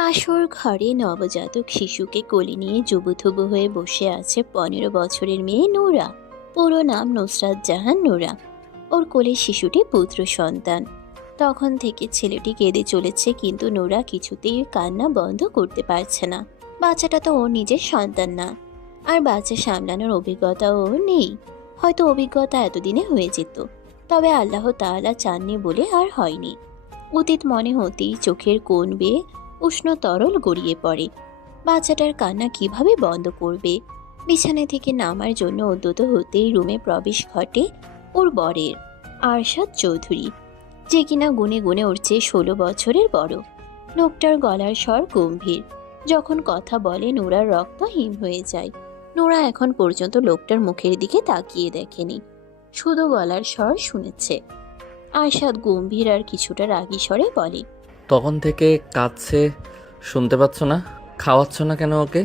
বাসর ঘরে নবজাতক শিশুকে কোলে নিয়ে জুবুথুবু হয়ে বসে আছে 15 বছরের মেয়ে নূরা। পুরো নাম নুসরাত জাহান নূরা। ওর কোলে শিশুটি পুত্র সন্তান। তখন থেকে ছেলেটি কেঁদে চলেছে, কিন্তু নূরা কিছুতেই কান্না বন্ধ করতে পারছে না। বাচ্চাটা তো ওর নিজের সন্তান না, আর বাচ্চা সামলানোর অভিজ্ঞতাও ওর নেই। হয়তো অভিজ্ঞতা এতদিনে হয়ে যেত, তবে আল্লাহ তাআলা চাননি বলে আর হয়নি। অতীত মনে হতেই চোখের কোণ বেয়ে উষ্ণ তরল গড়িয়ে পড়ে। বাচ্চাটার কান্না কিভাবে বন্ধ করবে? বিছানা থেকে নামার জন্য উদ্যত হতেই রুমে প্রবেশ ঘটে ওর বরের, আরশাদ চৌধুরী, যে কিনা গুনে গুনে ওর চেয়ে 16 বছরের বড়। লোকটার গলার স্বর গম্ভীর। যখন কথা বলে নূরার রক্ত হিম হয়ে যায়। নূরা এখন পর্যন্ত লোকটার মুখের দিকে তাকিয়ে দেখেনি, শুধু গলার স্বর শুনেছে। আরশাদ গম্ভীর আর কিছুটা রাগী স্বরে বলে, তখন থেকে কাঁদছে, শুনতে পাচ্ছ না? খাওয়াচ্ছ না কেন ওকে?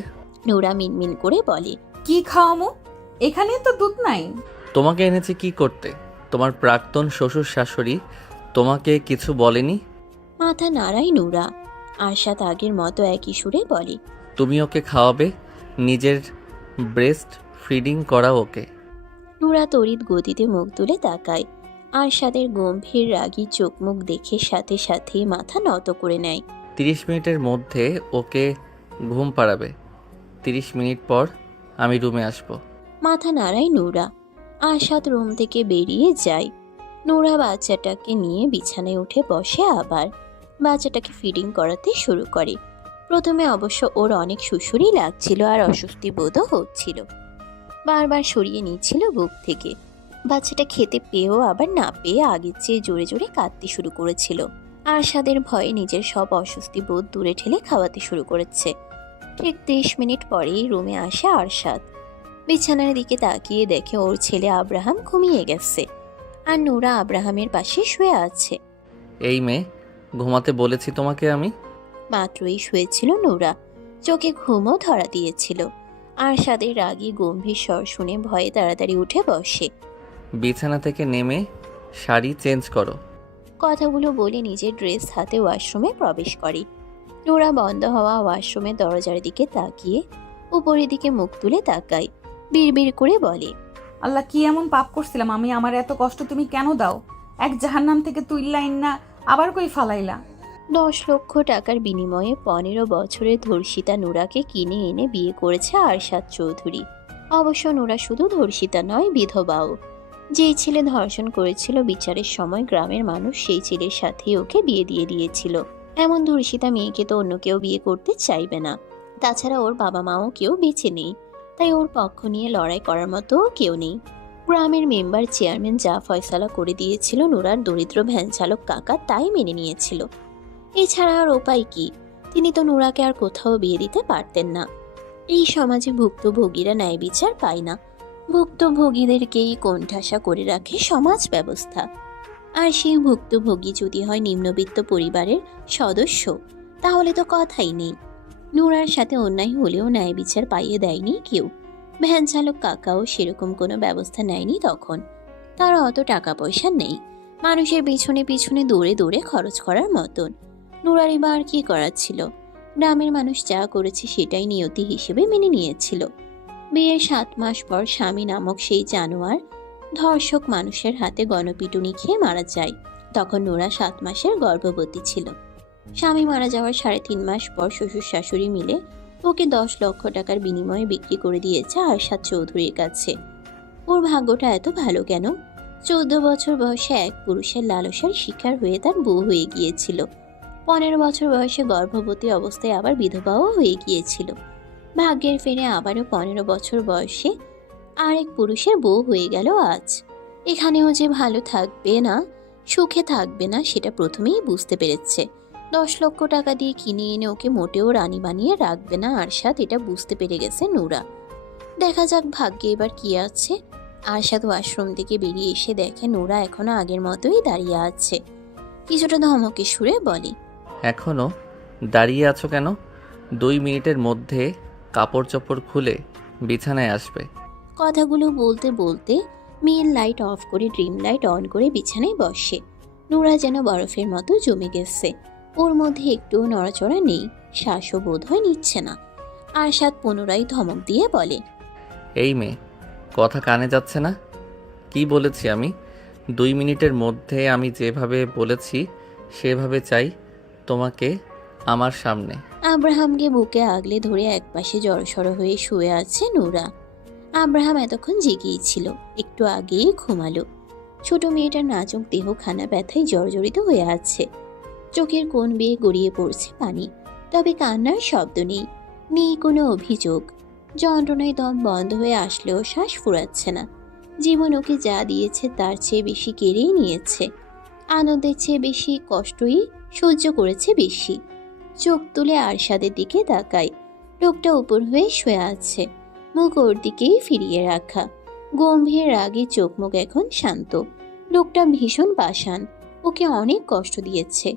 নূরা মিনমিন করে বলে, কি খাওয়ামো? এখানে তো দুধ নাই। তোমাকে এনেছি কি করতে? তোমার প্রাক্তন শ্বশুর শাশুড়ি তোমাকে কিছু বলেনি? মাথা নাড়ায় নূরা। আরশাদ আগের মতো একই সুরে বলে, তুমি ওকে খাওয়াবে, নিজের ব্রেস্ট ফিডিং করা ওকে। নূরা তড়িৎ গতিতে মুখ তুলে তাকায়। আরশাদের গম্ভীর রাগী চোখ মুখ দেখে সাথে সাথে মাথা নত করে নেয়। 30 মিনিটের মধ্যে ওকে ঘুম পাড়াবে। 30 মিনিট পর আমি রুমে আসব। মাথা নাড়ায় নূরা। আরশাদ রুম থেকে বেরিয়ে যায়। নূরা বাচ্চাটাকে নিয়ে বিছানায় উঠে বসে, আবার বাচ্চাটাকে ফিডিং করাতে শুরু করে। প্রথমে অবশ্য ওর অনেক সুসুরি লাগছিল আর অস্বস্তি বোধও হচ্ছিল। বারবার সরিয়ে নিচ্ছিল বুক থেকে। বাচ্চাটা খেতে পেয়েও আবার না পেয়ে আগের চেয়ে জোরে জোরে কাঁদতে শুরু করেছিল। আরশাদের ভয়ে নিজের সব অস্বস্তি বোধ দূরে ঠেলে খাওয়াতে শুরু করেছে। ঠিক 30 মিনিট পরেই রুমে আসে আরশাদ। বিছানার দিকে তাকিয়ে দেখে ওর ছেলে আব্রাহাম ঘুমিয়ে গেছে, আর নূরা আব্রাহামের পাশে শুয়ে আছে। এই মেয়ে, ঘুমাতে বলেছি তোমাকে আমি। মাত্রই শুয়েছিল নূরা, চোখে ঘুমও ধরা দিয়েছিল। আরশাদের রাগী গম্ভীর স্বর শুনে ভয়ে তাড়াতাড়ি উঠে বসে। বিছানা থেকে নেমে শাড়ি চেঞ্জ করো। কথাগুলো বলে নিজের ড্রেস হাতে ওয়াশরুমে প্রবেশ করে। নূরা বন্ধ হওয়া ওয়াশরুমের দরজার দিকে তাকিয়ে উপরের দিকে মুখ তুলে তাকায়। বিড়বিড় করে বলে, আল্লাহ, কি এমন পাপ করছিলাম আমি? আমার এত কষ্ট তুমি কেন দাও? এক জাহান্নাম থেকে তুইল্লাইন না আবার কই ফালাইলা? 10 লক্ষ টাকার বিনিময়ে 15 বছরের ধর্ষিতা নূরাকে কিনে এনে বিয়ে করেছে আরশাদ চৌধুরী। অবশ্য নূরা শুধু ধর্ষিতা নয়, বিধবাও। যেই ছেলে ধর্ষণ করেছিল, বিচারের সময় গ্রামের মানুষ সেই ছেলের সাথে ওকে বিয়ে দিয়ে দিয়েছিল। এমন ধর্ষিতা মেয়েকে তো অন্য কেউ বিয়ে করতে চাইবে না। তাছাড়া ওর বাবা মাও কেউ বেঁচে নেই, তাই ওর পক্ষ নিয়ে লড়াই করার মতো কেউ নেই। গ্রামের মেম্বার চেয়ারম্যান যা ফয়সালা করে দিয়েছিল নূরার দরিদ্র ভ্যান চালক কাকা তাই মেনে নিয়েছিল। এছাড়া আর উপায় কি? তিনি তো নূরাকে আর কোথাও বিয়ে দিতে পারতেন না। এই সমাজে ভুক্তভোগীরা ন্যায় বিচার পায় না। ভুক্তভোগীদেরকেই কোণঠাসা করে রাখে সমাজ ব্যবস্থা। আর সেই ভুক্তভোগী যদি হয় নিম্নবিত্ত পরিবারের সদস্য, তাহলে তো কথাই নেই। নূরার সাথে অন্যায় হলেও ন্যায় বিচার পাইয়ে দেয়নি কেউ। ভ্যান চালক কাকাও সেরকম কোনো ব্যবস্থা নেয়নি তখন। তার অত টাকা পয়সা নেই মানুষের পিছনে পিছনে দৌড়ে দৌড়ে খরচ করার মতন। নূরারই বা আর কি করার ছিল? গ্রামের মানুষ যা করেছে সেটাই নিয়তি হিসেবে মেনে নিয়েছিল। বিয়ের 7 মাস পর স্বামী নামক সেই জানোয়ার ধর্ষক মানুষের হাতে গণপিটুনি খেয়ে মারা যায়। তখন নূরা 7 মাসের গর্ভবতী ছিল। স্বামী মারা যাওয়ার 3.5 মাস পর শ্বশুর শাশুড়ি মিলে ওকে 10 লক্ষ টাকার বিনিময়ে বিক্রি করে দিয়েছে আরশাদ চৌধুরীর কাছে। ওর ভাগ্যটা এত ভালো কেন? 14 বছর বয়সে এক পুরুষের লালসার শিকার হয়ে তার বউ হয়ে গিয়েছিল। 15 বছর বয়সে গর্ভবতী অবস্থায় আবার বিধবাও হয়ে গিয়েছিল। ভাগ্যের ফেরে আবারও 15 বছর বয়সে আরেক পুরুষের বউ হয়ে গেল আজ। এখানেও যে ভালো থাকবে না, সুখে থাকবে না, সেটা প্রথমেই বুঝতে পেরেছে। 10 লক্ষ টাকা দিয়ে কিনে এনে ওকে মোটেও রানী বানিয়ে রাখবে না আরশাদ, এটা বুঝতে পেরে গেছে নূরা। দেখা যাক ভাগ্যে এবার কি আছে। আরশাদ ওয়াশরুম থেকে বেরিয়ে এসে দেখে নূরা এখনো আগের মতোই দাঁড়িয়ে আছে। কিছুটা ধমকের সুরে বলে, এখনো দাঁড়িয়ে আছো কেন? 2 মিনিটের মধ্যে কাপড় চোপড় খুলে বিছানায় আসবে। কথাগুলো বলতে বলতে মেন লাইট অফ করে ড্রিম লাইট অন করে বিছানায় বসে। নূরা যেন বরফের মতো জমে গেছে। ওর মধ্যে একটুও নড়াচড়া নেই। শ্বাসও বোধ হয় নিচ্ছে না। আরশাদ পুনরায় ধমক দিয়ে বলে, এই মেয়ে, কথা কানে যাচ্ছে না? কি বলেছি আমি? 2 মিনিটের মধ্যে আমি যেভাবে বলেছি সেভাবে চাই তোমাকে আমার সামনে। আব্রাহামকে বুকে আগলে ধরে একপাশে জড়সড় হয়ে শুয়ে আছে নুরা। আব্রাহাম এতক্ষণ জেগেই ছিল, একটু আগেই ঘুমালো। ছোট মেয়েটার নাজুক দেহ খানা ব্যথায় জর্জরিত হয়ে আছে। চোখের কোণ বেয়ে গড়িয়ে পড়ছে পানি, তবে কান্নার শব্দ নেই, নেই কোনো অভিযোগ। যন্ত্রণায় দম বন্ধ হয়ে আসলেও শ্বাস ফুরাচ্ছে না। জীবন ওকে যা দিয়েছে তার চেয়ে বেশি কেড়েই নিয়েছে। আনন্দের চেয়ে বেশি কষ্টই সহ্য করেছে বেশি। চোখ তুলে আরশাদের দিকে তাকায়। লোকটা উপর হয়ে শুয়ে আছে, মুখ ওর দিকেই ফিরিয়ে রাখা। গম্ভীর রাগে চোখ মুখ এখন শান্ত। লোকটা ভীষণ পাষাণ, ওকে অনেক কষ্ট দিয়েছে।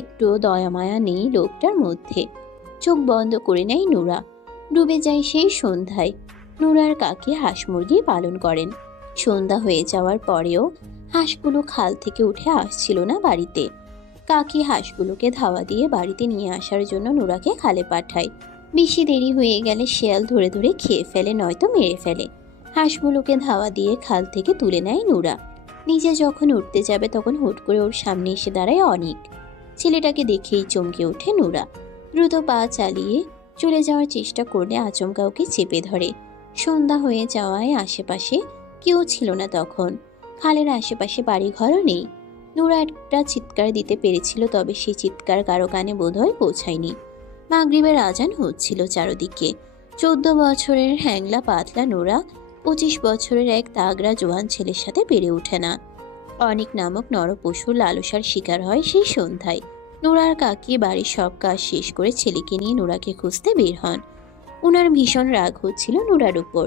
একটুও দয়া মায়া নেই লোকটার মধ্যে। চোখ বন্ধ করে নেয় নুরা। ডুবে যায় সেই সন্ধ্যায়। নুরার কাকি হাঁস মুরগি পালন করেন। সন্ধ্যা হয়ে যাওয়ার পরেও হাঁসগুলো খাল থেকে উঠে আসছিল না বাড়িতে। কাকি হাঁসগুলোকে ধাওয়া দিয়ে বাড়িতে নিয়ে আসার জন্য নুরাকে খালে পাঠায়। বেশি দেরি হয়ে গেলে শেয়াল ধরে ধরে খেয়ে ফেলে, নয়তো মেরে ফেলে। হাঁসগুলোকে ধাওয়া দিয়ে খাল থেকে তুলে নেয় নুরা। নিজে যখন উঠতে যাবে তখন হুট করে ওর সামনে এসে দাঁড়ায় অনিক। ছেলেটাকে দেখেই চমকে ওঠে নুরা। দ্রুত পা চালিয়ে চলে যাওয়ার চেষ্টা করলে আচমকা ওকে চেপে ধরে। সন্ধ্যা হয়ে যাওয়ায় আশেপাশে কেউ ছিল না তখন। খালের আশেপাশে বাড়িঘরও নেই। নুরা একটা চিৎকার দিতে পেরেছিল, তবে সেই চিৎকার কারো কানে বোধহয় পৌঁছায়নি। মাগরিবের আজান হচ্ছিল চারদিকে। 14 বছরের হ্যাংলা পাতলা নুরা 25 বছরের এক তাগড়া জোয়ান ছেলের সাথে পেরে ওঠে না। অনিক নামক নরপশু লালসার শিকার হয় সেই সন্ধ্যায়। নুরার কাকি বাড়ির সব কাজ শেষ করে ছেলেকে নিয়ে নুরাকে খুঁজতে বের হন। উনার ভীষণ রাগ হচ্ছিল নুরার উপর।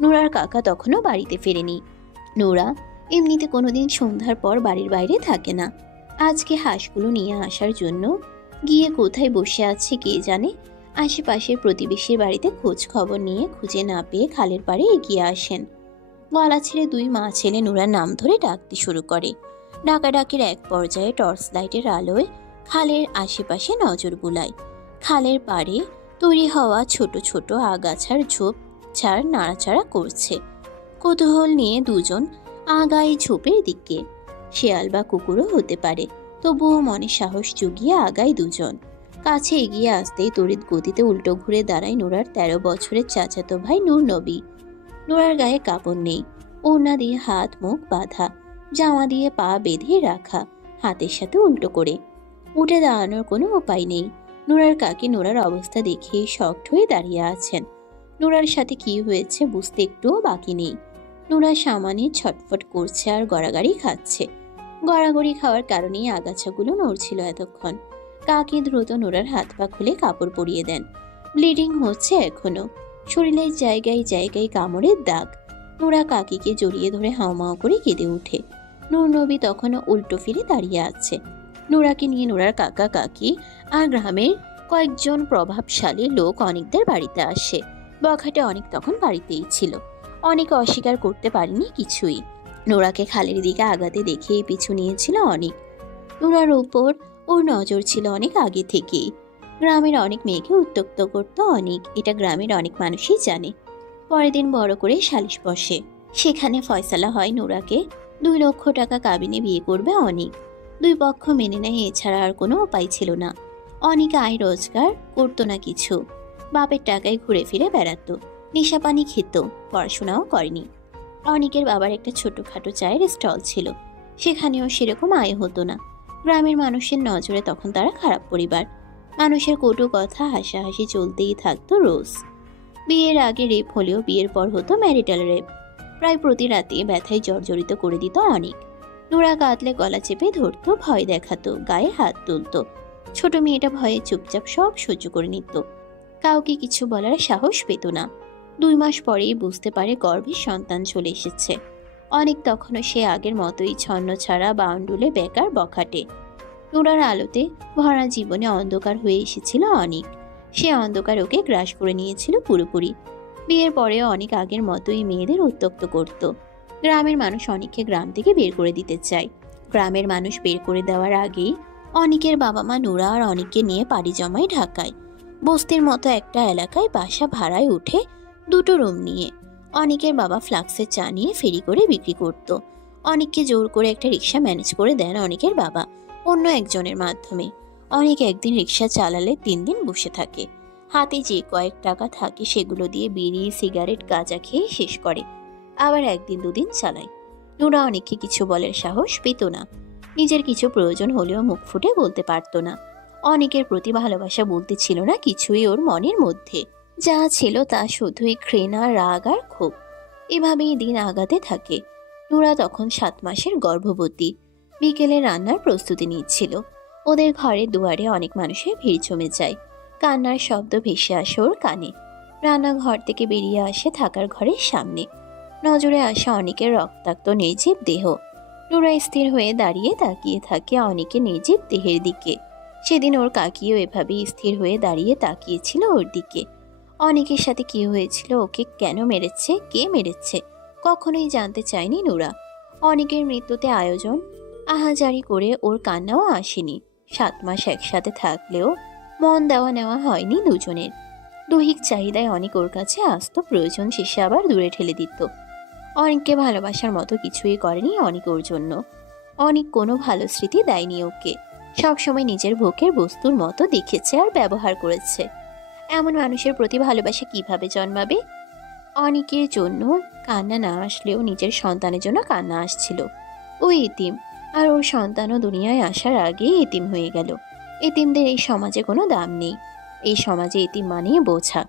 নুরার কাকা তখনও বাড়িতে ফেরেনি। নুরা এমনিতে কোনোদিন সন্ধ্যার পর বাড়ির বাইরে থাকে না। আজকে হাঁসগুলো নিয়ে আসার জন্য গিয়ে কোথায় বসে আছে কে জানে। আশেপাশের প্রতিবেশীর বাড়িতে খোঁজ খবর নিয়ে খুঁজে না পেয়ে খালের পাড়ে এগিয়ে আসেন। গলা ছেড়ে দুই মা ছেলে নুরার নাম ধরে ডাকতে শুরু করে। ডাকাডাকির এক পর্যায়ে টর্চ লাইটের আলোয় খালের আশেপাশে নজর বুলায়। খালের পাড়ে তৈরি হওয়া ছোট ছোট আগাছার ঝোপ ঝাড় নাড়াচাড়া করছে। কৌতূহল নিয়ে দুজন আগায় ঝোপের দিকে। শেয়াল বা কুকুরও হতে পারে, তবুও মনে সাহস জুগিয়ে আগায় দুজন। কাছে এগিয়ে আসতেই তড়িৎ গতিতে উল্টো ঘুরে দাঁড়ায় নুরার 13 বছরের চাচাতো ভাই নূর নবী। নুরার গায়ে কাপড় নেই, ওড়না দিয়ে হাত মুখ বাঁধা, জামা দিয়ে পা বেঁধে রাখা, হাতের সাথে উল্টো করে। উঠে দাঁড়ানোর কোনো উপায় নেই। নুরার কাকি নুরার অবস্থা দেখেই শকড হয়ে দাঁড়িয়ে আছেন। নুরার সাথে কি হয়েছে বুঝতে একটুও বাকি নেই। নুরা সামানে ছটফট করছে আর গড়াগড়ি খাচ্ছে। গড়াগড়ি খাওয়ার কারণেই আগাছাগুলো নড়ছিল এতক্ষণ। কাকি দ্রুত নুরার হাত পা খুলে কাপড় পরিয়ে দেন। ব্লিডিং হচ্ছে এখনো, শরীরের জায়গায় জায়গায় কামড়ের দাগ। নুরা কাকিকে জড়িয়ে ধরে হাউমাউ করে কেঁদে ওঠে। নূর নবী তখনও উল্টো ফিরে দাঁড়িয়ে আছে। নুরাকে নিয়ে নুরার কাকা কাকি আর গ্রামের কয়েকজন প্রভাবশালী লোক অনেকদের বাড়িতে আসে। বখাটে অনেক তখন বাড়িতেই ছিল। অনেকে অস্বীকার করতে পারেনি কিছুই। নোরাকে খালের দিকে আগাতে দেখেই পিছু নিয়েছিল অনেক। নোরার উপর ওর নজর ছিল অনেক আগে থেকেই। গ্রামের অনেক মেয়েকে উত্ত্যক্ত করত অনেক, এটা গ্রামের অনেক মানুষই জানে। পরের দিন বড় করে সালিশ বসে। সেখানে ফয়সালা হয় নোরাকে 2 লক্ষ টাকা কাবিনে বিয়ে করবে অনেক। দুই পক্ষ মেনে নেয়, এছাড়া আর কোনো উপায় ছিল না। অনেক আয় রোজগার করতো না কিছু, বাপের টাকায় ঘুরে ফিরে বেড়াতো, নেশাপানি খেত, পড়াশোনাও করেনি। অনেকের বাবার একটা ছোটখাটো চায়ের স্টল ছিল, সেখানেও সেরকম আয় হতো না। গ্রামের মানুষের নজরে তখন তারা খারাপ পরিবার। মানুষের কটু কথা হাসাহাসি চলতেই থাকতো রোজ। বিয়ের আগে রেপ হলেও বিয়ের পর হতো ম্যারিটাল রেপ। প্রায় প্রতি রাতে ব্যথায় জর্জরিত করে দিত অনেক। নোরা কাঁদলে গলা চেপে ধরতো, ভয় দেখাতো, গায়ে হাত তুলতো। ছোট মেয়েটা ভয়ে চুপচাপ সব সহ্য করে নিত, কাউকে কিছু বলার সাহস পেত না। 2 মাস পরেই বুঝতে পারে গর্ভে সন্তান চলে এসেছে। অনেক তখনও সে আগের মতোই ছন্ন ছাড়া বাউন্ডুলে বেকার বখাটে। নোরার আলোতে ভরা জীবনে অন্ধকার হয়ে এসেছিল অনেক। সে অন্ধকার ওকে গ্রাস করে নিয়েছিল পুরোপুরি। বিয়ের পরেও অনেক আগের মতোই মেয়েদের উত্ত্যক্ত করত। গ্রামের মানুষ অনেককে গ্রাম থেকে বের করে দিতে চায়। গ্রামের মানুষ বের করে দেওয়ার আগেই অনেকের বাবা মা নোরা আর অনেককে নিয়ে পাড়ি জমায় ঢাকায়। বস্তির মতো একটা এলাকায় বাসা ভাড়ায় উঠে দুটো রুম নিয়ে অনেকের বাবা ফ্লাক্সে চা নিয়ে ফেরি করে বিক্রি করত। অনেককে জোর করে একটা রিক্সা ম্যানেজ করে দেন অনেকের বাবা অন্য একজনের মাধ্যমে। অনেক একদিন রিক্সা চালালে 3 দিন বসে থাকে। হাতে যে কয়েক টাকা থাকে সেগুলো দিয়ে বিড়ি সিগারেট গাঁজা খেয়ে শেষ করে। আবার 1 দিন 2 দিন চালায়। নুরা অনেককে কিছু বলার সাহস পেত না। নিজের কিছু প্রয়োজন হলেও মুখ ফুটে বলতে পারত না। অনেকের প্রতি ভালোবাসা বলতে ছিল না কিছুই ওর মনের মধ্যে। যা ছিল তা শুধুই ঘৃণা রাগ আর ক্ষোভ। এভাবেই দিন আগাতে থাকে। নুরা তখন 7 মাসের গর্ভবতী। বিকেলে রান্নার প্রস্তুতি নিচ্ছিল। ওদের ঘরের দুয়ারে অনেক মানুষের ভিড় জমে যায়। কান্নার শব্দ ভেসে আসে ওর কানে। রান্নাঘর থেকে বেরিয়ে আসে থাকার ঘরের সামনে। নজরে আসে অনেকের রক্তাক্ত নির্জীব দেহ। নুরা স্থির হয়ে দাঁড়িয়ে তাকিয়ে থাকে অনেকের নির্জীব দেহের দিকে। সেদিন ওর কাকিও এভাবেই স্থির হয়ে দাঁড়িয়ে তাকিয়েছিল ওর দিকে। অনেকের সাথে কি হয়েছিল, ওকে কেন মেরেছে, কে মেরেছে, কখনোই জানতে চায়নি নুরা। অনেকের মৃত্যুতে আয়োজন আহাজারি করে ওর কান্নাও আসেনি। 7 মাস একসাথে থাকলেও মন দেওয়া নেওয়া হয়নি দুজনের। দৈহিক চাহিদায় অনেক ওর কাছে আসতো, প্রয়োজন শেষে আবার দূরে ঠেলে দিত। অনেককে ভালোবাসার মতো কিছুই করেনি অনেক ওর জন্য। অনেক কোনো ভালো স্মৃতি দেয়নি ওকে। সবসময় নিজের ভোগের বস্তুর মতো দেখেছে আর ব্যবহার করেছে। এমন মানুষের প্রতি ভালোবাসা কিভাবে জন্মাবে? অনেকের জন্য কান্না না আসলেও নিজের সন্তানের জন্য কান্না আসছিল। ও এতিম, আর ওর সন্তানও দুনিয়ায় আসার আগেই এতিম হয়ে গেল। এতিমদের এই সমাজে কোনো দাম নেই। এই সমাজে এতিম মানে বোঝা।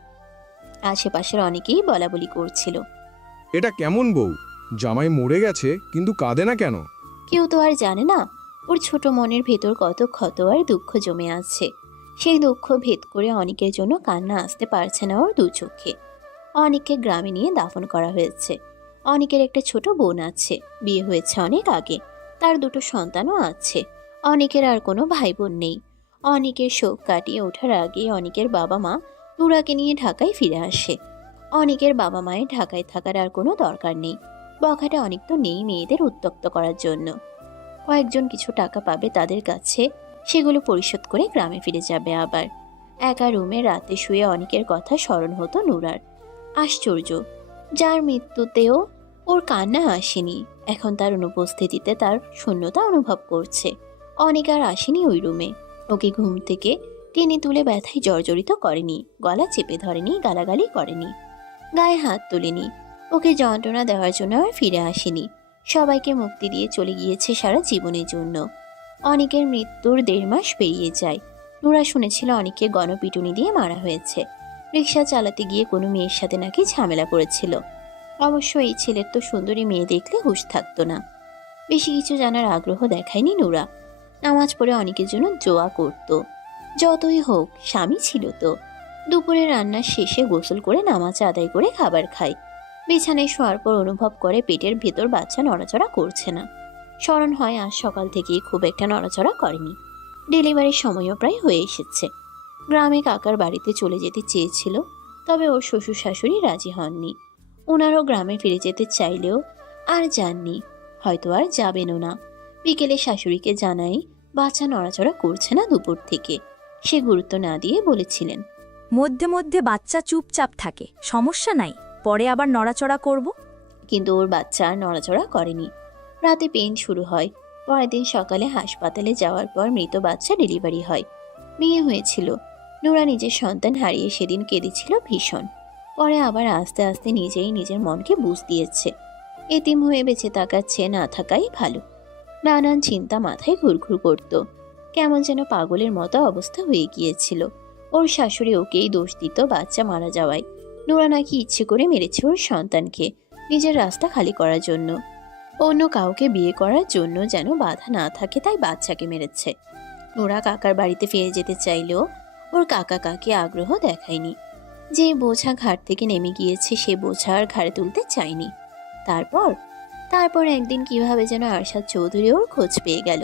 আশেপাশের অনেকেই বলাবলি করছিল, এটা কেমন বউ, জামাই মরে গেছে কিন্তু কাঁদে না কেন? কেউ তো আর জানে না ওর ছোট মনের ভেতর কত ক্ষত আর দুঃখ জমে আছে। সেই দুঃখ ভেদ করে অনেকের জন্য কান্না আসতে পারছে না ওর 2 চোখে। অনেককে গ্রামে নিয়ে দাফন করা হয়েছে। অনেকের একটা ছোট বোন আছে, বিয়ে হয়েছে অনেক আগে, তার 2টো সন্তানও আছে। অনেকের আর কোনো ভাই বোন নেই। অনেকের শোক কাটিয়ে ওঠার আগে অনেকের বাবা মা নুরাকে নিয়ে ঢাকায় ফিরে আসে। অনেকের বাবা মায়ের ঢাকায় থাকার আর কোনো দরকার নেই। বখাটে অনেক তো নেই মেয়েদের উত্ত্যক্ত করার জন্য। কয়েকজন কিছু টাকা পাবে তাদের কাছে, সেগুলো পরিশোধ করে গ্রামে ফিরে যাবে আবার। একা রুমে রাতে শুয়ে অনেকের কথা স্মরণ হতো নুরার। আশ্চর্য, যার মৃত্যুতেও ওর কান্না আসেনি, এখন তার অনুপস্থিতিতে তার শূন্যতা অনুভব করছে। অনেক আর আসেনি ওই রুমে। ওকে ঘুম থেকে টেনে তুলে ব্যথায় জর্জরিত করেনি, গলা চেপে ধরেনি, গালাগালি করেনি, গায়ে হাত তোলেনি। ওকে যন্ত্রণা দেওয়ার জন্য আর ফিরে আসেনি। সবাইকে মুক্তি দিয়ে চলে গিয়েছে সারা জীবনের জন্য। অনেকের মৃত্যুর 1.5 মাস পেরিয়ে যায়। নুরা শুনেছিল অনেককে গণপিটুনি দিয়ে মারা হয়েছে। রিক্সা চালাতে গিয়ে কোনো মেয়ের সাথে নাকি ঝামেলা করেছিল। অবশ্য এই ছেলের তো সুন্দরী মেয়ে দেখলে হুঁশ থাকতো না। বেশি কিছু জানার আগ্রহ দেখায়নি নুরা। নামাজ পড়ে অনেকের জন্য দোয়া করত। যতই হোক স্বামী ছিল তো। দুপুরে রান্নার শেষে গোসল করে নামাজ আদায় করে খাবার খায়। বিছানায় শোয়ার পর অনুভব করে পেটের ভেতর বাচ্চা নড়াচড়া করছে না। স্মরণ হয় আজ সকাল থেকেই খুব একটা নড়াচড়া করেনি। ডেলিভারির সময়ও প্রায় হয়ে এসেছে। গ্রামে কাকার বাড়িতে চলে যেতে চেয়েছিল, তবে ওর শ্বশুর শাশুড়ি রাজি হননি। ওনারও গ্রামে ফিরে যেতে চাইলেও আর যাননি, হয়তো আর যাবেনও না। বিকেলে শাশুড়িকে জানাই বাচ্চা নড়াচড়া করছে না দুপুর থেকে। সে গুরুত্ব না দিয়ে বলেছিলেন, মধ্যে মধ্যে বাচ্চা চুপচাপ থাকে, সমস্যা নাই, পরে আবার নড়াচড়া করব। কিন্তু ওর বাচ্চা আর নড়াচড়া করেনি। রাতে পেইন শুরু হয়। পরের দিন সকালে হাসপাতালে যাওয়ার পর মৃত বাচ্চা ডেলিভারি হয়। মেয়ে হয়েছিল। নুরা নিজের সন্তান হারিয়ে সেদিন কেঁদেছিল ভীষণ। পরে আবার আস্তে আস্তে নিজেই নিজের মনকে বুঝ দিয়েছে। এতিম হয়ে বেঁচে তাকাচ্ছে, না থাকাই ভালো। নানান চিন্তা মাথায় ঘুরঘুর করত। কেমন যেন পাগলের মতো অবস্থা হয়ে গিয়েছিল। ওর শাশুড়ি ওকেই দোষ দিত বাচ্চা মারা যাওয়ায়। নুরা নাকি ইচ্ছে করে মেরেছে ওর সন্তানকে, নিজের রাস্তা খালি করার জন্য। অন্য কাউকে বিয়ে করার জন্য যেন বাধা না থাকে, তাই বাচ্চাকে মেরেছে। নুরা কাকার বাড়িতে ফিরে যেতে চাইলেও ওর কাকা কাকি আগ্রহ দেখায়নি। যে বোঝা ঘাট থেকে নেমে গিয়েছে সে বোঝা আর ঘাড়ে তুলতে চায়নি। তারপর তারপর একদিন কিভাবে যেন আরশাদ চৌধুরী ওর খোঁজ পেয়ে গেল।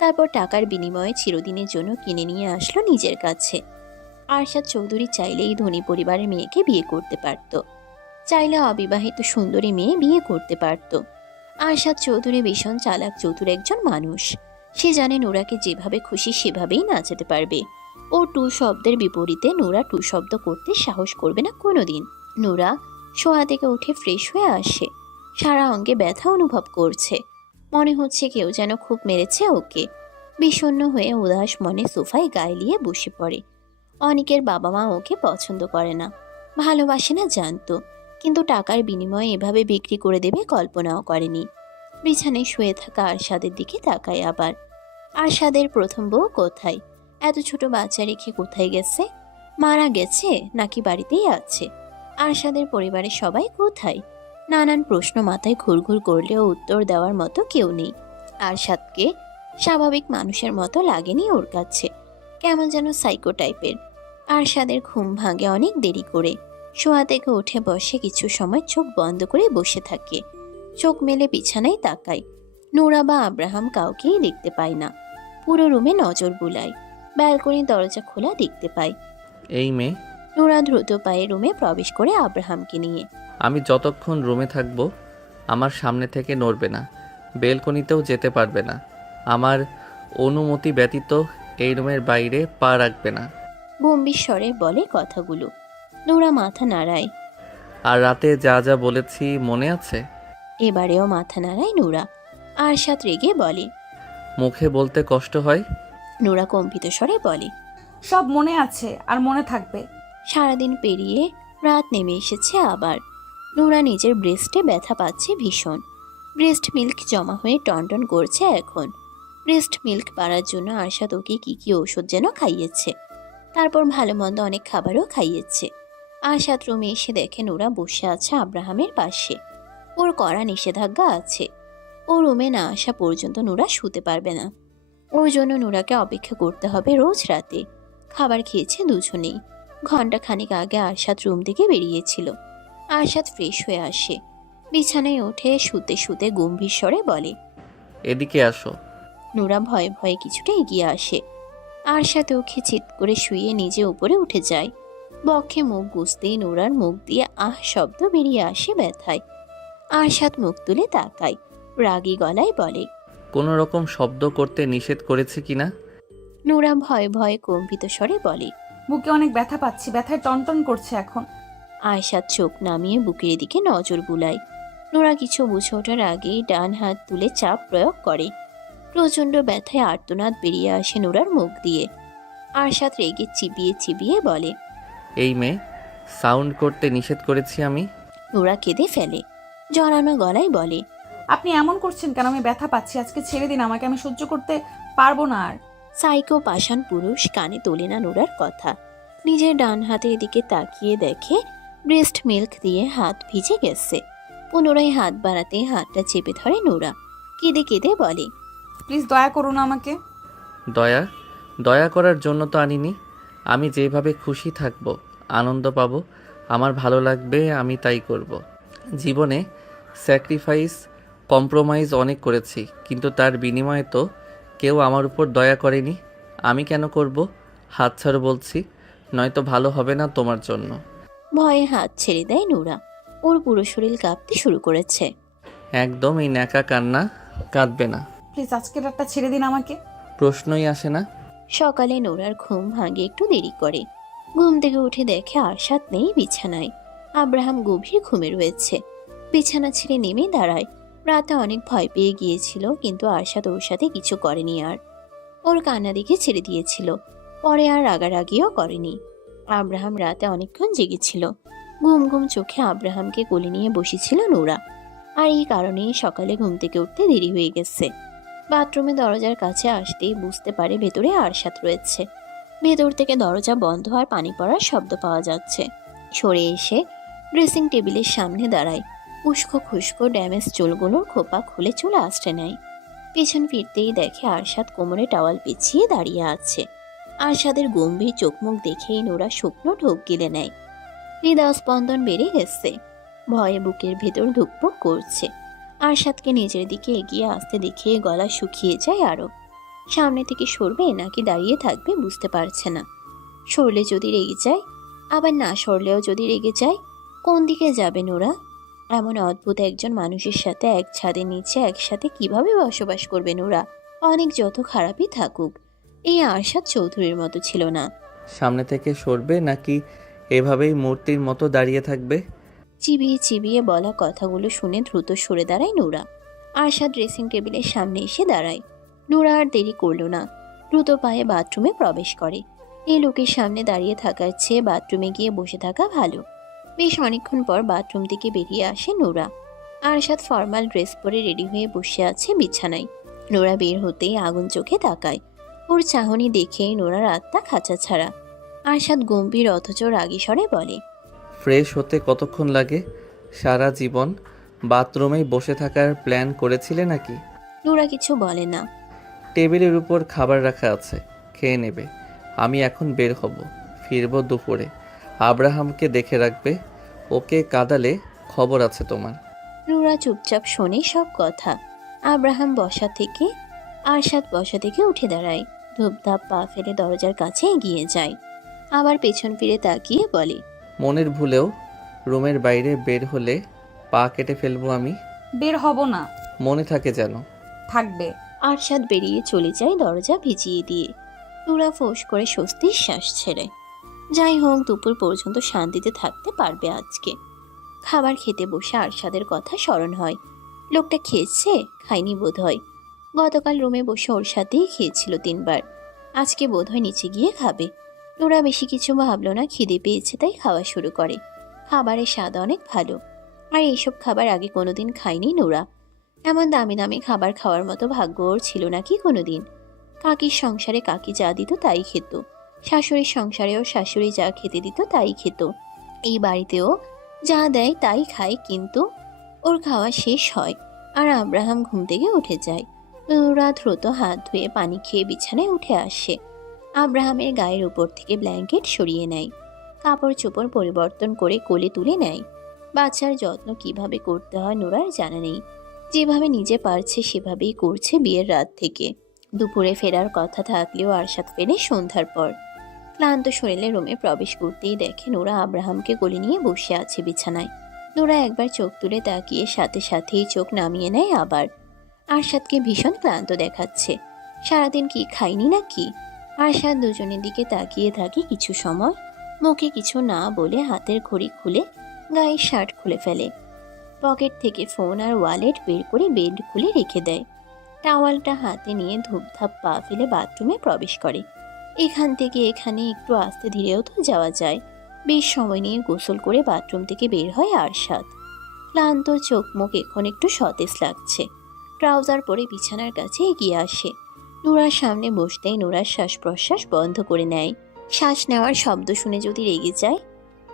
তারপর টাকার বিনিময়ে চিরদিনের জন্য কিনে নিয়ে আসলো নিজের কাছে। আরশাদ চৌধুরী চাইলেই ধনী পরিবারের মেয়েকে বিয়ে করতে পারত, চাইলে অবিবাহিত সুন্দরী মেয়ে বিয়ে করতে পারত। আরশাদ চৌধুরী ভীষণ চালাক চতুর একজন মানুষ। সে জানে নুরাকে যেভাবে খুশি সেভাবেই নাচাতে পারবে। ও টু শব্দের বিপরীতে নুরা টু শব্দ করতে সাহস করবে না কোনোদিন। নুরা শোয়া থেকে উঠে ফ্রেশ হয়ে আসে। সারা অঙ্গে ব্যথা অনুভব করছে। মনে হচ্ছে কেউ যেন খুব মেরেছে ওকে। বিষণ্ণ হয়ে উদাস মনে সোফায় গায়ে নিয়ে বসে পড়ে। অনিকের বাবা মা ওকে পছন্দ করে না, ভালোবাসে না জানতো, কিন্তু টাকার বিনিময়ে এভাবে বিক্রি করে দেবে কল্পনাও করেনি। বিছানায় শুয়ে থাকা আরশাদের দিকে তাকায় আবার। আরশাদের প্রথম বউ কোথায়? এত ছোট বাচ্চা রেখে কোথায় গেছে? মারা গেছে নাকি বাড়িতেই আছে? আরশাদের পরিবারের সবাই কোথায়? নানান প্রশ্ন মাথায় ঘুরঘুর করলেও উত্তর দেওয়ার মতো কেউ নেই। আরশাদকে স্বাভাবিক মানুষের মতো লাগেনি ওর কাছে, কেমন যেন সাইকো টাইপের। আরশাদের ঘুম ভাঙে অনেক দেরি করে। শোয়া থেকে উঠে বসে কিছু সময় চোখ বন্ধ করে বসে থাকে। চোখ মেলে বিছানায় তাকায়। নোরা বা আব্রাহাম কাউকেই দেখতে পায় না। পুরো রুমে নজর বুলায়। ব্যালকনির দরজা খোলা দেখতে পায়। এই মেয়ে, নোরা দ্রুত পায়ে রুমে প্রবেশ করে আব্রাহামকে নিয়ে। আমি যতক্ষণ রুমে থাকবো আমার সামনে থেকে নড়বে না, বেলকনিতেও যেতে পারবে না। আমার অনুমতি ব্যতীত এই রুমের বাইরে পা রাখবে না। গম্ভীর স্বরে বলে কথাগুলো। নোরা মাথা নাড়ায়। আর রাতে যা যা বলেছি মনে আছে? এবারেও মাথা নাড়ায় নোরা। আরশাদ রেগে বলে। মুখে বলতে কষ্ট হয়। নোরা কম্পিত স্বরে বলে। সব মনে আছে আর মনে থাকবে। সারাদিন পেরিয়ে রাত নেমে এসেছে আবার। নোরা নিজের ব্রেস্টে ব্যথা পাচ্ছে ভীষণ। ব্রেস্ট মিল্ক জমা হয়ে টনটন করছে এখন। ব্রেস্ট মিল্ক বাড়ার জন্য আরশাদ ওকে কি কি ওষুধ যেন খাইয়েছে। তারপর ভালো মন্দ অনেক খাবারও খাইয়েছে। আরশাদ রুমে এসে দেখে নোরা বসে আছে আব্রাহামের পাশে। ওর কড়া নিষেধাজ্ঞা আছে। ও রুমে না আসা পর্যন্ত নোরা শুতে পারবে না। ওর জন্য নোরাকে অপেক্ষা করতে হবে রোজ রাতে। খাবার খেয়েছে দুজনেই। ঘন্টা খানিক আগে আরশাদ রুম থেকে বেরিয়েছিল। আরশাদ ফ্রেশ হয়ে আসে। বিছানায় উঠে শুতে শুতে গম্ভীর স্বরে বলে। এদিকে আসো। নোরা ভয়ে ভয়ে কিছুটা এগিয়ে আসে। আরশাদ ওকে চিৎ করে শুয়ে নিজে উপরে উঠে যায়। বক্ষে মুখ গুজতেই নোরার মুখ দিয়ে আহ শব্দ বেরিয়ে আসে ব্যথায়। আরশাদ মুখ তুলে তাকায়। রাগী গলায় বলে। কোনো রকম শব্দ করতে নিষেধ করেছি কিনা? নোরা ভয়ে ভয়ে কম্পিত স্বরে বলে। বুকে অনেক ব্যথা পাচ্ছি, ব্যথায় টনটন করছে এখন। আয়শাদ চোখ নামিয়ে বুকের দিকে নজর বুলায়। নোরা কিছু বুঝে ওঠার আগেই ডান হাত তুলে চাপ প্রয়োগ করে। প্রচণ্ড ব্যথায় আর্তনাদ বেরিয়ে আসে নোরার মুখ দিয়ে। আরশাদ রেগে চিবিয়ে চিবিয়ে বলে। এই মেয়ে, সাউন্ড করতে নিষেধ করেছি আমি? নোরা কেঁদে ফেলে। জড়ানো গলায় বলে। আপনি এমন করছেন কেন? আমি ব্যথা পাচ্ছি, আজকে ছেড়ে দিন আমাকে, আমি সহ্য করতে পারবো না আর। সাইকো পাষাণ পুরুষ কানে তোলে না নোরার কথা। নিজের ডান হাতের দিকে তাকিয়ে দেখে ব্রেস্ট মিল্ক দিয়ে হাত ভিজে গেছে। পুনরায় হাত বাড়াতে হাতটা চেপে ধরে নোরা। কেঁদে কেঁদে বলে। প্লিজ দয়া করুন আমাকে। দয়া? দয়া করার জন্য তো আনিনি। আমি যেভাবে খুশি থাকব, আনন্দ পাবো, আমার ভালো লাগবে, আমি তাই করব। জীবনে স্যাক্রিফাইস, কম্প্রোমাইজ অনেক করেছি, কিন্তু তার বিনিময়ে তো কেউ আমার উপর দয়া করেনি। আমি কেন করব? হাত ছাড়ো বলছি, নয়তো ভালো হবে না তোমার জন্য। ভয়ে হাত ছেড়ে দেয় নোরা। ওর পুরো শরীর কাঁপতে শুরু করেছে। একদম এই ন্যাকা কান্না কাঁদবে না। প্লিজ আজকের রাতটা ছেড়ে দিন আমাকে। প্রশ্নই আসে না। সকালে নোরার ঘুম ভাঙে একটু দেরি করে। ঘুম থেকে উঠে দেখে আরশাদ নেই বিছানায়। আব্রাহাম গভীর ঘুমে রয়েছে। বিছানা ছেড়ে নেমে দাঁড়ায়। রাতে অনেক ভয় পেয়ে গিয়েছিল, কিন্তু আরশাদ ওর সাথে কিছু করেনি আর। ওর কান্না দিকে ছেড়ে দিয়েছিল। পরে আর রাগারাগিও করেনি। আব্রাহাম রাতে অনেকক্ষণ জেগেছিল। ঘুম ঘুম চোখে আব্রাহামকে কোলে নিয়ে বসেছিল নোরা। আর এই কারণেই সকালে ঘুম থেকে উঠতে দেরি হয়ে গেছে। বাথরুমে দরজার কাছে আসতেই বুঝতে পারে ভেতরে আরশাদ রয়েছে। ভেতর থেকে দরজা বন্ধ আর পানি পড়ার শব্দ পাওয়া যাচ্ছে। সরে এসে ড্রেসিং টেবিলের সামনে দাঁড়ায়। উস্কো খুস্কো ড্যামেজ চুলগুলোর খোপা খুলে চুল আঁচড়ে নেয়। পেছন ফিরতেই দেখে আরশাদ কোমরে টাওয়াল পেঁচিয়ে দাঁড়িয়ে আছে। আরশাদের গম্ভীর চোখমুখ দেখেই নোরা শুকনো ঢোক গিলে নেয়। হৃদয় স্পন্দন বেড়ে গেছে। ভয়ে বুকের ভেতর ধুকপুক করছে। আরশাদকে নিজের দিকে এগিয়ে আসতে দেখে গলা শুকিয়ে যায় আরো। সামনে থেকে সরবে নাকি দাঁড়িয়ে থাকবে বুঝতে পারছে না। সরলে যদি রেগে যায়, আবার না সরলেও যদি রেগে যায়, কোন দিকে যাবে নোরা? এমন অদ্ভুত একজন মানুষের সাথে এক ছাদের নিচে একসাথে কিভাবে বসবাস করবে নোরা? অনেক যত খারাপই থাকুক, এই আরশাদ চৌধুরীর মতো ছিল না। সামনে থেকে সরবে নাকি এভাবেই মূর্তির মতো দাঁড়িয়ে থাকবে? চিবিয়ে চিবিয়ে বলা কথাগুলো শুনে দ্রুত সরে দাঁড়ায় নূরা। আরশাদ ড্রেসিং টেবিলের সামনে এসে দাঁড়ায়। নূরা আর দেরি করল না, দ্রুত পায়ে বাথরুমে প্রবেশ করে। এই লোকের সামনে দাঁড়িয়ে থাকার চেয়ে বাথরুমে গিয়ে বসে থাকা ভালো। বেশ অনেকক্ষণ পর বাথরুম থেকে বেরিয়ে আসে নূরা। আরশাদ ফর্মাল ড্রেস পরে রেডি হয়ে বসে আছে বিছানায়। নূরা বের হতেই আগুন চোখে তাকায়। ওর চাহনি দেখেই নোরার আত্মা খাঁচা ছাড়া। আরশাদ গম্ভীর অথচ রাগী স্বরে বলে, ফ্রেশ হতে কতক্ষণ লাগে? সারা জীবন বাথরুমেই বসে থাকার প্ল্যান করেছিলে নাকি? নোরা কিছু বলে না। টেবিলের উপর খাবার রাখা আছে, খেয়ে নেবে। আমি এখন বের হব, ফিরবো দুপুরে। আব্রাহামকে দেখে রাখবে, ওকে কাঁদালে খবর আছে তোমার। নোরা চুপচাপ শোনে সব কথা। আব্রাহাম আরশাদ বসা থেকে উঠে দাঁড়ায়। ধূপধাপ পা ফেলে দরজার কাছে এগিয়ে যায়। আবার পেছন ফিরে তাকিয়ে বলে, মনের ভুলেও রুমের বাইরে বের হলে পা কেটে ফেলবো আমি। বের হব না। মনে থাকে যেন। থাকবে। আরশাদ বেরিয়ে চলে যায় দরজা ভিজিয়ে দিয়ে। নোরা ফোঁস করে স্বস্তির শ্বাস ছেড়ে। যাই হোক, দুপুর পর্যন্ত শান্তিতে থাকতে পারবে আজকে। খাবার খেতে বসে আরশাদের কথা স্মরণ হয়। লোকটা খেয়েছে, খায়নি বোধ হয়। গতকাল রুমে বসে ওর সাথেই খেয়েছিল 3 বার। আজকে বোধ হয় নিচে গিয়ে খাবে। নোরা বেশি কিছু ভাবলো না, খিদে পেয়েছে তাই খাওয়া শুরু করে। খাবারের স্বাদ অনেক ভালো। আর এইসব খাবার আগে কোনোদিন খায়নি নোরা। এমন দামি দামি খাবার খাওয়ার মতো ভাগ্য ওর ছিল নাকি কোনোদিন। কাকির সংসারে কাকি যা দিত তাই খেত। শাশুড়ির সংসারেও শাশুড়ি যা খেতে দিত তাই খেত। এই বাড়িতেও যা দেয় তাই খায়, কিন্তু ওর খাওয়া শেষ হয় আর আব্রাহাম ঘুম থেকে উঠে যায়। নোরা দ্রুত হাত ধুয়ে পানি খেয়ে বিছানায় উঠে আসে। আব্রাহামের গায়ের উপর থেকে ব্ল্যাঙ্কেট সরিয়ে নেয়। কাপড় চোপড় পরিবর্তন করে কোলে তুলে নেয়। বাচ্চার যত্ন কিভাবে করতে হয় নোরার জানা নেই। যেভাবে নিজে পারছে সেভাবেই করছে বিয়ের রাত থেকে। দুপুরে ফেরার কথা থাকলেও আরশাদ ফেরে সন্ধ্যার পর। ক্লান্ত শরীরে রুমে প্রবেশ করতেই দেখে নোরা আব্রাহামকে কোলে নিয়ে বসে আছে বিছানায়। নোরা একবার চোখ তুলে তাকিয়ে সাথে সাথেই চোখ নামিয়ে নেয় আবার। আরশাদকে ভীষণ ক্লান্ত দেখাচ্ছে। সারাদিন কি খায়নি নাকি? আরশাদ দুজনের দিকে তাকিয়ে থাকে কিছু সময়। মুখে কিছু না বলে হাতের ঘড়ি খুলে গায়ের শার্ট খুলে ফেলে। পকেট থেকে ফোন আর ওয়ালেট বের করে বেড খুলে রেখে দেয়। টাওয়ালটা হাতে নিয়ে ধূপধাপ পা ফেলে বাথরুমে প্রবেশ করে। এখান থেকে এখানে একটু আস্তে ধীরেও তো যাওয়া যায়। বেশ সময় নিয়ে গোসল করে বাথরুম থেকে বের হয় আরশাদ। ক্লান্ত চোখ মুখ এখন একটু সতেজ লাগছে। ট্রাউজার পরে বিছানার কাছে এগিয়ে আসে। নোরার সামনে বসতেই নোরার শ্বাস প্রশ্বাস বন্ধ করে নেয়। শ্বাস নেওয়ার শব্দ শুনে যদি রেগে যায়।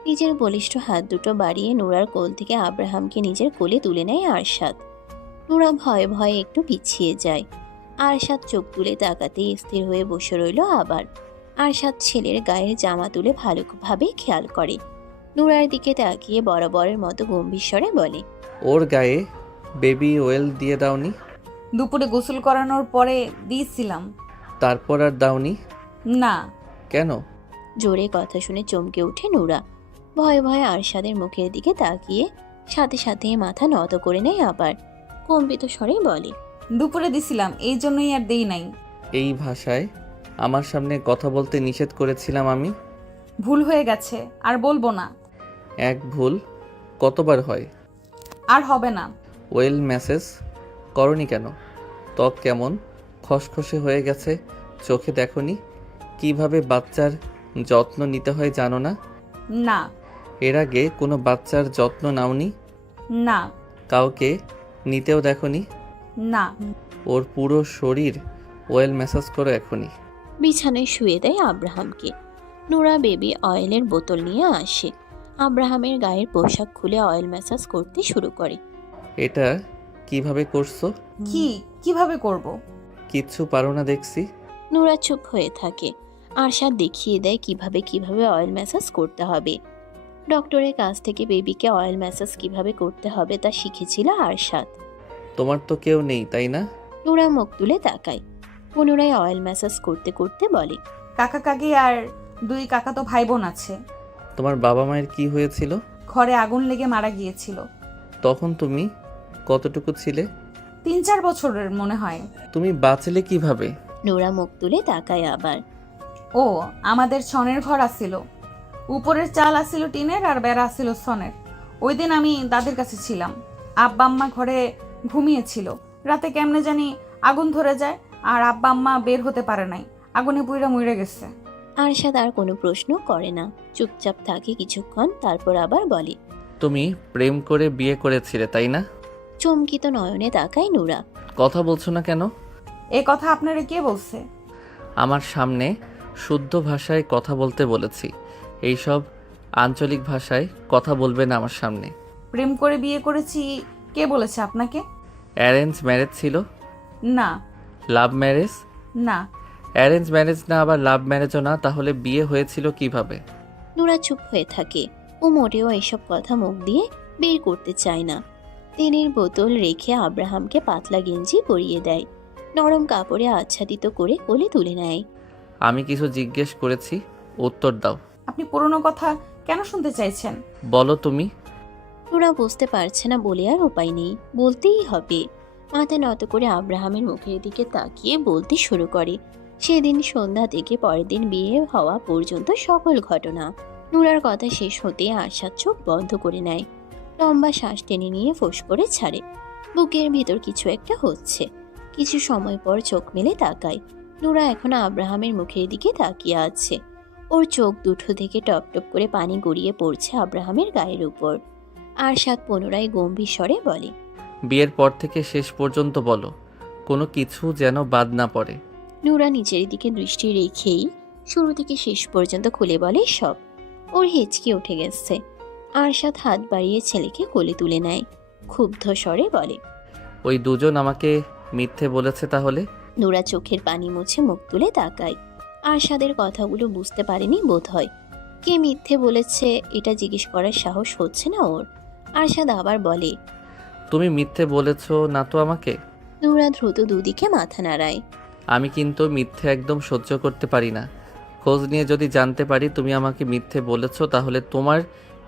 নিজের বলিষ্ঠ হাত দুটো বাড়িয়ে নোরার কোল থেকে আব্রাহামকে নিজের কোলে তুলে নেয় আরশাদ। নোরা ভয়ে ভয়ে একটু পিছিয়ে যায়। আরশাদ চোখ তুলে তাকাতেই স্থির হয়ে বসে রইল আবার। আরশাদ ছেলের গায়ের জামা তুলে ভালোভাবে খেয়াল করে। নোরার দিকে তাকিয়ে বরাবরের মতো গম্ভীর স্বরে বলে, ওর গায়ে বেবি ওয়েল দিয়ে দাওনি? দুপুরে গোসল করানোর পরে দিয়েছিলাম। তারপর আর দাওনি না। কেন? জোরে কথা শুনে চমকে ওঠে নোরা। ভয়ে ভয়ে আরশাদের মুখের দিকে তাকিয়ে সাথে সাথে মাথা নত করে নেয় আবার। কম্পিত স্বরে বলে, দুপুরে দিছিলাম, এই জন্যই আর দেই নাই। এই ভাষায় আমার সামনে কথা বলতে নিষেধ করেছিলাম আমি। ভুল হয়ে গেছে, আর বলবো না। এক ভুল কতবার হয়? আর হবে না। ওয়েল মেসেজ করনি কেন? ত্বক কেমন খসখসে হয়ে গেছে, চোখে দেখনি? কিভাবে বাচ্চার যত্ন নিতে হয় জানো না? না। এর আগে কোনো বাচ্চার যত্ন নাওনি? না। কাউকে নিতেও দেখনি? না। ওর পুরো শরীর ওয়েল ম্যাসাজ করো এখনই। বিছানায় শুয়ে দেয় আব্রাহামকে। নোরা বেবি অয়েলের বোতল নিয়ে আসে। আব্রাহামের গায়ের পোশাক খুলে অয়েল ম্যাসাজ করতে শুরু করে। এটা কিভাবে করছো? কিভাবে করব? কিচ্ছু পারো না দেখছি। নোরা চুপ হয়ে থাকে। আরশাদ দেখিয়ে দেয় কিভাবে অয়েল ম্যাসাজ করতে হবে। ডক্টরের কাছ থেকে বেবিকে অয়েল ম্যাসাজ কিভাবে করতে হবে তা শিখেছিল আরশাদ। তোমার তো কেউ নেই তাই না? নোরা মুখ তুলে তাকায়। পুনরায় অয়েল ম্যাসাজ করতে করতে বলে, কাকা কাকি আর 2 কাকাতো ভাই বোন আছে। তোমার বাবা মায়ের কি হয়েছিল? ঘরে আগুন লেগে মারা গিয়েছিল। তখন তুমি কতটুকু ছিলে? 3-4 বছরের মনে হয়। তুমি বাঁচলে কিভাবে? নোরা মুখ তুলে তাকায় আবার। ও, আমাদের ছনের ঘর আসিল, উপরের চাল আসিল টিনের আর বেড়া আসিল ছনের। ওই দিন আমি দাদির কাছে ছিলাম, আব্বা আম্মা ঘরে ঘুমিয়েছিল। রাতে কেমনে জানি আগুন ধরে যায়, আর আব্বা আম্মা বের হতে পারে নাই, আগুনে পুইরা মুইরে গেছে। আরশাদ আর কোনো প্রশ্ন করে না, চুপচাপ থাকে কিছুক্ষণ, তারপর আবার বলে। তুমি প্রেম করে বিয়ে করেছিলে তাই না? চমকিত নয়নে তাকায় নুরা। কথা বলছো না কেন? এ কথা আপনারে কে বলছে? আমার সামনে শুদ্ধ ভাষায় কথা বলতে বলেছি, এইসব আঞ্চলিক ভাষায় কথা বলবে না আমার সামনে। প্রেম করে বিয়ে করেছি কে বলেছে আপনাকে? অ্যারেঞ্জ ম্যারেজ ছিল? না। Love marriage? না। অ্যারেঞ্জ ম্যারেজ না, আবার লাভ ম্যারেজও না, তাহলে বিয়ে হয়েছিল কিভাবে? নুরা চুপ হয়ে থাকে। ও মোটেও এসব কথা মুখ দিয়ে বের করতে চায় না। তেলের বোতল রেখে আব্রাহামকে পাতলা গেঞ্জি পরিয়ে দেয়, নরম কাপড়ে আচ্ছাদিত করে কোলে তুলে নেয়। আমি কিছু জিজ্ঞেস করেছি, উত্তর দাও। আপনি পুরনো কথা কেন শুনতে চাইছেন? বলো তুমি। নুরা বুঝতে পারছে না বলে আর উপায় নেই, বলতেই হবে। মাথা নত করে আব্রাহামের মুখের দিকে তাকিয়ে বলতে শুরু করে সেদিন সন্ধ্যা থেকে পরের দিন বিয়ে হওয়া পর্যন্ত সকল ঘটনা। নুরার কথা শেষ হতে আশার চোখ বন্ধ করে নেয়, লম্বা শ্বাস টেনে নিয়ে ফোঁস করে ছাড়ে। বুকের ভেতর কিছু একটা হচ্ছে। কিছু সময় পর চোখ মেলে তাকায়। নুরা এখনো আব্রাহামের মুখের দিকে তাকিয়ে আছে। ওর চোখ দুটো থেকে টপ টপ করে পানি গড়িয়ে পড়ছে আব্রাহামের গায়ের উপর। আরশাদ পুনরায় গম্ভীর স্বরে বলে, বিয়ের পর থেকে শেষ পর্যন্ত বলো, কোনো কিছু যেন বাদ না পড়ে। নুরা নিচের দিকে দৃষ্টি রেখেই শুরু থেকে শেষ পর্যন্ত খুলে বলে সব। ওর হেঁচকি উঠে গেছে। আরশাদ হাত বাড়িয়ে ছেলেকে কোলে তুলে নেয়, ক্ষুব্ধ স্বরে বলে, ওই দুজন আমাকে মিথ্যে বলেছে তাহলে? নুরা চোখের পানি মুছে মুখ তুলে তাকায়। আরশাদের কথাগুলো বুঝতে পারেনি বোধ হয়। কে মিথ্যে বলেছে এটা জিজ্ঞেস করার সাহস হচ্ছে না ওর। আরশাদ আবার বলে, তুমি মিথ্যে বলেছো না তো আমাকে? নুরা দ্রুত দুদিকে মাথা নাড়ায়। আমি কিন্তু মিথ্যে একদম সহ্য করতে পারি না। খোঁজ নিয়ে যদি জানতে পারি তুমি আমাকে মিথ্যে বলেছো, তাহলে তোমার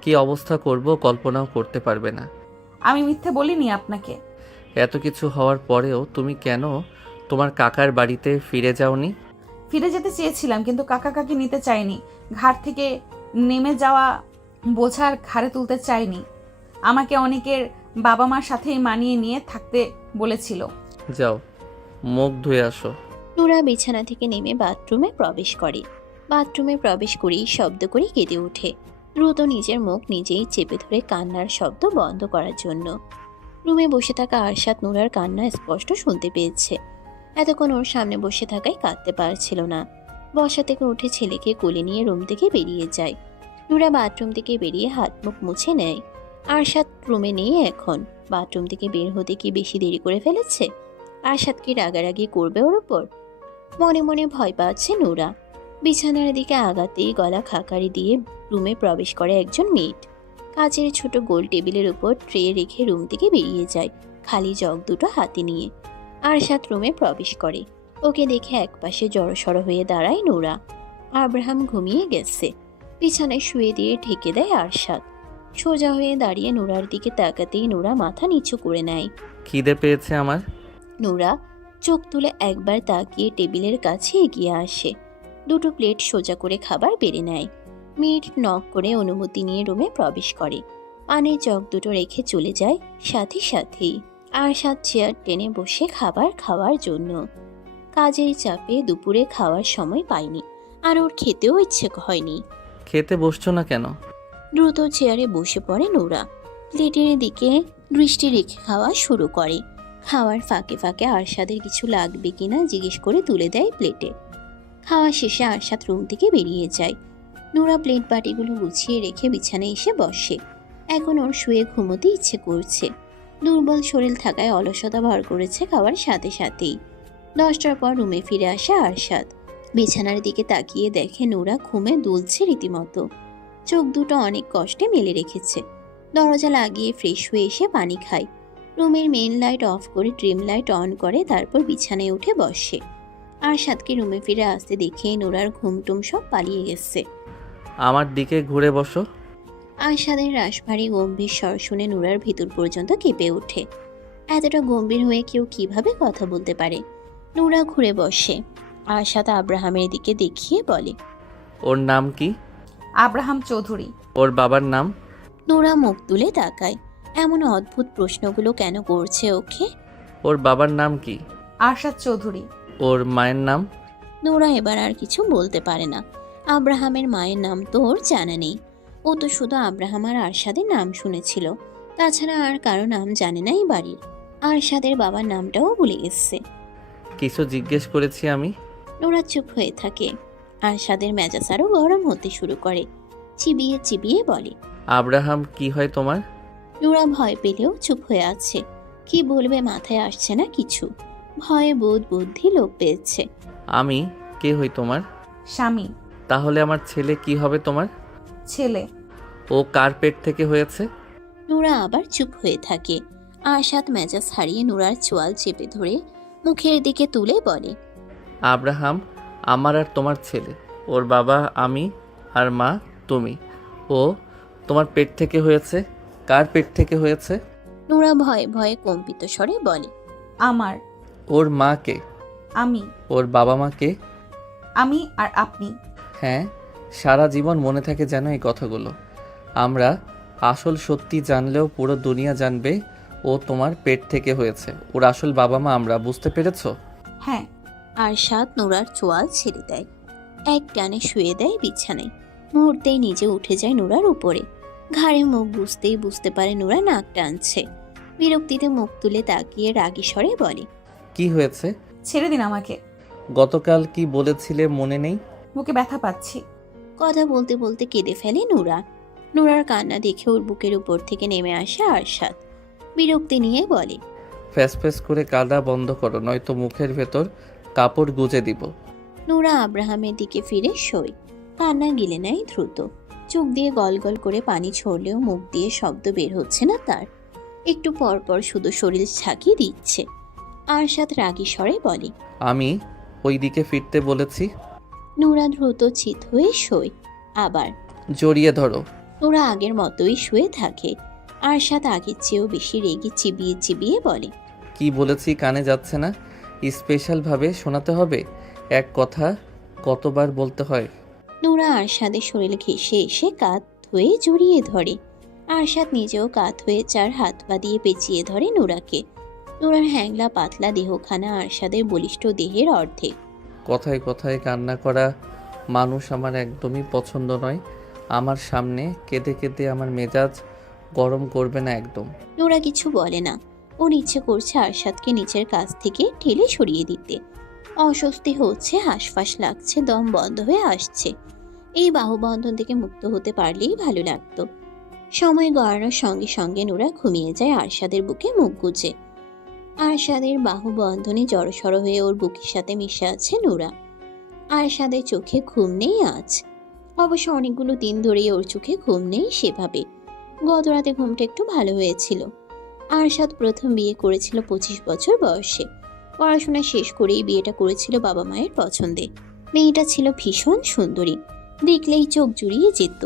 কি অবস্থা করব কল্পনাও করতে পারবে না। আমি মিথ্যে বলিনি আপনাকে। এত কিছু হওয়ার পরেও তুমি কেন তোমার কাকার বাড়িতে ফিরে যাওনি? ফিরে যেতে চেয়েছিলাম, কিন্তু কাকা কাকি নিতে চাইনি। ঘাট থেকে নেমে যাওয়া বোঝার ঘাড়ে তুলতে চাইনি। আমাকে অনেকের বাবা মার সাথেই মানিয়ে নিয়ে থাকতে বলেছিল। যাও, মুখ ধুয়ে আসো। নুরা বিছানা থেকে নেমে বাথরুমে প্রবেশ করে। বাথরুমে প্রবেশ করেই শব্দ করে কেঁদে ওঠে, দ্রুত নিজের মুখ নিজেই চেপে ধরে কান্নার শব্দ বন্ধ করার জন্য। রুমে বসে থাকা আরশাদ নুরার কান্না স্পষ্ট শুনতে পেয়েছে। এতক্ষণ ওর সামনে বসে থাকায় কাঁদতে পারছিল না। বসা থেকে উঠে ছেলেকে কোলে নিয়ে রুম থেকে বেরিয়ে যায়। নুরা বাথরুম থেকে বেরিয়ে হাত মুখ মুছে নেয়। আরশাদ রুমে নেই এখন। বাথরুম থেকে বের হতে কি বেশি দেরি করে ফেলেছে? আরশাদ কি রাগারাগি করবে ওর উপর? মনে মনে ভয় পাচ্ছে নুরা। বিছানার দিকে আগাতেই গলা খাকারি দিয়ে রুমে প্রবেশ করে একজন মেয়েট। কাচের ছোট গোল টেবিলের উপর ট্রে রেখে রুম থেকে বেরিয়ে যায়, খালি জগ দুটো হাতে নিয়ে। আরশাদ রুমে প্রবেশ করে। ওকে দেখে একপাশে জড়সড় হয়ে দাঁড়ায় নুরা। আব্রাহাম ঘুমিয়ে গেছে। বিছানায় শুয়ে দিয়ে ঢেকে দেয় আরশাদ। সোজা হয়ে দাঁড়িয়ে নুরার দিকে তাকাতেই নুরা মাথা নিচু করে নেয়। খিদে পেয়েছে আমার। নুরা চোখ তুলে একবার তাকিয়ে টেবিলের কাছে এগিয়ে আসে। দুটো প্লেট সোজা করে খাবার বেড়ে নেয়। মিট নক করে অনুমতি নিয়ে রুমে প্রবেশ করে। পানির জগ দুটো রেখে চলে যায় সাথে সাথেই। আরশাদ চেয়ার টেনে বসে খাবার খাওয়ার জন্য। কাজের চাপে দুপুরে খাওয়ার সময় পায়নি, আর ওর খেতেও ইচ্ছে হয়নি। খেতে বসছো না কেন? দ্রুত চেয়ারে বসে পড়ে নুরা। প্লেটের দিকে দৃষ্টি রেখে খাওয়া শুরু করে। খাওয়ার ফাঁকে ফাঁকে আরশাদের কিছু লাগবে কিনা জিজ্ঞেস করে তুলে দেয় প্লেটে। খাওয়া শেষে আরশাদ রুম থেকে বেরিয়ে যায়। নুরা প্লেট বাটিগুলো গুছিয়ে রেখে বিছানায় এসে বসে। এখন ওর শুয়ে ঘুমোতে ইচ্ছে করছে। দুর্বল শরীর থাকায় অলসতা ভর করেছে খাওয়ার সাথে সাথেই। 10টার পর রুমে ফিরে আসে আরশাদ। বিছানার দিকে তাকিয়ে দেখে নুরা ঘুমে দুলছে রীতিমতো। চোখ দুটো অনেক কষ্টে মেলে রেখেছে। দরজা লাগিয়ে ফ্রেশ হয়ে এসে পানি খায়। রুমের মেইন লাইট অফ করে ড্রিম লাইট অন করে, তারপর বিছানায় উঠে বসে। আরশাদকে রুমে ফিরে আসতে দেখে নুরার ঘুমটুম সব পালিয়ে গেছে। আমার দিকে ঘুরে বসো। আরশাদের রাশভারী গম্ভীর স্বর শুনে নুরার ভিতর পর্যন্ত কেঁপে ওঠে। এতটা গম্ভীর হয়ে কেউ কিভাবে কথা বলতে পারে? নুরা ঘুরে বসে। আরশাদ আব্রাহামের দিকে দেখিয়ে বলে। ওর নাম কি? আব্রাহাম চৌধুরী। ওর বাবার নাম? নোরা মুখ তুলে তাকায়। এমন অদ্ভুত প্রশ্নগুলো কেন করছে ওকে? ওর বাবার নাম কি? আরশাদ চৌধুরী। ওর মায়ের নাম? নোরা এবার আর কিছু বলতে পারে না। আব্রাহামের মায়ের নাম তো ওর জানা নেই। ও তো শুধু আব্রাহাম আর আরশাদের নাম শুনেছিল, তাছাড়া আর কারো নাম জানে না এই বাড়ির। আরশাদের বাবার নামটাও ভুলে গেছে। কিছু জিজ্ঞেস করেছি আমি? নোরা চুপ হয়ে থাকে। আরশাদের মেজাজ আরও গরম হতে শুরু করে। চিবিয়ে চিবিয়ে বলে। আব্রাহাম কি হয় তোমার? নোরা ভয় পেলেও চুপ হয়ে আছে। কি বলবে মাথায় আসছে না কিছু। ভয়ে বোধ বুদ্ধি লোপ পেয়েছে। আমি কে হই তোমার? স্বামী। তাহলে আমার ছেলে কি হবে তোমার? ছেলে। ও কার পেট থেকে হয়েছে? নোরা আবার চুপ হয়ে থাকে। আরশাদ মেজাজ হারিয়ে নোরার চোয়াল চেপে ধরে মুখের দিকে তুলে বলে। আব্রাহাম আমার আর তোমার ছেলে। ওর বাবা আমি আর মা তুমি। ও তোমার পেট থেকে হয়েছে। কার পেট থেকে হয়েছে? নোরা ভয়ে ভয়ে কম্পিত স্বরে বলে। আমার। ওর মা কে? আমি। ওর বাবা মা কে? আমি আর আপনি। হ্যাঁ, সারা জীবন মনে থাকে যেন এই কথাগুলো। আমরা আসল সত্যি জানলেও পুরো দুনিয়া জানবে ও তোমার পেট থেকে হয়েছে। ওর আসল বাবা মা আমরা, বুঝতে পেরেছো? হ্যাঁ। আরশাদ নোরার চোয়াল ছেড়ে দেয়। এক টানে শুয়ে দেয় বিছানায়। মুহূর্তেই নিজে উঠে যায় নোরার উপরে। ঘাড়ে মুখ বুঝতে পারে নোরা নাক টানছে। বিরক্তিতে মুখ তুলে তাকিয়ে রাগী স্বরে বলে। কি হয়েছে? ছেড়ে দিন আমাকে। গতকাল কি বলেছিলে মনে নেই? বুকে ব্যথা পাচ্ছি। কথা বলতে বলতে কেঁদে ফেলে নোরা। নোরার কান্না দেখে ওর বুকের উপর থেকে নেমে আসে আরশাদ। বিরক্তি নিয়ে বলে। ফ্যাস ফ্যাস করে কাঁদা বন্ধ করো, নয়তো মুখের ভেতর কাপড় গুজে দিব। নোরা আব্রাহামের দিকে ফিরে শোয়। কান্না গিলে নেয় দ্রুত। চোখ দিয়ে গল গল করে পানি ছড়লেও মুখ দিয়ে শব্দ বের হচ্ছে না তার। একটু পর পর শুধু শরীর ঝাঁকি দিচ্ছে। আরশাদ রাগী স্বরে বলে। আমি ওই দিকে ফিরতে বলেছি। নোরা দ্রুত চিত হয়ে শোয়। আবার জড়িয়ে ধরো। নোরা আগের মতোই শুয়ে থাকে। আরশাদ আগের চেয়েও বেশি রেগে চিবিয়ে চিবিয়ে বলে। কি বলেছি কানে যাচ্ছে না? স্পেশালভাবে শোনাতে হবে? এক কথা কতবার বলতে হয়? নোরা আরশাদের শরীর ঘেঁষে এসে কাঁধ ধুয়ে জড়িয়ে ধরে। আরশাদ নিজেও কাঁধ হয়ে চার হাত পা দিয়ে পেঁচিয়ে ধরে নোরাকে। নোরার হ্যাংলা পাতলা দেহখানা আরশাদের বলিষ্ঠ দেহের অর্ধেক। কথায় কথায় কান্না করা মানুষ আমার একদমই পছন্দ নয়। আমার সামনে কেঁদে কেঁদে আমার মেজাজ গরম করবে না একদম। নোরা কিছু বলে না। ওর ইচ্ছে করছে আরশাদকে নিচের কাছ থেকে ঠেলে সরিয়ে দিতে। অস্বস্তি হচ্ছে, হাঁসফাঁস লাগছে, দম বন্ধ হয়ে আসছে। এই বাহুবন্ধন থেকে মুক্ত হতে পারলেই ভালো লাগতো। সময় গড়ানোর সঙ্গে সঙ্গে নোরা ঘুমিয়ে যায় আরশাদের বুকে মুখ গুজে। আরশাদের বাহুবন্ধনে জড়সড় হয়ে ওর বুকের সাথে মিশে আছে নোরা। আরশাদের চোখে ঘুম নেই আজ। অবশ্য অনেকগুলো দিন ধরেই ওর চোখে ঘুম নেই সেভাবে। গত রাতে ঘুমটা একটু ভালো হয়েছিল। আরশাদ প্রথম বিয়ে করেছিল 25 বছর বয়সে। পড়াশোনা শেষ করেই বিয়েটা করেছিল বাবা মায়ের পছন্দে। মেয়েটা ছিল ভীষণ সুন্দরী, দেখলেই চোখ জুড়িয়ে যেত।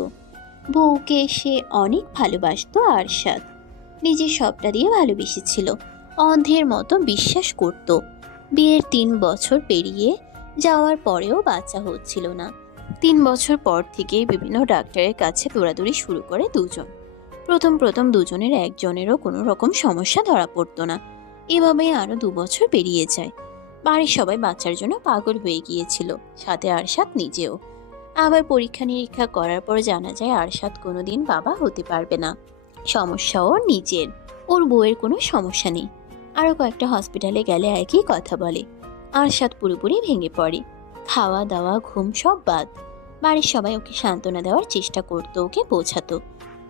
বউকে সে অনেক ভালোবাসতো আরশাদ। নিজের সবটা দিয়ে ভালোবেসেছিল, অন্ধের মতো বিশ্বাস করত। বিয়ের 3 বছর পেরিয়ে যাওয়ার পরেও বাচ্চা হচ্ছিল না। 3 বছর পর থেকেই বিভিন্ন ডাক্তারের কাছে দৌড়াদৌড়ি শুরু করে দুজন। প্রথম দুজনের একজনেরও কোনো রকম সমস্যা ধরা পড়তো না। এভাবেই আরো 2 বছর পেরিয়ে যায়। বাড়ির সবাই বাচ্চার জন্য পাগল হয়ে গিয়েছিল, সাথে আরশাদ নিজেও। আবার পরীক্ষা নিরীক্ষা করার পর জানা যায় আরশাদ কোনোদিন বাবা হতে পারবে না। সমস্যা ওর নিজের, ওর বউয়ের কোনো সমস্যা নেই। আরও কয়েকটা হসপিটালে গেলে একই কথা বলে। আরশাদ পুরোপুরি ভেঙে পড়ে। খাওয়া দাওয়া ঘুম সব বাদ। বাড়ির সবাই ওকে সান্ত্বনা দেওয়ার চেষ্টা করতো, ওকে বোঝাতো।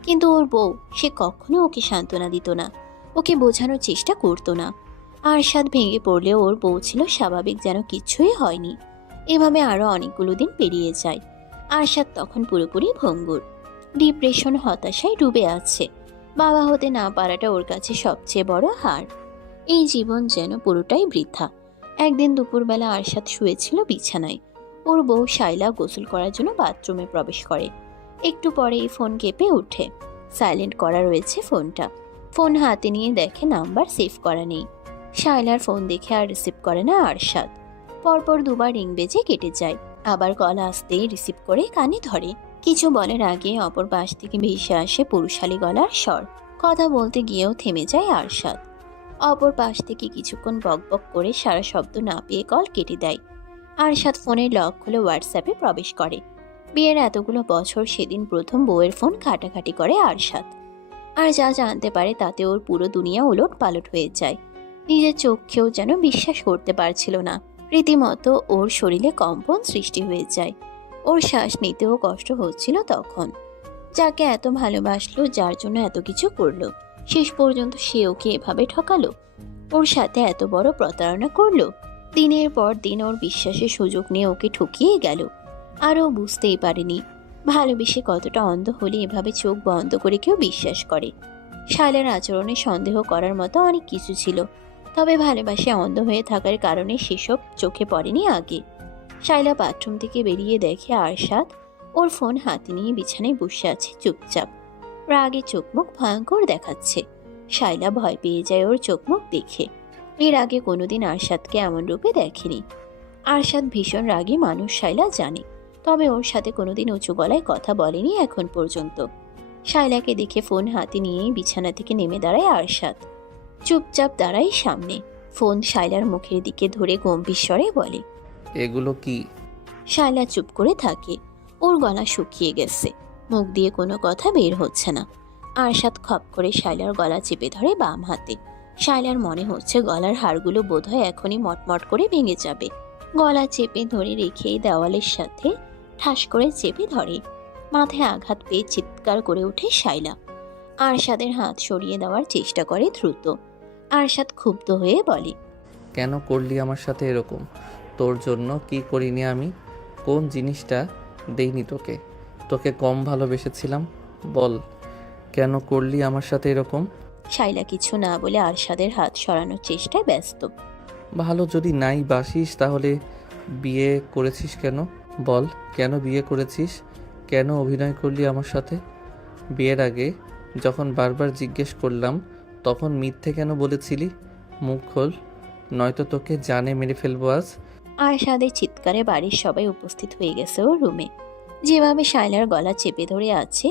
কিন্তু ওর বউ, সে কখনো ওকে সান্ত্বনা দিত না, ওকে বোঝানোর চেষ্টা করতো না। আরশাদ ভেঙে পড়লেও ওর বউ ছিল স্বাভাবিক, যেন কিচ্ছুই হয়নি। এভাবে আরও অনেকগুলো দিন পেরিয়ে যায়। আরশাদ তখন পুরোপুরি ভঙ্গুর, ডিপ্রেশন হতাশায় ডুবে আছে। বাবা হতে না পারাটা ওর কাছে সবচেয়ে বড় হার। এই জীবন যেন পুরোটাই বৃথা। একদিন দুপুরবেলা আরশাদ শুয়েছিল বিছানায়। ওর বউ শাইলা গোসল করার জন্য বাথরুমে প্রবেশ করে। একটু পরেই ফোন কেঁপে ওঠে। সাইলেন্ট করা রয়েছে ফোনটা। ফোন হাতে নিয়ে দেখে নাম্বার সেভ করা নেই। শাইলার ফোন দেখে আর রিসিভ করে না আরশাদ। পরপর দুবার রিং বেজে কেটে যায়, আবার গলা আসতেই রিসিভ করে কানে ধরে। কিছু বলার আগে অপর পাশ থেকে ভেসে আসে পুরুষালী গলার স্বর। কথা বলতে গিয়েও থেমে যায় আরশাদ। অপর পাশ থেকে কিছুক্ষণ বকবক করে সারা শব্দ না পেয়ে কল কেটে দেয়। আরশাদ ফোনের লক খুলে হোয়াটসঅ্যাপে প্রবেশ করে। বিয়ের এতগুলো বছর সেদিন প্রথম বউয়ের ফোন ঘাটাঘাটি করে আরশাদ। আর যা জানতে পারে তাতে ওর পুরো দুনিয়া ওলট পালট হয়ে যায়। নিজের চোখেও যেন বিশ্বাস করতে পারছিল না। রীতিমতো ওর শরীরে কম্পন সৃষ্টি হয়ে যায়। ওর শ্বাস নিতেও কষ্ট হচ্ছিল তখন। যাকে এত ভালোবাসলো, যার জন্য এত কিছু করলো, শেষ পর্যন্ত সে ওকে এভাবে ঠকালো, ওর সাথে এত বড় প্রতারণা করলো। দিনের পর দিন ওর বিশ্বাসের সুযোগ নিয়ে ওকে ঠকিয়ে গেল। আর ও বুঝতেই পারেনি ভালোবেসে কতটা অন্ধ হলে এভাবে চোখ বন্ধ করে কেউ বিশ্বাস করে। শায়লার আচরণে সন্দেহ করার মতো অনেক কিছু ছিল, তবে ভালোবাসে অন্ধ হয়ে থাকার কারণে সেসব চোখে পড়েনি আগে। শায়লা বাথরুম থেকে বেরিয়ে দেখে আরশাদ ওর ফোন হাতে নিয়ে বিছানায় বসে আছে চুপচাপ। রাগে চোখ মুখ ভয়ঙ্কর দেখাচ্ছে। শায়লা ভয় পেয়ে যায় ওর চোখ মুখ দেখে। এর আগে কোনোদিন আরশাদকে এমন রূপে দেখেনি। আরশাদ ভীষণ রাগী মানুষ, শায়লা জানে, তবে ওর সাথে কোনোদিন উঁচু গলায় কথা বলেনি এখন পর্যন্ত। শায়লাকে দেখে ফোন হাতে নিয়েই বিছানা থেকে নেমে দাঁড়ায় আরশাদ। চুপচাপ দাঁড়ায় সামনে, ফোন শায়লার মুখের দিকে ধরে গম্ভীর স্বরে বলে, এগুলো কি? শায়লা চুপ করে থাকে। ওর গলা শুকিয়ে গেছে, মুখ দিয়ে কোনো কথা বের হচ্ছে না। আরশাদ খপ করে শায়লার গলা চেপে ধরে বাম হাতে। শায়লার মনে হচ্ছে গলার হাড়গুলো বোধহয় এখনই মটমট করে ভেঙে যাবে। গলা চেপে ধরে রেখে দেওয়ালের সাথে ঠাস করে চেপে ধরে। মাথায় আঘাত পেয়ে চিৎকার করে ওঠে শায়লা। আরশাদের হাত সরিয়ে দেওয়ার চেষ্টা করে দ্রুত। আরশাদ ক্ষুব্ধ হয়ে বলে, কেন করলি আমার সাথে এরকম? তোর জন্য কি করিনি আমি? কোন জিনিসটা দেইনি তোকে? তোকে কম ভালোবেসেছিলাম? বল, কেন করলি আমার সাথে এরকম? শায়লা কিছু না বলে আরশাদের হাত সরানোর চেষ্টায় ব্যস্ত। ভালো যদি নাই বাসিস তাহলে বিয়ে করেছিস কেন? বল, কেন বিয়ে করেছিস? কেন অভিনয় করলি আমার সাথে? বিয়ের আগে যখন বারবার জিজ্ঞেস করলাম তখন মিথ্যে কেন বলেছিলি? মুখ খোল, নয়তো তোকে জানে মেরে ফেলবো আজ। আরশাদের চিৎকারে বাড়ির সবাই উপস্থিত হয়ে গেছে ওর রুমে। যেভাবে শায়লার গলা চেপে ধরে আছে,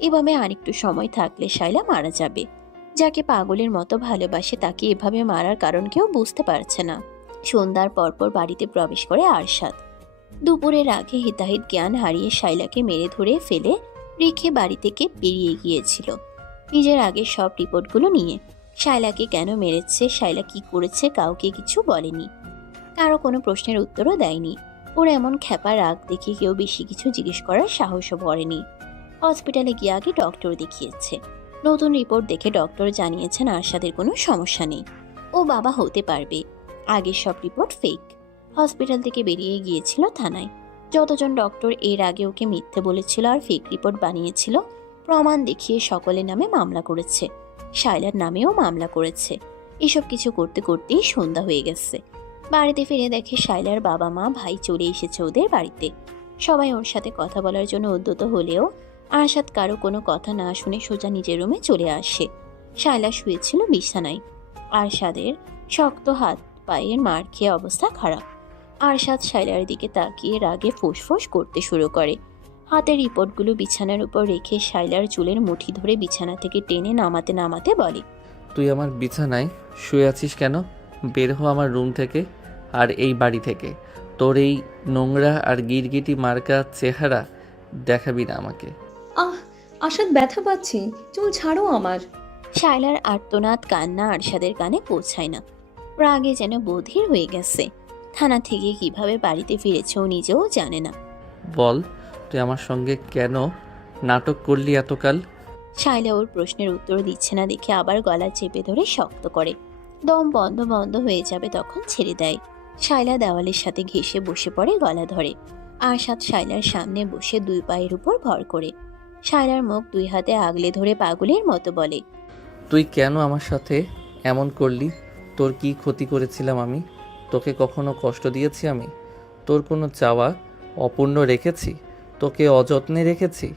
এভাবে আরেকটু সময় থাকলে শায়লা মারা যাবে। যাকে পাগলের মতো ভালোবাসে তাকে এভাবে মারার কারণ কেউ বুঝতে পারছে না। সন্ধ্যার পরপর বাড়িতে প্রবেশ করে আরশাদ। দুপুরের আগে হিতাহিত জ্ঞান হারিয়ে শায়লাকে মেরে ধরে ফেলে রেখে বাড়ি থেকে বেরিয়ে গিয়েছিল নিজের আগের সব রিপোর্টগুলো নিয়ে। শায়লাকে কেন মেরেছে, শায়লা কি করেছে, কাউকে কিছু বলেনি। কারো কোনো প্রশ্নের উত্তরও দেয়নি। ওর এমন খ্যাপা রাগ দেখে কেউ বেশি কিছু জিজ্ঞেস করার সাহসও করেনি। হসপিটালে গিয়ে আগে ডক্টর দেখিয়েছে। নতুন রিপোর্ট দেখে ডক্টর জানিয়েছেন আরশাদের কোনো সমস্যা নেই, ও বাবা হতে পারবে। আগের সব রিপোর্ট ফেক। হসপিটাল থেকে বেরিয়ে গিয়েছিল থানায়। যতজন ডক্টর এর আগে ওকে মিথ্যে বলেছিল আর ফেক রিপোর্ট বানিয়েছিল, প্রমাণ দেখিয়ে সকলের নামে মামলা করেছে। শায়লার নামেও মামলা করেছে। এসব কিছু করতে করতেই সন্ধ্যা হয়ে গেছে। বাড়িতে ফিরে দেখে শায়লার বাবা মা ভাই চলে এসেছে ওদের বাড়িতে। সবাই ওর সাথে কথা বলার জন্য উদ্যত হলেও আরশাদ কারো কোনো কথা না শুনে সোজা নিজের রুমে চলে আসে। শায়লা শুয়েছিল বিছানায়। আরশাদের শক্ত হাত পায়ের মার খেয়ে অবস্থা খারাপ। আরশাদ শায়লার দিকে তাকিয়ে রাগে ফোঁস করতে শুরু করে। হাতের রিপোর্টগুলো বিছানার উপর রেখে শায়লার চুলের মুঠি ধরে বিছানা থেকে টেনে নামাতে নামাতে বলে, তুই আমার বিছানায় শুয়ে আছিস কেন? বের হ আমার রুম থেকে আর এই বাড়ি থেকে। তোর এই নোংরা আর গিরগিটি মার্কা চেহারা দেখাবি না আমাকে। আহ, আশাদ ব্যথা পাচ্ছি, চুল ছাড়ো আমার। শায়লার আর্তনাদ কান্না আরশাদের কানে পৌঁছায় না। রাগে যেন বধির হয়ে গেছে। থানা থেকে কিভাবে বাড়িতে ফিরেছে ও নিজেও জানে না। বল, তুই আমার সঙ্গে কেন নাটক করলি এতকাল? শায়লা ওর প্রশ্নের উত্তর দিচ্ছে না দেখে আবার গলা চেপে ধরে শক্ত করে। দম বন্ধ বন্ধ হয়ে যাবে তখন ছেড়ে দেয়। শায়লা দেওয়ালের সাথে ঘেঁষে বসে পড়ে, গলা ধরে। আরশাদ শায়লার সামনে বসে দুই পায়ের উপর ভর করে। শায়লার মুখ দুই হাতে আগলে ধরে পাগলের মতো বলে, তুই কেন আমার সাথে এমন করলি? তোর কি ক্ষতি করেছিলাম আমি? তোকে কখনো কষ্ট দিয়েছি আমি? তোর কোনো চাওয়া অপূর্ণ রেখেছি? তোকে অযত্নে রেখেছি?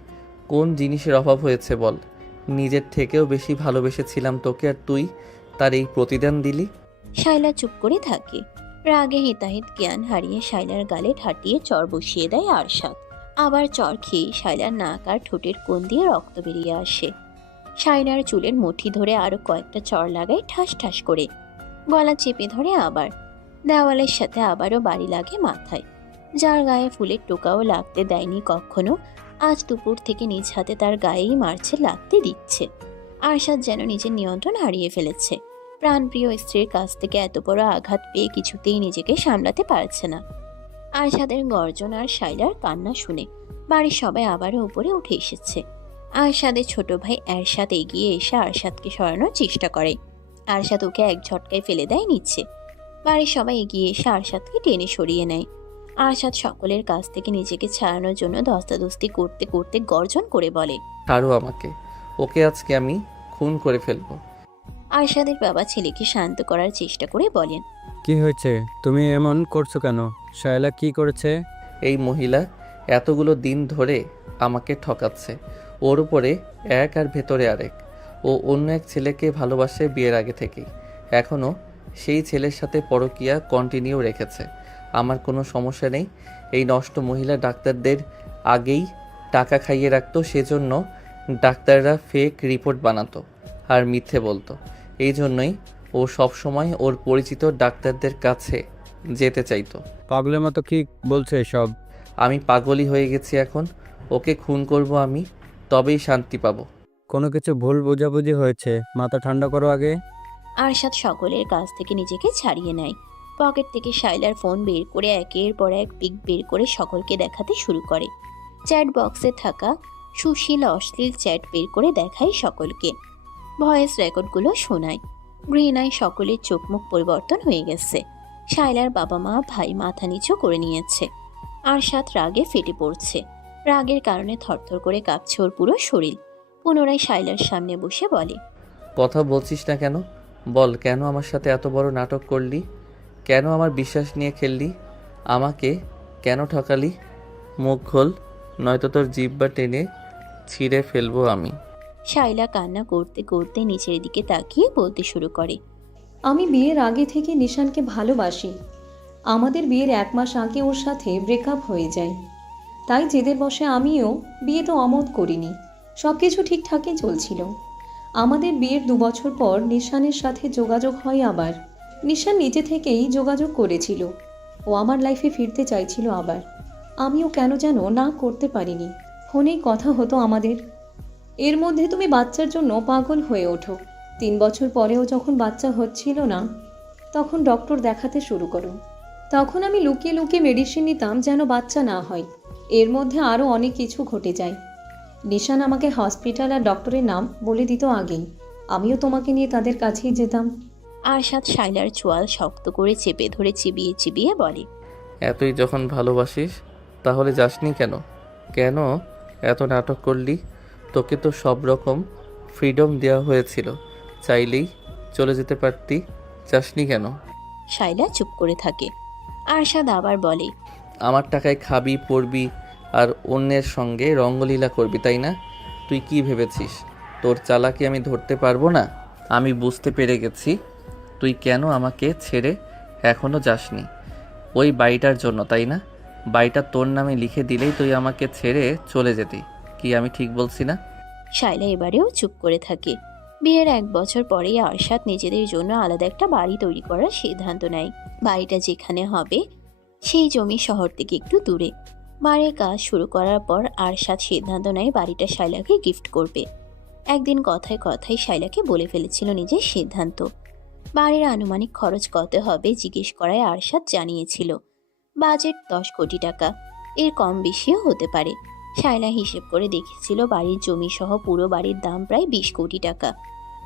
কোন জিনিসের অভাব হয়েছে বল? নিজের থেকেও বেশি ভালোবেসেছিলাম তোকে, আর তুই তার এই প্রতিদান দিলি। শায়লা চুপ করে থাকে। রাগে হিতাহিত জ্ঞান হারিয়ে শাইলার গালে ঠাটিয়ে চর বসিয়ে দেয় আরশাদ। আবার চর খেয়ে শাইলার নাক আর ঠোঁটের কোণ দিয়ে রক্ত বেরিয়ে আসে। শাইলার চুলের মুঠি ধরে আরো কয়েকটা চর লাগায় ঠাস ঠাস করে। গলা চেপে ধরে আবার। দেওয়ালের সাথে আবারও বাড়ি লাগে মাথায়। যার গায়ে ফুলের টোকাও লাগতে দেয়নি কখনো, আজ দুপুর থেকে নিজ হাতে তার গায়েই মারছে, লাগতে দিচ্ছে। আরশাদ যেন নিজের নিয়ন্ত্রণ হারিয়ে ফেলেছে। প্রাণপ্রিয় স্ত্রীর কাছ থেকে এত বড় আঘাত পেয়ে কিছুতেই নিজেকে সামলাতে পারছে না। আরশাদের গর্জন আর শাইলার কান্না শুনে বাড়ির সবাই আবারও উপরে উঠে এসেছে। আরশাদের ছোট ভাই এরশাদ এগিয়ে এসে আরশাদকে সরানোর চেষ্টা করে। আরশাদ ওকে এক ঝটকায় ফেলে দেয় নিচে। বাড়ির সবাই এগিয়ে এসে আরশাদকে টেনে সরিয়ে নেয়। আরশাদ সকলের কাছ থেকে নিজেকে ছাড়ানোর জন্য ধস্তাধস্তি করতে করতে গর্জন করে বলে, ছাড়ো আমাকে, ওকে আজকে আমি খুন করে ফেলবো। আরশাদের বাবা ছেলেকে শান্ত করার চেষ্টা করে বলেন, কি হয়েছে? তুমি এমন করছো কেন? শায়লা কি করেছে? এই মহিলা এতগুলো দিন ধরে আমাকে ঠকাচ্ছে। ওর উপরে এক আর ভেতরে আরেক। ও অন্য এক ছেলেকে ভালোবাসে বিয়ের আগে থেকেই। এখনও সেই ছেলের সাথে পরকীয়া কন্টিনিউ রেখেছে। আমার কোনো সমস্যা নেই। এই নষ্ট মহিলা ডাক্তারদের আগেই টাকা খাইয়ে রাখতো, সেজন্য ডাক্তাররা ফেক রিপোর্ট বানাতো আর মিথ্যে বলতো। এই জন্যই ও সবসময় ওর পরিচিত ডাক্তারদের কাছে যেতে চাইতো। পাগলের মতো কি বলছে এসব? আমি পাগলই হয়ে গেছি এখন। ওকে খুন করব আমি, তবেই শান্তি পাবো। কোনো কিছু ভুল বোঝাবুঝি হয়েছে, মাথা ঠান্ডা করো আগে। আরশাদ সকলের কাছ থেকে নিজেকে ছাড়িয়ে নেয়। পকেট থেকে শাইলার ফোন বের করে একের পর এক পিক বের করে সকলকে দেখাতে শুরু করে। চ্যাট বক্সে থাকা সুশীল অশ্লীল চ্যাট বের করে দেখায় সকলকে। ভয়েস রেকর্ডগুলো শোনায়। ঘৃণায় সকলের চোখ মুখ পরিবর্তন হয়ে গেছে। শাইলার বাবা মা ভাই মাথা নিচু করে নিয়েছে। আরশাদ রাগে ফেটে পড়ছে। রাগের কারণে থরথর করে কাঁপছে ওর পুরো শরীর। পুনরায় শাইলার সামনে বসে বলে, কথা বলছিস না কেন? বল, কেন আমার সাথে এত বড় নাটক করলি? কেন আমার বিশ্বাস নিয়ে খেললি? আমাকে কেন ঠকালি? মুখ খোল, নয়তো তোর জিহ্বা টেনে ছিঁড়ে ফেলবো আমি। শাইলা কান্না করতে করতে নিচের দিকে তাকিয়ে বলতে শুরু করে, আমি বিয়ের আগে থেকে নিশানকে ভালোবাসি। আমাদের বিয়ের 1 মাস আগে ওর সাথে ব্রেকআপ হয়ে যায়। তাই জেদের বশে আমিও বিয়ে তো অমত করিনি। সব কিছু ঠিকঠাকই চলছিল। আমাদের বিয়ের 2 বছর পর নিশানের সাথে যোগাযোগ হয় আবার। নিশান নিজে থেকেই যোগাযোগ করেছিল। ও আমার লাইফে ফিরতে চাইছিল আবার। আমিও কেন যেন না করতে পারিনি। ফোনেই কথা হতো আমাদের। এর মধ্যে তুমি বাচ্চার জন্য পাগল হয়ে ওঠো। 3 বছর পরেও যখন বাচ্চা হচ্ছিল না, তখন ডক্টর দেখাতে শুরু করো। তখন আমি লুকিয়ে লুকিয়ে মেডিসিন নিতাম যেন বাচ্চা না হয়। এর মধ্যে আরও অনেক কিছু ঘটে যায়। নিশান আমাকে হসপিটাল আর ডক্টরের নাম বলে দিত আগেই। আমিও তোমাকে নিয়ে তাদের কাছেই যেতাম। আরশাদ শাইলার চোয়াল শক্ত করে চেপে ধরে চিবিয়ে চিবিয়ে বলে, এতই যখন ভালোবাসিস তাহলে যাসনি কেন? কেন এত নাটক করলি? তোকে তো সব রকম ফ্রিডম দেওয়া হয়েছিল, চাইলেই চলে যেতে পারতি। যাসনি কেন? শাইলা চুপ করে থাকে। আরশাদ আবার বলে, আমার টাকায় খাবি, পরবি আর অন্যের সঙ্গে রঙ্গলীলা করবি, তাই না? তুই কি ভেবেছিস তোর চালাকি আমি ধরতে পারবো না? আমি বুঝতে পেরে গেছি তুই কেন আমাকে ছেড়ে এখনও যাসনি। ওই বাড়িটার জন্য, তাই না? বাড়িটা তোর নামে লিখে দিলেই তুই আমাকে ছেড়ে চলে যেতি। কি আমি ঠিক বলছি না? শাইলা এবারেও চুপ করে থাকে। বিয়ের 1 বছর পরেই আরশাদ নিজেদের জন্য আলাদা একটা বাড়ি তৈরি করার সিদ্ধান্ত নেয়। বাড়িটা যেখানে হবে সেই জমি শহর থেকে একটু দূরে। বাড়ির কাজ শুরু করার পর আরশাদ সিদ্ধান্ত নেয় বাড়িটা শাইলাকে গিফট করবে। একদিন কথায় কথায় শাইলাকে বলে ফেলেছিল নিজের সিদ্ধান্ত। বাড়ির আনুমানিক খরচ কত হবে জিজ্ঞেস করায় আরশাদ জানিয়েছিল বাজেট 10 কোটি টাকা, এর কম বেশিও হতে পারে। শাইলা হিসেব করে দেখেছিল বাড়ির জমি সহ পুরো বাড়ির দাম প্রায় 20 কোটি টাকা।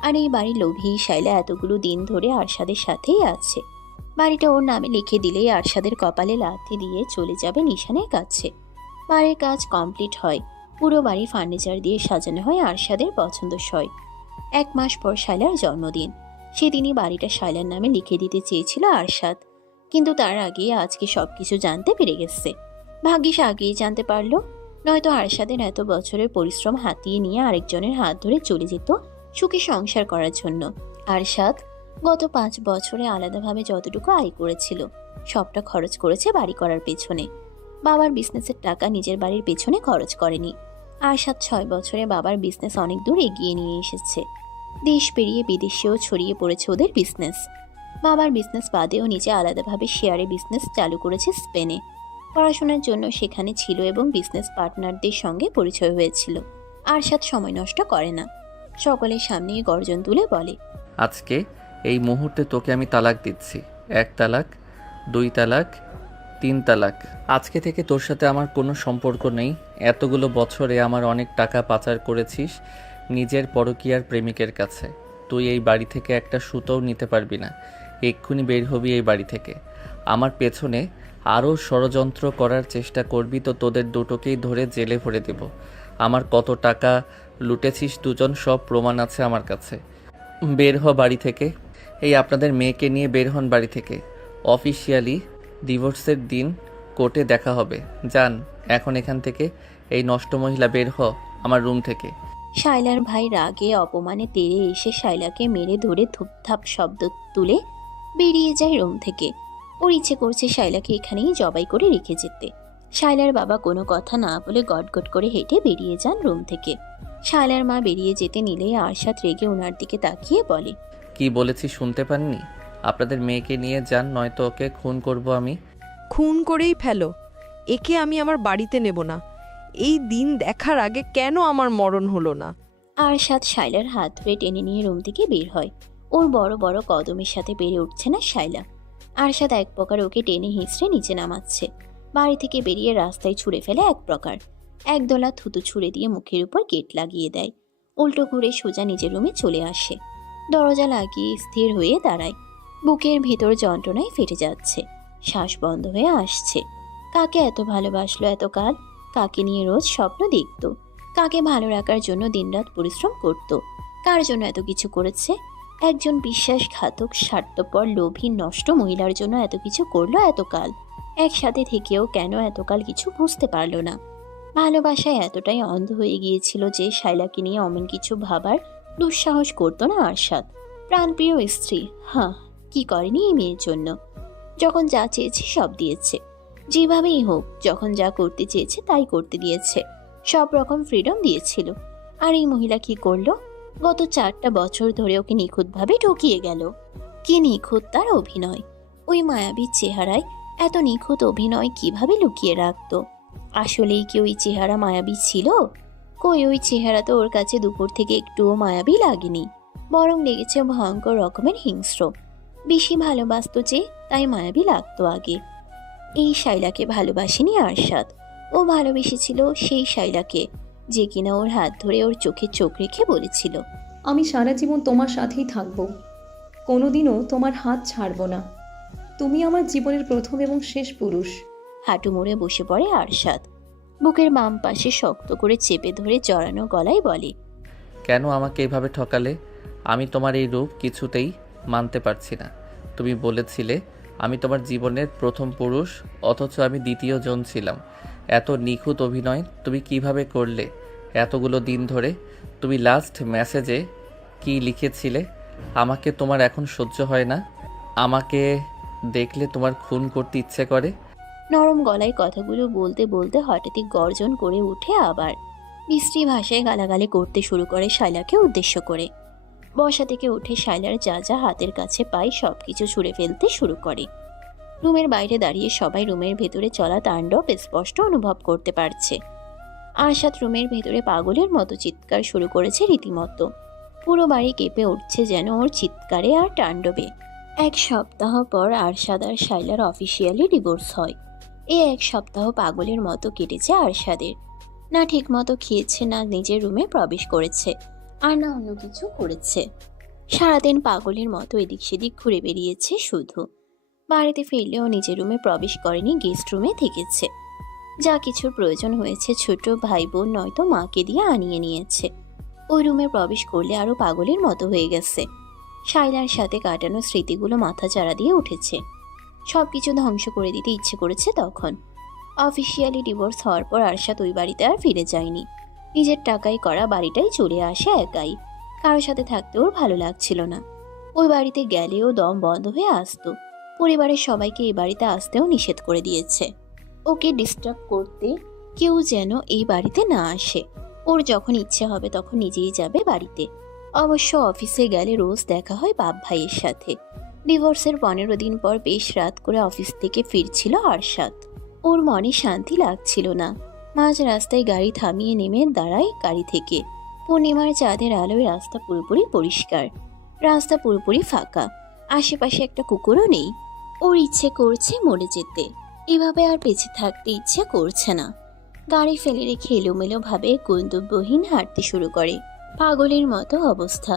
আর এই বাড়ির লোভী শাইলা এতগুলো দিন ধরে আরশাদের সাথেই আছে। বাড়িটা ওর নামে লিখে দিলেই আরশাদের কপালে লাথি দিয়ে চলে যাবে নিশানের কাছে। বাড়ির কাজ কমপ্লিট হয়। পুরো বাড়ি ফার্নিচার দিয়ে সাজানো হয় আরশাদের পছন্দসই। 1 মাস পর শাইলার জন্মদিন। সেদিনই বাড়িটা শাইলার নামে লিখে দিতে চেয়েছিল আরশাদ, কিন্তু তার আগে আজকে সবকিছু জানতে পেরে গেছে। ভাগ্যিস আগেই জানতে পারলো, নয়তো আরশাদের এত বছরের পরিশ্রম হাতিয়ে নিয়ে আরেকজনের হাত ধরে চলে যেত সুখে সংসার করার জন্য। আরশাদ গত 5 বছরে আলাদাভাবে যতটুকু আয় করেছিল সবটা খরচ করেছে বাড়ি করার পেছনে। বাবার বিজনেসের টাকা নিজের বাড়ির পেছনে খরচ করেনি। আরশাদ 6 বছরে বাবার বিজনেস অনেক দূর এগিয়ে নিয়ে এসেছে। দেশ পেরিয়ে বিদেশেও ছড়িয়ে পড়েছে ওদের বিজনেস। বাবার বিজনেস বাদেও নিজে আলাদাভাবে শেয়ারে বিজনেস চালু করেছে স্পেনে। পড়াশোনার জন্য সেখানে ছিল এবং বিজনেস পার্টনারদের সঙ্গে পরিচয় হয়েছিল। আরশাদ সময় নষ্ট করে না, সকলের সামনে গর্জন তুলে বলে, আজকে এই মুহূর্তে তোকে আমি তালাক দিচ্ছি। 1 তালাক, 2 তালাক, 3 তালাক। আজকে থেকে তোর সাথে আমার কোনো সম্পর্ক নেই। এতগুলো বছরে আমার অনেক টাকা পাচার করেছিস নিজের পরকীয়ার প্রেমিকের কাছে। তুই এই বাড়ি থেকে একটা সুতোও নিতে পারবি না। এক্ষুনি বের হবি এই বাড়ি থেকে। আমার পেছনে আরও ষড়যন্ত্র করার চেষ্টা করবি তো তোদের দুটোকেই ধরে জেলে ভরে দেব। আমার কত টাকা লুটেছিস দুজন, সব প্রমাণ আছে আমার কাছে। বের হ বাড়ি থেকে। এই আপনাদের মেয়েকে নিয়ে বের হন বাড়ি থেকে। অফিসিয়ালি ডিভোর্সের দিন কোর্টে দেখা হবে। যান এখন এখান থেকে। এই নষ্ট মহিলা, বের হ আমার রুম থেকে। শায়লার ভাই রাগে অপমানে তেড়ে এসে শায়লাকে মেরে ধরে ধূপধাপ শব্দ তুলে বেরিয়ে যায় রুম থেকে। ওর ইচ্ছে করছে শায়লাকে এখানেই জবাই করে রেখে যেতে। শায়লার বাবা কোনো কথা না বলে গটগট করে হেঁটে বেরিয়ে যান রুম থেকে। শায়লার মা বেরিয়ে যেতে নিলেই আরশাদ রেগে ওনার দিকে তাকিয়ে বলে, কি বলেছি শুনতে পাননি? আপনাদের মেয়েকে নিয়ে যান, নয়তো ওকে খুন করব আমি। খুন করেই ফেলো, একে আমি আমার বাড়িতে নেব না। এই দিন দেখার আগে কেন আমার মরণ হলো না? আরশাদ শায়লার হাত ধরে টেনে নিয়ে রুম থেকে বের হয়। ওর বড় বড় কদমের সাথে পেরে উঠছে না শায়লা। আরশাদ এক প্রকার ওকে টেনে হিঁচড়ে নিচে নামাচ্ছে। বাড়ি থেকে বেরিয়ে রাস্তায় ছুঁড়ে ফেলে এক প্রকার। একদলা থুতু ছুঁড়ে দিয়ে মুখের উপর গেট লাগিয়ে দেয়। উল্টো ঘুরে সোজা নিজের রুমে চলে আসে। দরজা লাগিয়ে স্থির হয়ে দাঁড়ায়। বুকের ভেতর যন্ত্রণায় ফেটে যাচ্ছে, শ্বাস বন্ধ হয়ে আসছে। কাকে এত ভালোবাসলো এতকাল? কাকে নিয়ে রোজ স্বপ্ন দেখত? কাকে ভালো রাখার জন্য দিনরাত পরিশ্রম করত? কার জন্য এত কিছু করেছে? একজন বিশ্বাসঘাতক, স্বার্থপর, লোভী, নষ্ট মহিলার জন্য এত কিছু করলো এতকাল। একসাথে থেকেও কেন এতকাল কিছু বুঝতে পারল না? ভালোবাসায় এতটাই অন্ধ হয়ে গিয়েছিল যে শায়লাকে নিয়ে অমন কিছু ভাবার দুঃসাহস করতো না আরশাদ। প্রাণপ্রিয় স্ত্রী, হ্যাঁ, কি করেনি এই মেয়ের জন্য? যখন যা চেয়েছে সব দিয়েছে, যেভাবেই হোক। যখন যা করতে চেয়েছে তাই করতে দিয়েছে, সব রকম ফ্রিডম দিয়েছিল। আর এই মহিলা কি করলো? গত 4টা বছর ধরে ওকে নিখুঁতভাবে ঠকিয়ে গেল। কি নিখুঁত তার অভিনয়! ওই মায়াবীর চেহারায় এত নিখুঁত অভিনয় কিভাবে লুকিয়ে রাখতো? আসলেই কি ওই চেহারা মায়াবী ছিল? কই, ওই চেহারা তো ওর কাছে দুপুর থেকে একটুও মায়াবী লাগেনি, বরং লেগেছে ভয়ঙ্কর রকমের হিংস্র। বেশি ভালোবাসতো যে, তাই মায়াবী লাগতো আগে। এই শায়লাকে ভালোবাসেনি আরশাদ, ও ভালোবেসেছিল সেই শায়লাকে, যে কিনা ওর হাত ধরে ওর চোখে চোখ রেখে বলেছিল, আমি সারা জীবন তোমার সাথেই থাকবো, কোনোদিনও তোমার হাত ছাড়বো না। তুমি আমার জীবনের প্রথম এবং শেষ পুরুষ। হাঁটু মুড়ে বসে পড়ে আরশাদ। বুকের বাম পাশে শক্ত করে চেপে ধরে জড়ানো গলায় বলে, কেন আমাকে এভাবে ঠকালে? আমি তোমার এই রূপ কিছুতেই মানতে পারছি না। তুমি বলেছিলে আমি তোমার জীবনের প্রথম পুরুষ, অথচ আমি দ্বিতীয় জন ছিলাম। এত নিখুঁত অভিনয় তুমি কিভাবে করলে এতগুলো দিন ধরে? তুমি লাস্ট মেসেজে কি লিখেছিলে? আমাকে তোমার এখন সহ্য হয় না, আমাকে দেখলে তোমার খুন করতে ইচ্ছে করে। নরম গলায় কথাগুলো বলতে বলতে হঠাৎই গর্জন করে উঠে আবার মিষ্টি ভাষায় গালাগালি করতে শুরু করে শায়লাকে উদ্দেশ্য করে। বসা থেকে উঠে শায়লার যা যা হাতের কাছে পায় সবকিছু ছুঁড়ে ফেলতে শুরু করে। রুমের বাইরে দাঁড়িয়ে সবাই রুমের ভেতরে চলা তাণ্ডব স্পষ্ট অনুভব করতে পারছে। আরশাদ রুমের ভেতরে পাগলের মতো চিৎকার শুরু করেছে রীতিমতো। পুরো বাড়ি কেঁপে উঠছে যেন ওর চিৎকারে আর তাণ্ডবে। 1 সপ্তাহ পর আরশাদ আর শায়লার অফিসিয়ালি ডিভোর্স হয়। এই 1 সপ্তাহ পাগলের মতো কেটেছে আরশাদের। না ঠিক মতো খেয়েছে, না নিজের রুমে প্রবেশ করেছে, আর না অন্য কিছু করেছে। সারাদিন পাগলের মতো এদিক সেদিক ঘুরে বেরিয়েছে শুধু। বাড়িতে ফিরলেও নিজের রুমে প্রবেশ করেনি, গেস্ট রুমে থেকেছে। যা কিছুর প্রয়োজন হয়েছে ছোট ভাই বোন নয়তো মাকে দিয়ে আনিয়ে নিয়েছে। ওই রুমে প্রবেশ করলে আরও পাগলের মতো হয়ে গেছে। শায়লার সাথে কাটানো স্মৃতিগুলো মাথা চাড়া দিয়ে উঠেছে। সব কিছু ধ্বংস করে দিতে ইচ্ছে করেছে তখন। অফিসিয়ালি ডিভোর্স হওয়ার পর আরশাদ ওই বাড়িতে আর ফিরে যায়নি। নিজের টাকায় করা বাড়িটাই চলে আসে একাই। কারোর সাথে থাকতে ওর ভালো লাগছিল না। ওই বাড়িতে গেলেও দম বন্ধ হয়ে আসতো। পরিবারের সবাইকে এই বাড়িতে আসতেও নিষেধ করে দিয়েছে। ওকে ডিস্টার্ব করতে কেউ যেন এই বাড়িতে না আসে। ওর যখন ইচ্ছে হবে তখন নিজেই যাবে বাড়িতে। অবশ্য অফিসে গেলে রোজ দেখা হয় বাপ ভাইয়ের সাথে। ডিভোর্সের 15 দিন পর বেশ রাত করে অফিস থেকে ফিরছিল আরশাদ। ওর মনে শান্তি লাগছিল না। মাঝ রাস্তায় গাড়ি থামিয়ে নেমে দাঁড়ায় গাড়ি থেকে। পূর্ণিমার চাঁদের আলোয় রাস্তা পুরোপুরি পরিষ্কার, রাস্তা পুরোপুরি ফাঁকা, আশেপাশে একটা কুকুরও নেই। ওর ইচ্ছে করছে মরে যেতে, এভাবে আর বেঁচে থাকতে ইচ্ছে করছে না। গাড়ি ফেলে রেখে এলোমেলো ভাবে গন্তব্যহীন হাঁটতে শুরু করে। পাগলের মতো অবস্থা,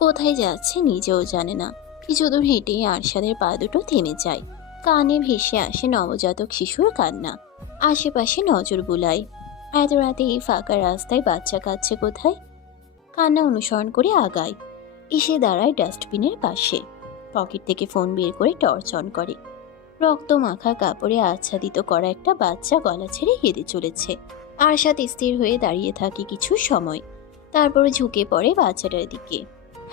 কোথায় যাচ্ছে নিজেও জানে না। কিছু দূর হেঁটেই আরশাদের পা দুটো থেমে যায়। কানে ভেসে আসে নবজাতক শিশুর কান্না। আশেপাশে নজর বুলায়। এত রাতে এই ফাঁকা রাস্তায় বাচ্চা কাঁদছে কোথায়? কান্না অনুসরণ করে আগায়, এসে দাঁড়ায় ডাস্টবিনের পাশে। পকেট থেকে ফোন বের করে টর্চ অন করে। রক্ত মাখা কাপড়ে আচ্ছাদিত করা একটা বাচ্চা গলা ছেড়ে কেঁদে চলেছে। আরশাদ স্থির হয়ে দাঁড়িয়ে থাকে কিছু সময়, তারপর ঝুঁকে পড়ে বাচ্চাটার দিকে।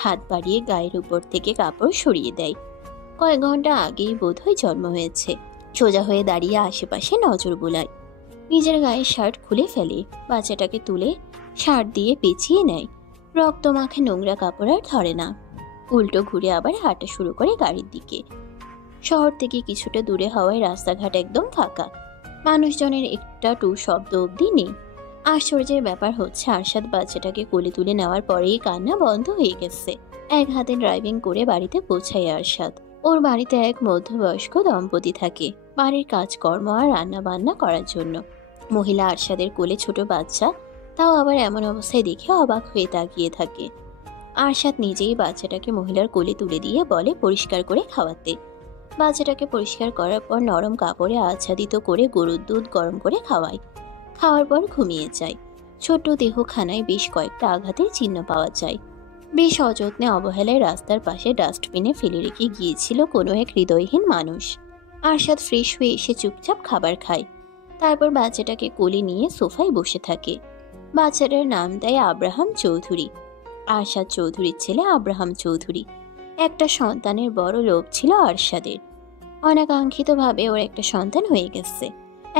হাত বাড়িয়ে গায়ের উপর থেকে কাপড় সরিয়ে দেয়। কয়েক ঘন্টা আগেই বোধহয় জন্ম হয়েছে। সোজা হয়ে দাঁড়িয়ে আশেপাশে নজর বুলায়। নিজের গায়ের শার্ট খুলে ফেলে, বাচ্চাটাকে তুলে শার্ট দিয়ে পেঁচিয়ে নেয়। রক্ত মাখে নোংরা কাপড় আর ধরে না। উল্টো ঘুরে আবার হাঁটা শুরু করে গাড়ির দিকে। শহর থেকে কিছুটা দূরে হওয়ায় রাস্তাঘাট একদম ফাঁকা, মানুষজনের একটা টু শব্দ অবধি নেই। আশ্চর্যের ব্যাপার হচ্ছে আরশাদ বাচ্চাটাকে কোলে তুলে নেওয়ার পরেই কান্না বন্ধ হয়ে গেছে। এক হাতে ড্রাইভিং করে বাড়িতে পৌঁছায় আরশাদ। ওর বাড়িতে এক মধ্যবয়স্ক দম্পতি থাকে বাড়ির কাজকর্ম আর রান্না বান্না করার জন্য। মহিলা আরশাদের কোলে ছোট বাচ্চা, তাও আবার এমন অবস্থায় দেখে অবাক হয়ে তাকিয়ে থাকে। আরশাদ নিজেই বাচ্চাটাকে মহিলার কোলে তুলে দিয়ে বলে পরিষ্কার করে খাওয়াতে। বাচ্চাটাকে পরিষ্কার করার পর নরম কাপড়ে আচ্ছাদিত করে গরুর দুধ গরম করে খাওয়ায়। খাওয়ার পর ঘুমিয়ে যায়। ছোট্ট দেহখানায় বেশ কয়েকটা আঘাতের চিহ্ন পাওয়া যায়। বেশ অযত্নে অবহেলায় রাস্তার পাশে ডাস্টবিনে ফেলে রেখে গিয়েছিল কোনো এক হৃদয়হীন মানুষ। আরশাদ ফ্রেশ হয়ে এসে চুপচাপ খাবার খায়। তারপর বাচ্চাটাকে কোলে নিয়ে সোফায় বসে থাকে। বাচ্চাটার নাম দেয় আব্রাহাম চৌধুরী। আরশাদ চৌধুরীর ছেলে আব্রাহাম চৌধুরী। একটা সন্তানের বড় লোভ ছিল আরশাদের। অনাকাঙ্ক্ষিতভাবে ওর একটা সন্তান হয়ে গেছে।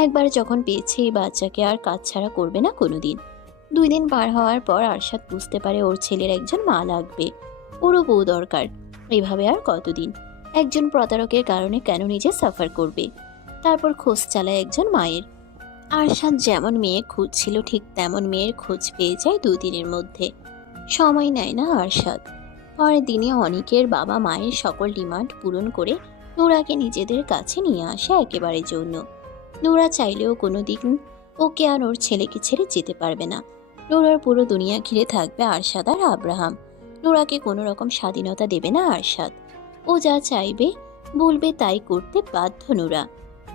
একবার যখন পেয়েছে এই বাচ্চাকে আর কাজ ছাড়া করবে না কোনোদিন। 2 দিন পার হওয়ার পর আরশাদ বুঝতে পারে ওর ছেলের একজন মা লাগবে, ওরও বউ দরকার। এভাবে আর কতদিন? একজন প্রতারকের কারণে কেন নিজে সাফার করবে? তারপর খোঁজ চালায় একজন মায়ের। আরশাদ যেমন মেয়ে খুঁজছিল ঠিক তেমন মেয়ের খোঁজ পেয়ে যায় 2 দিনের মধ্যে। সময় নেয় না আরশাদ। পরের দিনে অনিকের বাবা মায়ের সকল ডিমান্ড পূরণ করে নুরাকে নিজেদের কাছে নিয়ে আসে একেবারে জন্য। নুরা চাইলেও কোনো দিন ওকে আর ওর ছেলেকে ছেড়ে যেতে পারবে না। নুরার পুরো দুনিয়া ঘিরে থাকবে আরশাদ আর আব্রাহাম। নুরাকে কোনো রকম স্বাধীনতা দেবে না আরশাদ। ও যা চাইবে বলবে তাই করতে বাধ্য নুরা।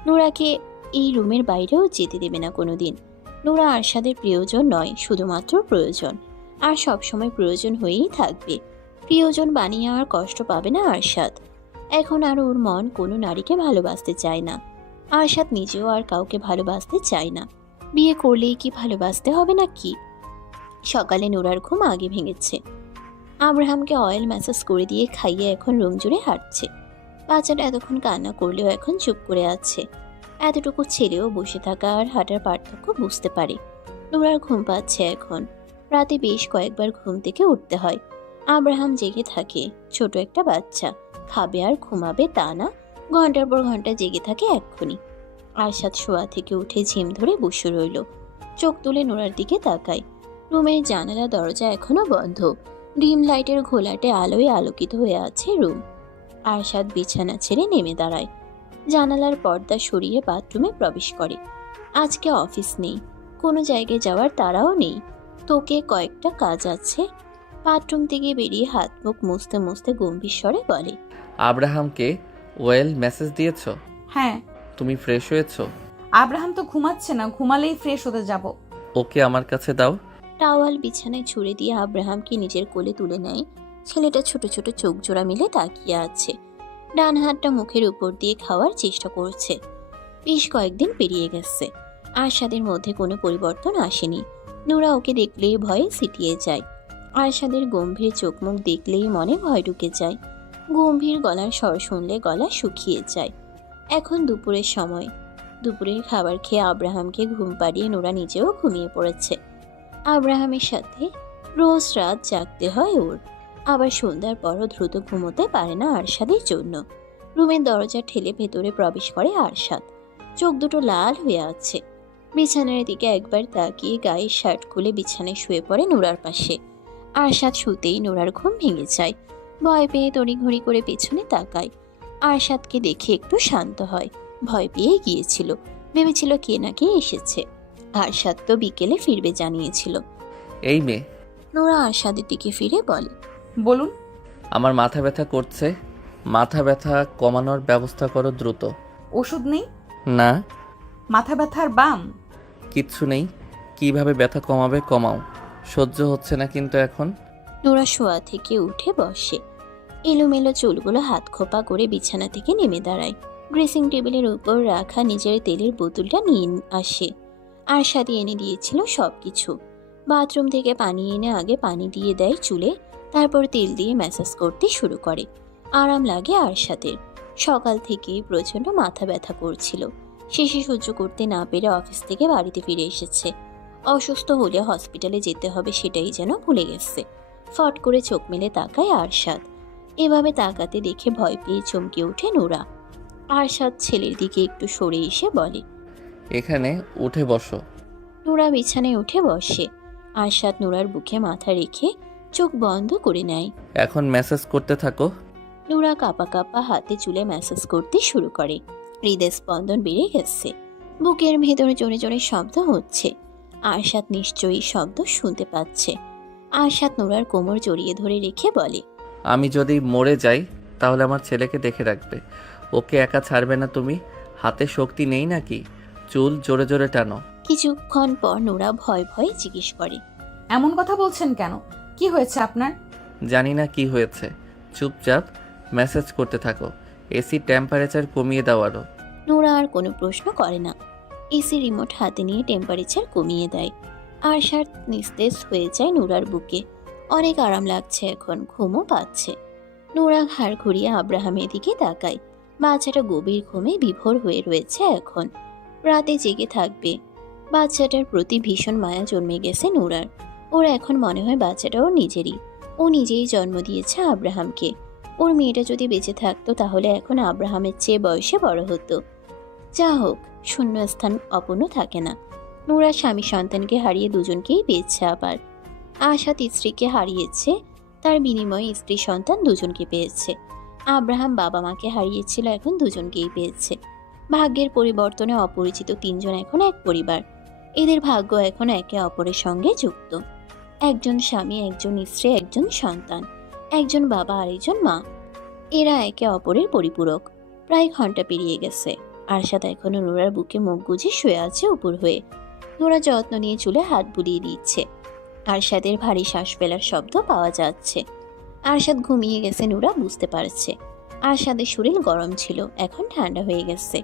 নুরাকে এই রুমের বাইরেও যেতে দেবে না কোনোদিন। নুরা আরশাদের প্রিয়জন নয়, শুধুমাত্র প্রয়োজন। আর সবসময় প্রয়োজন হয়েই থাকবে। প্রিয়জন বানিয়ে আর কষ্ট পাবে না আরশাদ। এখন আর ওর মন কোনো নারীকে ভালোবাসতে চায় না। আরশাদ নিজেও আর কাউকে ভালোবাসতে চায় না। বিয়ে করলেই কি ভালোবাসতে হবে না কি? সকালে নুরার ঘুম আগে ভেঙেছে। আব্রাহামকে অয়েল ম্যাসাজ করে দিয়ে খাইয়ে এখন রুম জুড়ে হাঁটছে। বাচ্চাটা এতক্ষণ কান্না করলেও এখন চুপ করে আছে। এতটুকু ছেলেও বসে থাকা আর হাঁটার পার্থক্য বুঝতে পারে। নুরার ঘুম পাচ্ছে এখন। রাতে বেশ কয়েকবার ঘুম থেকে উঠতে হয়। আব্রাহাম জেগে থাকে। ছোট একটা বাচ্চা, খাবে আর ঘুমাবে তা না, ঘন্টার পর ঘন্টা জেগে থাকে এক্ষুনি। আরশাদ শোয়া থেকে উঠে ঝিম ধরে বসে রইল। চোখ তুলে নুরার দিকে তাকায়। রুমের জানালা দরজা এখনো বন্ধ। ডিম লাইটের ঘোলাটে আলোয় আলোকিত হয়ে আছে রুম। আরশাদ বিছানা ছেড়ে নেমে দাঁড়ায়। জানালার পর্দা সরিয়ে বাথরুমে প্রবেশ করে। আজকে অফিস নেই, কোনো জায়গায় যাওয়ার তাড়াও নেই। তোকে কয়েকটা কাজ আছে। বাথরুম থেকে বেরিয়ে হাত মুখ মুছতে মুছতে গম্ভীর স্বরে বলে, আব্রাহামকে ওয়েল মেসেজ দিয়েছ? হ্যাঁ। তুমি ফ্রেশ হয়েছো? আব্রাহাম তো ঘুমাচ্ছে না, ঘুমালেই ফ্রেশ হতে যাব। ওকে আমার কাছে দাও। টাওয়াল বিছানায় ছুঁড়ে দিয়ে আব্রাহামকে নিজের কোলে তুলে নেয়। ছেলেটা ছোট ছোট চোখ জোড়া মিলে তাকিয়ে আছে। ডান হাতটা মুখের উপর দিয়ে খাওয়ার চেষ্টা করছে। বেশ কয়েকদিন পেরিয়ে গেছে। আরশাদের মধ্যে কোনো পরিবর্তন আসেনি। নুরা ওকে দেখলেই ভয়ে সিটিয়ে যায়। আরশাদের গম্ভীর চোখ মুখ দেখলেই মনে ভয় ঢুকে যায়। গম্ভীর গলার স্বর শুনলে গলা শুকিয়ে যায়। এখন দুপুরের সময়। দুপুরের খাবার খেয়ে আব্রাহামকে ঘুম পাড়িয়ে নোরা নিজেও ঘুমিয়ে পড়েছে। আব্রাহামের সাথে রোজ রাত জাগতে হয় ওর। আবার সন্ধ্যার পরও দ্রুত ঘুমোতে পারে না আরশাদের জন্য। রুমের দরজা ঠেলে ভেতরে প্রবেশ করে আরশাদ। চোখ দুটো লাল হয়ে আছে। বিছানার দিকে একবার তাকিয়ে গায়ের শার্ট খুলে বিছানায় শুয়ে পড়ে নোরার পাশে। আরশাদ শুতেই নোরার ঘুম ভেঙে যায়। ভয় পেয়ে তড়িঘড়ি করে পেছনে তাকায়। আরশাদকে দেখে একটু শান্ত হয়। ভয় পেয়ে গিয়েছিল, ভেবেছিল কে না কে এসেছে। আরশাদ তো বিকেলে ফিরবে জানিয়েছিল। এই মেয়ে, নোরা আরশাদের দিকে ফিরে বলে, বলুন। আমার মাথা ব্যথা করছে। মাথা ব্যথা কমানোর ব্যবস্থা করো দ্রুত। ওষুধ নেই? না, মাথা ব্যথার বাম? কিচ্ছু নেই। কিভাবে ব্যথা কমাবে কমাও, সহ্য হচ্ছে না কিন্তু এখন। নোরা শোয়া থেকে উঠে বসে। এলোমেলো চুলগুলো হাত খোপা করে বিছানা থেকে নেমে দাঁড়ায়। ড্রেসিং টেবিলের উপর রাখা নিজের তেলের বোতলটা নিয়ে আসে। আরশাদি এনে দিয়েছিল সবকিছু। বাথরুম থেকে পানি এনে আগে পানি দিয়ে দেয় চুলে, তারপর তেল দিয়ে ম্যাসাজ করতে শুরু করে। আরাম লাগে আরশাদের। সকাল থেকেই প্রচণ্ড মাথা ব্যথা করছিল। শেষে সহ্য করতে না পেরে অফিস থেকে বাড়িতে ফিরে এসেছে। অসুস্থ হলে হসপিটালে যেতে হবে সেটাই যেন ভুলে গেছে। ফট করে চোখ মেলে তাকায় আরশাদ। এভাবে তাকাতে দেখে ভয় পেয়ে চমকে ওঠে নোরা। আরশাদ ছেলের দিকে একটু সরে এসে বলে, এখানে উঠে বসো। নোরা বিছানায় উঠে বসে। আরশাদ নোরার বুকে মাথা রেখে চোখ বন্ধ করে নেয়। এখন মেসেজ করতে থাকো। নোরা কাঁপা কাঁপা হাতে চুলে ম্যাসাজ করতে শুরু করে। হৃদয় স্পন্দন বেড়ে গেছে। বুকের ভেতরে জোরে জোরে শব্দ হচ্ছে। আরশাদ নিশ্চয়ই শব্দ শুনতে পাচ্ছে। আরশাদ নোরার কোমর জড়িয়ে ধরে রেখে বলে, আমি যদি মরে যাই তাহলে আমার ছেলেকে দেখে রাখবে। ওকে একা ছাড়বে না তুমি। হাতে শক্তি নেই নাকি? চুল জোরে জোরে টানো। কিছুক্ষণ পর নোরা ভয় ভয়ে জিজ্ঞেস করে, এমন কথা বলছেন কেন? কি হয়েছে আপনার? জানি না কি হয়েছে। চুপচাপ মেসেজ করতে থাকো। এসি টেম্পারেচার কমিয়ে দাও আরো। নোরা আর কোনো প্রশ্ন করে না। এসি রিমোট হাতে নিয়ে টেম্পারেচার কমিয়ে দেয়। আরশাদ নিস্তেজ হয়ে যায় নোরার বুকে। অনেক আরাম লাগছে এখন, ঘুমও পাচ্ছে। নোরা ঘাড় ঘুরিয়ে আব্রাহামের দিকে তাকায়। বাচ্চাটা গভীর ঘুমে বিভোর হয়ে রয়েছে এখন। রাতে জেগে থাকবে। বাচ্চাটার প্রতি ভীষণ মায়া জন্মে গেছে নোরার। ওর এখন মনে হয় বাচ্চাটা ওর নিজেরই। ও নিজেই জন্ম দিয়েছে আব্রাহামকে। ওর মেয়েটা যদি বেঁচে থাকতো তাহলে এখন আব্রাহামের চেয়ে বয়সে বড় হতো। যা হোক, শূন্যস্থান অপূর্ণ থাকে না। নোরা স্বামী সন্তানকে হারিয়ে দুজনকেই পেয়েছে আবার। আশাদ স্ত্রীকে হারিয়েছে, তার বিনিময়ে স্ত্রী সন্তান দুজনকে পেয়েছে। আব্রাহাম বাবা মাকে হারিয়েছিল, এখন দুজনকেই পেয়েছে। ভাগ্যের পরিবর্তনে অপরিচিত তিনজন এখন এক পরিবার। এদের ভাগ্য এখন একে অপরের সঙ্গে যুক্ত। একজন স্বামী, একজন স্ত্রী, একজন সন্তান, একজন বাবা আর একজন মা। এরা একে অপরের পরিপূরক। প্রায় ঘন্টা পেরিয়ে গেছে। আরশাদ এখনো নোরার বুকে মুখ গুজে শুয়ে আছে উপর হয়ে। নোরা যত্ন নিয়ে চুলে হাত বুলিয়ে দিচ্ছে। আরশাদের ভারী শ্বাস ফেলার শব্দ পাওয়া যাচ্ছে। আরশাদ ঘুমিয়ে গেছে নোরা বুঝতে পারছে। আরশাদের শরীর গরম ছিল, এখন ঠান্ডা হয়ে গেছে।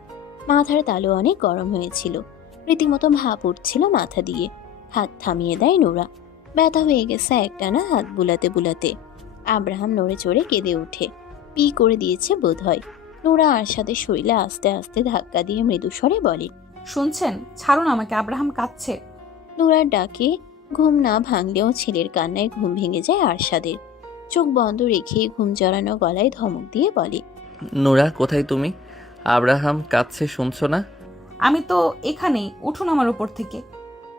মাথার তালু অনেক গরম হয়েছিল। রীতিমতো ভাপ উঠছিল মাথা দিয়ে। হাত থামিয়ে দেয় নোরা। ব্যথা হয়ে গেছে একটানা হাত বুলাতে বুলাতে। আব্রাহাম নড়ে চড়ে কেঁদে ওঠে। পি করে দিয়েছে বোধ হয়। নোরা আরশাদের শরীরে আস্তে আস্তে ধাক্কা দিয়ে মৃদুস্বরে বলে, শুনছেন? ছাড়ুন আমাকে, আব্রাহাম কাঁদছে। নোরার ডাকে ঘুম না ভাঙলেও ছেলের কান্নায় ঘুম ভেঙে যায় আরশাদের। চোখ বন্ধ রেখে ঘুম জড়ানো গলায় ধমক দিয়ে বলে, নোরা, কোথায় তুমি? আব্রাহাম কাঁদছে, শুনছো না? আমি তো এখানেই, উঠুন আমার উপর থেকে।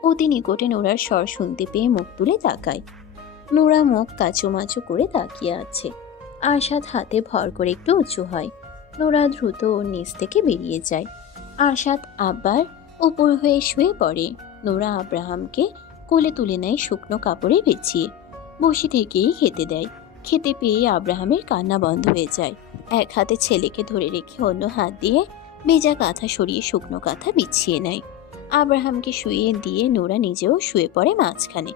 অতি নিকটে নোরার স্বর শুনতে পেয়ে মুখ তুলে তাকায়। নোরা মুখ কাচুমাচু করে তাকিয়ে আছে। আরশাদ হাতে ভর করে একটু উঁচু হয়। নোরা দ্রুত ওর নিচ থেকে বেরিয়ে যায়। আরশাদ আবার উপর হয়ে শুয়ে পড়ে। নোরা আব্রাহামকে কোলে তুলে নেয় শুকনো কাপড়ে বিছিয়ে। বসে থেকেই খেতে দেয়। খেতে পেয়ে আব্রাহামের কান্না বন্ধ হয়ে যায়। এক হাতে ছেলেকে ধরে রেখে অন্য হাত দিয়ে ভেজা কাঁথা সরিয়ে শুকনো কাঁথা বিছিয়ে নেয়। আব্রাহামকে শুইয়ে দিয়ে নোরা নিজেও শুয়ে পড়ে মাঝখানে।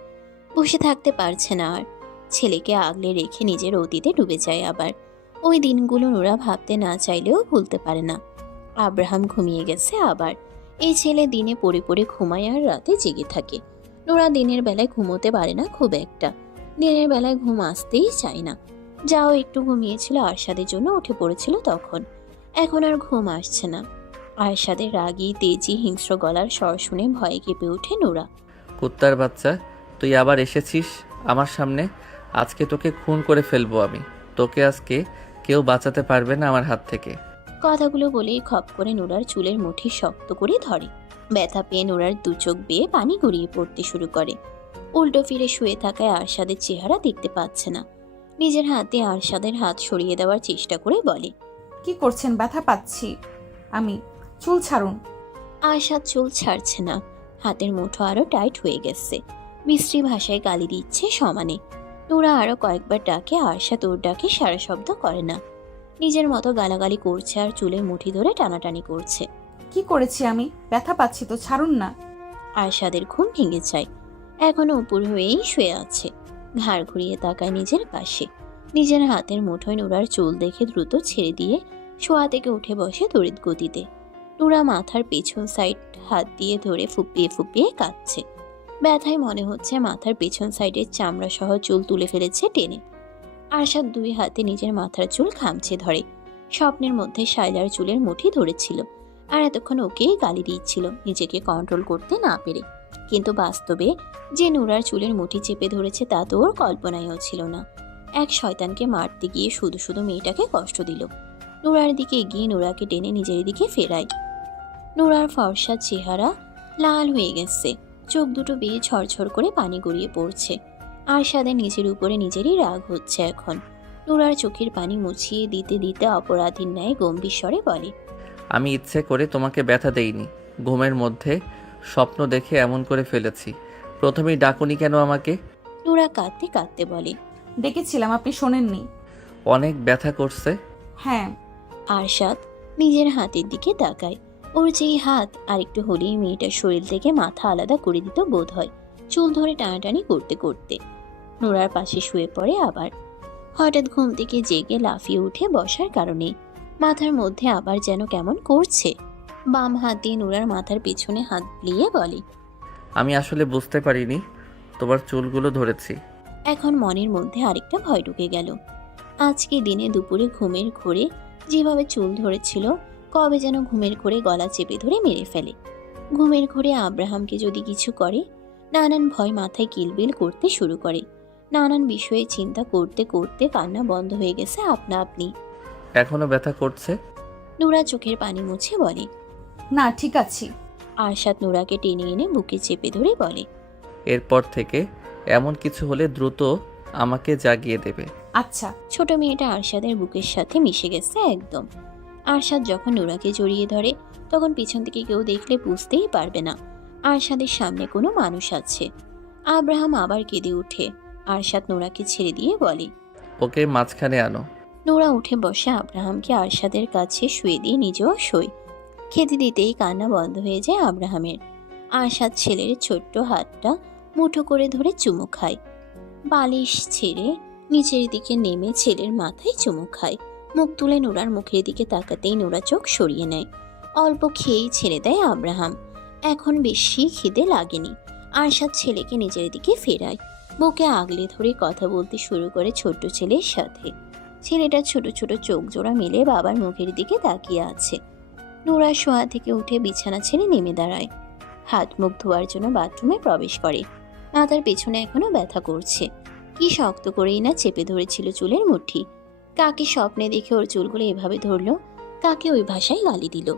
বসে থাকতে পারছে না আর। ছেলেকে আগলে রেখে নিজের অতীতে ডুবে যায় আবার। ওই দিনগুলো নোরা ভাবতে না চাইলেও ভুলতে পারে না। আব্রাহাম ঘুমিয়ে গেছে আবার। এই ছেলে দিনে পড়ে পড়ে ঘুমায় আর রাতে জেগে থাকে। নোরা দিনের বেলায় ঘুমোতে পারে না খুব একটা। দিনের বেলায় ঘুম আসতেই চায় না। যাও একটু ঘুমিয়েছিল আরশাদের জন্য উঠে পড়েছিল তখন। এখন আর ঘুম আসছে না। আরশাদের রাগী তেজি হিংস্র গলার স্বর শুনে ভয়ে কেঁপে ওঠে নুরা। কুত্তার বাচ্চা, তুই আবার এসেছিস আমার সামনে। আজকে তোকে খুন করে ফেলবো আমি। তোকে আজকে কেউ বাঁচাতে পারবে না আমার হাত থেকে। কথাগুলো বলেই খপ করে নুরার চুলের মুঠি শক্ত করে ধরে। ব্যথা পেয়ে নুরার দু চোখ বেয়ে পানি গড়িয়ে পড়তে শুরু করে। উল্টো ফিরে শুয়ে থাকায় আরশাদের চেহারা দেখতে পাচ্ছে না। নিজের হাতে আরশাদের হাত সরিয়ে দেওয়ার চেষ্টা করে বলে, কি করছেন? ব্যথা পাচ্ছি আমি, চুল ছাড়ুন। আরশাদ চুল ছাড়ছে না। হাতের মুঠো আরো টাইট হয়ে গেছে। মিষ্টি ভাষায় গালি দিচ্ছে সমানে। নুরা আরো কয়েকবার ডাকে, আরশাদ ওর ডাকে সারা শব্দ করে না। নিজের মতো গালাগালি করছে আর চুলের মুঠি ধরে টানাটানি করছে। কি করেছি আমি? ব্যথা পাচ্ছি তো, ছাড়ুন না। আরশাদের ঘুম ভেঙে যায়। এখনো উপর হয়েই শুয়ে আছে। ঘাড় ঘুরিয়ে তাকায় নিজের পাশে। নিজের হাতের মুঠোয় নুরার চুল দেখে দ্রুত ছেড়ে দিয়ে শোয়া থেকে উঠে বসে তড়িৎ গতিতে। নুরা মাথার পেছন সাইড হাত দিয়ে ধরে ফুপিয়ে ফুপিয়ে কাঁদছে। ব্যথায় মনে হচ্ছে মাথার পেছন সাইডের চামড়া সহ চুল তুলে ফেলেছে টেনে। আরশাদ দুই হাতে নিজের মাথার চুল খামচে ধরে। স্বপ্নের মধ্যে শায়লার চুলের মুঠি ধরেছিল আর এতক্ষণ ওকেই গালি দিচ্ছিল নিজেকে কন্ট্রোল করতে না পেরে। কিন্তু বাস্তবে যে নুরার চুলের মুঠি চেপে ধরেছে তা তো ওর কল্পনায়ও ছিল না। এক শয়তানকে মারতে গিয়ে শুধু শুধু মেয়েটাকে কষ্ট দিল। নুরার দিকে এগিয়ে নুরাকে টেনে নিজের দিকে ফেরায়। নুরার ফর্সা চেহারা লাল হয়ে গেছে। চোখ দুটো বেয়ে ঝরঝর করে পানি গড়িয়ে পড়ছে। আরশাদের নিজের উপরে নিজেরই রাগ হচ্ছে এখন। নুরার চোখের পানি মুছিয়ে দিতে দিতে অপরাধীর ন্যায় গম্ভীর স্বরে বলে, আমি ইচ্ছে করে তোমাকে ব্যথা দেইনি। ঘুমের মধ্যে স্বপ্ন দেখে এমন করে ফেলেছি। প্রথমেই ডাকুনি কেন আমাকে? নুরা কাঁদতে কাঁদতে বলে, ডেকেছিলাম, আপনি শোনেননি। অনেক ব্যথা করছে। হ্যাঁ। আরশাদ নিজের হাতের দিকে তাকায়। ওর যেই হাত আরেকটু হলেই মেয়েটার শরীর থেকে মাথা আলাদা করে দিত বোধ হয়, চুল ধরে টানাটানি করতে করতে। নোরার পাশে শুয়ে পড়ে আবার। হঠাৎ ঘুম থেকে জেগে লাফিয়ে উঠে বসার কারণে মাথার মধ্যে আবার যেন কেমন করছে। বাম হাত দিয়ে নোরার মাথার পেছনে হাত বুলিয়ে বলে, আমি আসলে বুঝতে পারিনি তোমার চুলগুলো ধরেছি। এখন মনের মধ্যে আরেকটা ভয় ঢুকে গেল। আজকে দিনে দুপুরে ঘুমের ঘোরে যেভাবে চুল ধরেছিল, কবে যেন ঘুমের ঘোরে গলা চেপে ধরে মেরে ফেলে। ঘুমের ঘোরে আব্রাহামকে যদি কিছু করে, নানান ভয় মাথায় কিলবিল করতে শুরু করে। নানান বিষয়ে চিন্তা করতে করতে কান্না বন্ধ হয়ে গেছে আপনা আপনি। এখনো ব্যথা করছে? নুরা চোখের পানি মুছে বলে, না, ঠিক আছি। আরশাদ নুরাকে টেনে এনে বুকে চেপে ধরে বলে, এরপর থেকে এমন কিছু হলে দ্রুত আমাকে জাগিয়ে দেবে। আচ্ছা। ছোট মেয়েটা আরশাদের বুকের সাথে মিশে গেছে একদম। আরশাদ যখন নুরাকে জড়িয়ে ধরে তখন পিছন থেকে কেউ দেখলে বুঝতেই পারবে না আরশাদের সামনে কোনো মানুষ আছে। আব্রাহাম আবার কেঁদে উঠে। আরশাদ নুরাকে ছেড়ে দিয়ে বলে, ওকে মাঝখানে আনো। নোরা উঠে বসে আব্রাহামকে আরশাদের কাছে শুয়ে দিয়ে নিজেও শোয়। খেতে দিতেই কান্না বন্ধ হয়ে যায় আব্রাহামের। আরশাদ ছেলের ছোট্ট হাতটা মুঠো করে ধরে চুমু খায়। বালিশ ছেড়ে নিচের দিকে নেমে ছেলের মাথায় চুমু খায়। মুখ তুলে নোরার মুখের দিকে তাকাতেই নোরা চোখ সরিয়ে নেয়। অল্প খেয়েই ছেড়ে দেয় আব্রাহাম। এখন বেশি খিদে লাগেনি। আরশাদ ছেলেকে নিজের দিকে ফেরায়। বুকে আগলে ধরে কথা বলতে শুরু করে ছোট্ট ছেলের সাথে। ছেলেটা ছোট ছোট চোখ জোড়া মেলে বাবার মুখের দিকে তাকিয়ে আছে। নোরা শোয়া থেকে উঠে বিছানা ছেড়ে নেমে দাঁড়ায়। হাত মুখ ধোয়ার জন্য বাথরুমে প্রবেশ করে। মাথার পেছনে এখনো ব্যথা করছে। কি শক্ত করেই না চেপে ধরেছিল চুলের মুঠি। কাকে স্বপ্নে দেখে ওর চুলগুলো এভাবে ধরলো, কাকে ওই ভাষায় গালি দিল।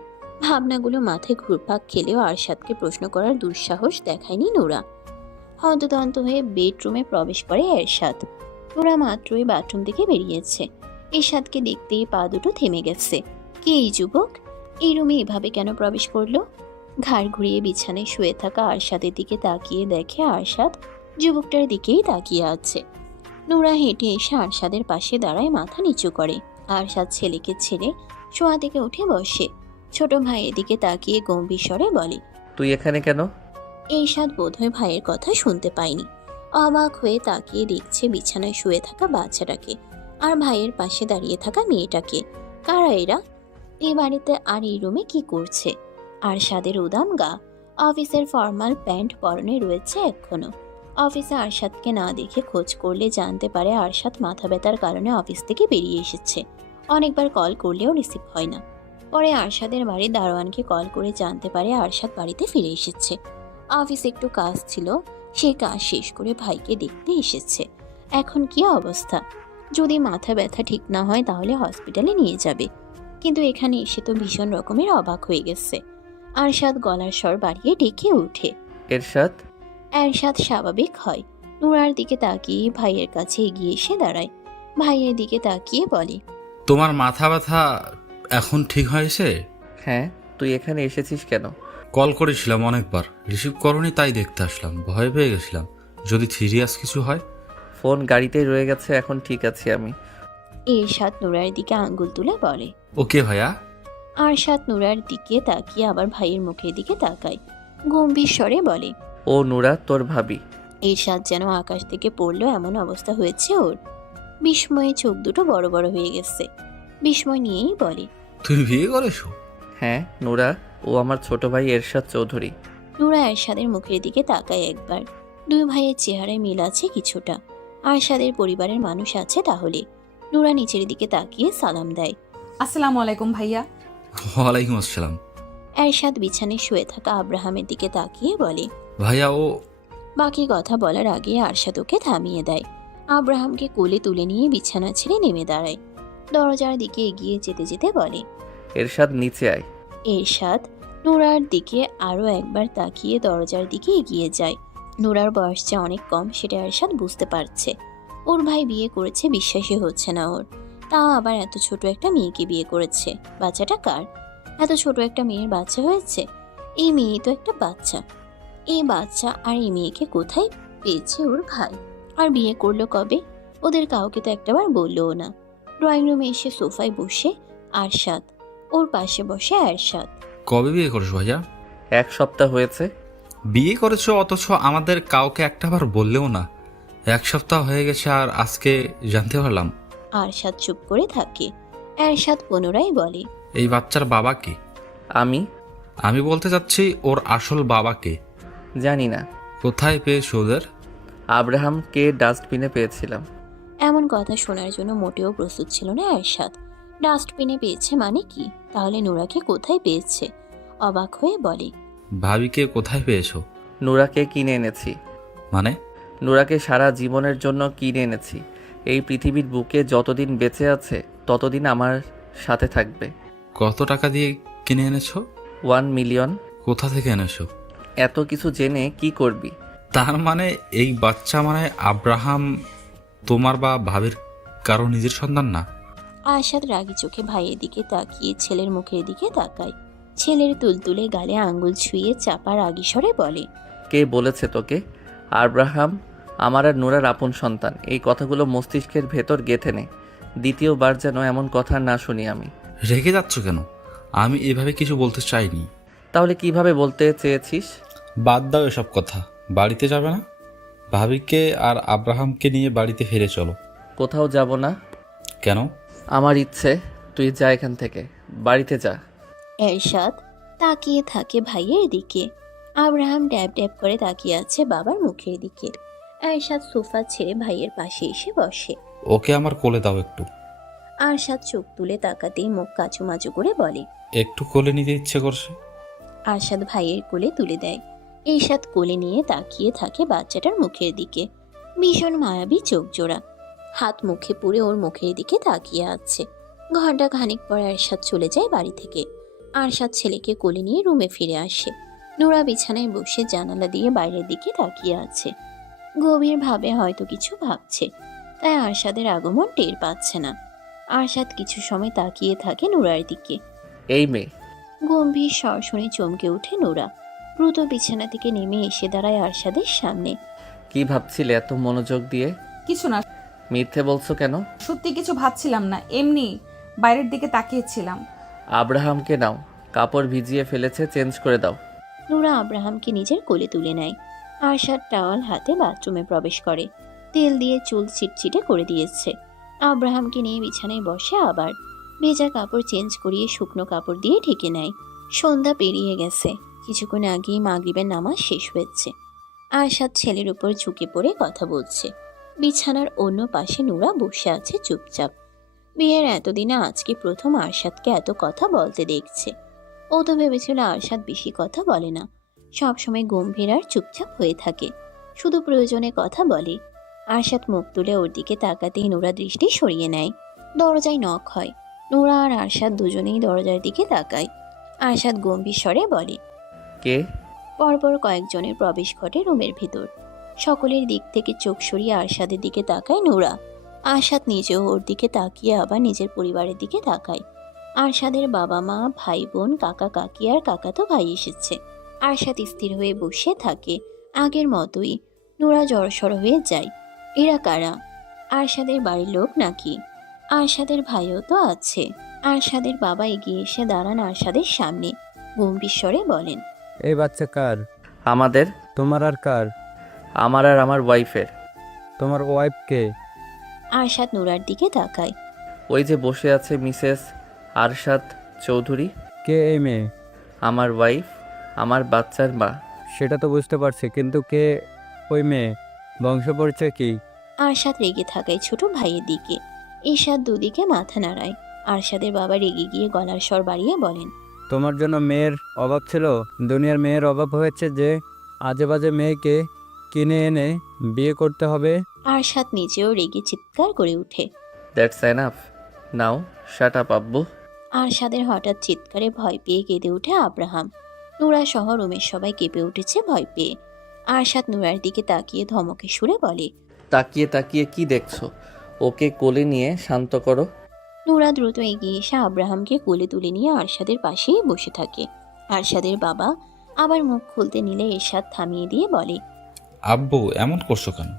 ভাবনাগুলো মাথায় ঘুরপাক খেলেও আরশাদকে প্রশ্ন করার দুঃসাহস দেখায়নি নোরা। হন্তদন্ত হয়ে বেডরুমে প্রবেশ করে এরশাদ। নোরা মাত্রই বাথরুম থেকে বেরিয়েছে। এরশাদকে দেখতেই পা দুটো থেমে গেছে। কে এই যুবক? এই রুমে এভাবে কেন প্রবেশ করলো? ঘাড় ঘুরিয়ে বিছানায় শুয়ে থাকা আরশাদের দিকে তাকিয়ে দেখে আরশাদ যুবকটার দিকেই তাকিয়ে আছে। নোরা হেঁটে এসে আরশাদের পাশে দাঁড়ায়, মাথা নিচু করে। আরশাদ ছেলেকে ছেড়ে শোয়া থেকে উঠে বসে। ছোট ভাইয়ের দিকে তাকিয়ে গম্ভীর স্বরে বলে, তুই এখানে কেন? এরশাদ বোধহয় ভাইয়ের কথা শুনতে পায়নি। অবাক হয়ে তাকিয়ে দেখছে বিছানায় শুয়ে থাকা বাচ্চাটাকে আর ভাইয়ের পাশে দাঁড়িয়ে থাকা মেয়েটাকে। কারা এরা? এই বাড়িতে আর এই রুমে কি করছে? আরশাদের উদাম গা, অফিসের ফর্মাল প্যান্ট পরনে রয়েছে এখনো। অফিসে আরশাদকে না দেখে খোঁজ করলে জানতে পারে আরশাদ মাথা ব্যথার কারণে অফিস থেকে বেরিয়ে এসেছে। অনেকবার কল করলেও রিসিভ হয় না। পরে আরশাদের বাড়ির দারোয়ানকে কল করে জানতে পারে আরশাদ বাড়িতে ফিরে এসেছে। অফিসে একটু কাজ ছিল, সেই কাজ শেষ করে ভাইকে দেখতে এসেছে। এখন কি অবস্থা? যদি মাথা ব্যথা ঠিক না হয় তাহলে হসপিটালে নিয়ে যাবে, কিন্তু এখানে এসে তো ভীষণ রকমের অবাক হয়ে গেছে। আরশাদ গলার স্বর বাড়িয়ে ডেকে ওঠে। এরশাদ, এরশাদ স্বাভাবিক হয়, নুরার দিকে তাকিয়ে ভাইয়ের কাছে এগিয়ে এসে দাঁড়ায়। ভাইয়ের দিকে তাকিয়ে বলে, তোমার মাথা ব্যথা এখন ঠিক হয়েছে? হ্যাঁ, তুই এখানে এসেছিস কেন? কল করেছিলাম অনেকবার, রিসিভ করনি, তাই দেখতে আসলাম। ভয় পেয়ে গেছিলাম যদি সিরিয়াস কিছু হয়। ফোন গাড়িতেই রয়ে গেছে, এখন ঠিক আছি আমি। এরশাদ নুরার দিকে আঙ্গুল তুলে বলে। ওকে ভাইয়া। আরশাদ নুরার দিকে তাকিয়ে আবার ভাইয়ের মুখের দিকে তাকায়, গম্ভীর স্বরে বলে, ও নুরা, তোর ভাবি। এরশাদ যেন আকাশ থেকে পড়লো এমন অবস্থা হয়েছে ওর। বিস্ময়ে চোখ দুটো বড় বড় হয়ে গেছে। বিস্ময় নিয়েই বলে, তুমি বিয়ে করেছো? হ্যাঁ নুরা, ও আমার ছোট ভাই এরশাদ চৌধুরী। নুরা এরশাদের মুখের দিকে তাকায় একবার। দুই ভাইয়ের চেহারায় মিল আছে কিছুটা। আরশাদের পরিবারের মানুষ আছে তাহলে। নুরা নিচের দিকে তাকিয়ে সালাম দেয়। আসসালামু আলাইকুম ভাইয়া। ওয়ালাইকুম আসসালাম। এরশাদ বিছানায় শুয়ে থাকা আব্রাহামের দিকে তাকিয়ে বলে। ভাইয়া ও। বাকি কথা বলার আগে আরশাদ ওকে থামিয়ে দেয়। আব্রাহামকে কোলে তুলে নিয়ে বিছানা ছেড়ে নেমে দাঁড়ায়। দরজার দিকে এগিয়ে যেতে যেতে বলে, এরশাদ নিচে আয়। এরশাদ নুরার দিকে আরও একবার তাকিয়ে দরজার দিকে এগিয়ে যায়। নুরার বয়স যে অনেক কম সেটা এরশাদ বুঝতে পারছে। ওর ভাই বিয়ে করেছে, বিশ্বাসই হচ্ছে না ওর। তাও আবার এত ছোট একটা মেয়েকে বিয়ে করেছে। বাচ্চাটা কার? এত ছোট একটা মেয়ের বাচ্চা হয়েছে? এই মেয়ে তো একটা বাচ্চা। এই বাচ্চা আর এই মেয়েকে কোথায় পেয়েছে ওর ভাই? আর বিয়ে করলো কবে? ওদের কাউকে তো একটাবার বললোও না। ড্রয়িং রুমে এসে সোফায় বসে আরশাদ, ওর পাশে বসে এরশাদ। কবে বিয়ে করেছো ভাইয়া? 1 সপ্তাহ হয়েছে। বিয়ে করেছো অথচ আমাদের কাউকে একটাবার বললেও না। 1 সপ্তাহ হয়ে গেছে আর আজকে জানতে পারলাম। আরশাদ চুপ করে থাকে। এরশাদ পুনরায় বলে, এই বাচ্চার বাবা কে? আমি আমি বলতে চাচ্ছি ওর আসল বাবা কে? জানি না। কোথায় পেয়েছো ওদের? আব্রাহামকে ডাস্টবিনে পেয়েছিলাম। এমন কথা শোনার জন্য মোটেও প্রস্তুত ছিল না এরশাদ। ডাস্টবিনে পেয়েছে মানে কি? তাহলে নুরাকে কোথায় পেয়েছে? অবাক হয়ে বলে, ভাবিকে কোথায় পেয়েছো? নুরাকে কিনে এনেছি। মানে? নুরাকে সারা জীবনের জন্য কিনে এনেছি। এই পৃথিবীর বুকে যতদিন বেঁচে আছে ততদিন আমার সাথে থাকবে। কত টাকা দিয়ে কিনে এনেছো? 1 মিলিয়ন। কোথা থেকে এনেছো? এত কিছু জেনে কি করবি? তার মানে এই বাচ্চা মানে আব্রাহাম তোমার বা ভাবির কারো নিজের সন্তান না? আরশাদ রাগী চোখে ভাইয়ের দিকে তাকিয়ে ছেলের মুখের দিকে তাকায়। ছেলের তুলতুলে গালে আঙ্গুল ছুঁয়ে চাপা রাগী স্বরে বলে, কে বলেছে তোকে আব্রাহাম আমার আর নুরার আপন সন্তান? এই কথাগুলো মস্তিষ্কের ভেতর গেঁথে নে। দ্বিতীয়বার যেন এমন কথা না শুনি আমি। রেগে যাচ্ছ কেন? আমি এভাবে কিছু বলতে চাইনি। তাহলে কিভাবে বলতে চেয়েছিস? বাদ দাও এসব কথা। বাড়িতে যাবে না? ভাবিকে আর আব্রাহামকে নিয়ে বাড়িতে ফিরে চলো। কোথাও যাব না। কেন? আমার ইচ্ছে তুই যা এখান থেকে, বাড়িতে যা। এরশাদ তাকিয়ে থাকে ভাইয়ের দিকে। আব্রাহাম ড্যাব ড্যাব করে তাকিয়ে আছে বাবার মুখের দিকে। এরশাদ সোফা ছেড়ে ভাইয়ের পাশে এসে বসে। ওকে আমার কোলে দাও একটু। আরশাদ চোখ তুলে তাকাতেই মুখ কাচুমাচু করে বলে, একটু কোলে নিতে ইচ্ছে করছে। আরশাদ ভাইয়ের কোলে তুলে দেয়। এরশাদ কোলে নিয়ে তাকিয়ে থাকে বাচ্চাটার মুখের দিকে। ভীষণ মায়াবী চোখ জোড়া, হাত মুখে পুরে ওর মুখের দিকে তাকিয়ে আছে। ঘন্টা খানিক পর এরশাদ চলে যায় বাড়ি থেকে। আরশাদ ছেলেকে কোলে নিয়ে রুমে ফিরে আসে। নোরা বিছানায় বসে জানালা দিয়ে বাইরের দিকে তাকিয়ে আছে। গভীরভাবে হয়তো কিছু ভাবছে, তাই আরশাদের আগমন টের পাচ্ছে না। আরশাদ কিছু সময় তাকিয়ে থাকে নোরার দিকে। এই মেয়ে। গম্ভীর স্বর শুনে চমকে ওঠে নোরা। দ্রুত বিছানা থেকে নেমে এসে দাঁড়ায় আরশাদের সামনে। কি ভাবছিলে এত মনোযোগ দিয়ে? কিছু না, মিথ্যে বলছো কেন? সত্যি কিছু ভাবছিলাম না, এমনি বাইরের দিকে তাকিয়েছিলাম। আব্রাহামকে নাও, কাপড় ভিজিয়ে ফেলেছে, চেঞ্জ করে দাও। নোরা আব্রাহামকে নিজের কোলে তুলে নেয়। আরশাদ টাওয়াল হাতে বাথরুমে প্রবেশ করে। তেল দিয়ে চুল চিটচিটে করে দিয়েছে। আব্রাহামকে নিয়ে বিছানায় বসে আবার ভেজা কাপড় চেঞ্জ করিয়ে শুকনো কাপড় দিয়ে ঢেকে নেয়। সন্ধ্যা পেরিয়ে গেছে। কিছুক্ষণ আগেই মাগরিবের নামাজ শেষ হয়েছে। আরশাদ ছেলের উপর ঝুঁকে পড়ে কথা বলছে। বিছানার অন্য পাশে নুরা বসে আছে চুপচাপ। বিয়ের এতদিনে আজকে প্রথম আরশাদকে এত কথা বলতে দেখছে। ও তো ভেবেছিল আরশাদ বেশি কথা বলে না, সবসময় গম্ভীর আর চুপচাপ হয়ে থাকে, শুধু প্রয়োজনে কথা বলে। আরশাদ মুখ তুলে ওর দিকে তাকাতেই নুরা দৃষ্টি সরিয়ে নেয়। দরজায় নক হয়। নুরা আর আরশাদ দুজনেই দরজার দিকে তাকায়। আরশাদ গম্ভীর স্বরে বলে। কে? পরপর কয়েকজনের প্রবেশ ঘটে রুমের ভিতর। সকলের দিক থেকে চোখ সরিয়ে আরশাদের দিকে তাকায় নুরা। আরশাদ নিজেও ওর দিকে তাকিয়ে আবার নিজের পরিবারের দিকে তাকায়। আরশাদের বাবা মা, ভাই বোন, কাকা কাকি আর কাকাতো ভাই এসেছে। আরশাদ স্থির হয়ে বসে থাকে আগের মতোই। নুরা জড়সড় হয়ে যায়। এরা কারা? আরশাদের বাড়ির লোক নাকি? আরশাদের ভাইও তো আছে। আরশাদের বাবা এগিয়ে এসে দাঁড়ান আরশাদের সামনে, গম্ভীর স্বরে বলেন। এই বাচ্চা কার? আমাদের। তোমার আর কার? আমার আর আমার ওয়াইফের। তোমার ওয়াইফ কে? আরশাদ নুরার দিকে তাকায়। ওই যে বসে আছে মিসেস আরশাদ চৌধুরী। কে এই মেয়ে? আমার ওয়াইফ, আমার বাচ্চার মা। সেটা তো বুঝতে পারছি, কিন্তু কে ওই মেয়ে? বংশ পরিচয় কি? আরশাদ রেগে থাকায় ছোট ভাইয়ের দিকে। ঈশাদ দুদিকে মাথা নাড়ায়। আরশাদের বাবা রেগে গিয়ে গলার স্বর বাড়িয়ে বলেন। তোমার জন্য মেয়ের অভাব ছিল? দুনিয়ার মেয়ের অভাব হয়েছে যে আজে বাজে মেয়েকে কিনে এনে বিয়ে করতে হবে? আরশাদ নিজেও রেগে চিৎকার করে ওঠে। That's enough, now shut up আব্বু। আরশাদের হঠাৎ চিৎকারে ভয় পেয়ে কেঁদে ওঠে আব্রাহাম। নুরা সহ রুমের সবাই কেঁপে উঠেছে ভয় পেয়ে। আরশাদ নুরার দিকে তাকিয়ে ধমকে সুরে বলে। তাকিয়ে তাকিয়ে কি দেখছো? ওকে কোলে নিয়ে শান্ত করো। নুরা দ্রুত এগিয়ে এসে আব্রাহামকে কোলে তুলে নিয়ে আরশাদের পাশেই বসে থাকে। আরশাদের বাবা আবার মুখ খুলতে নিলে এরশাদ থামিয়ে দিয়ে বলে। আব্বু এমন করছো কেন?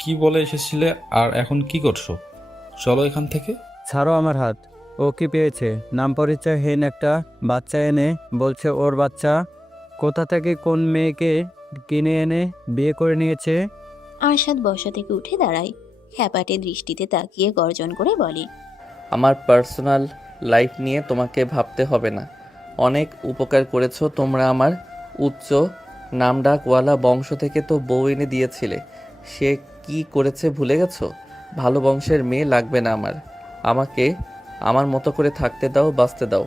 কি বলে এসেছিলে আর এখন কি করছো? চলো এখান থেকে। ছাড়ো আমার হাত। ও কি পেয়েছে? নাম পরিচয়হীন একটা বাচ্চা এনে বলছে ওর বাচ্চা। কোথা থেকে কোন মেয়েকে কিনে এনে বিয়ে করে নিয়েছে? আরশাদ বসা থেকে উঠে দাঁড়ায়। খ্যাপাটে দৃষ্টিতে তাকিয়ে গর্জন করে বলে। আমার পার্সোনাল লাইফ নিয়ে তোমাকে ভাবতে হবে না। অনেক উপকার করেছো তোমরা আমার। উচ্চ নামডাকওয়ালা বংশ থেকে তো বউ এনে দিয়েছিলে। সে কি করেছে ভুলে গেছো? ভালো বংশের মেয়ে লাগবে না আমার। আমাকে আমার মতো করে থাকতে দাও, বাঁচতে দাও।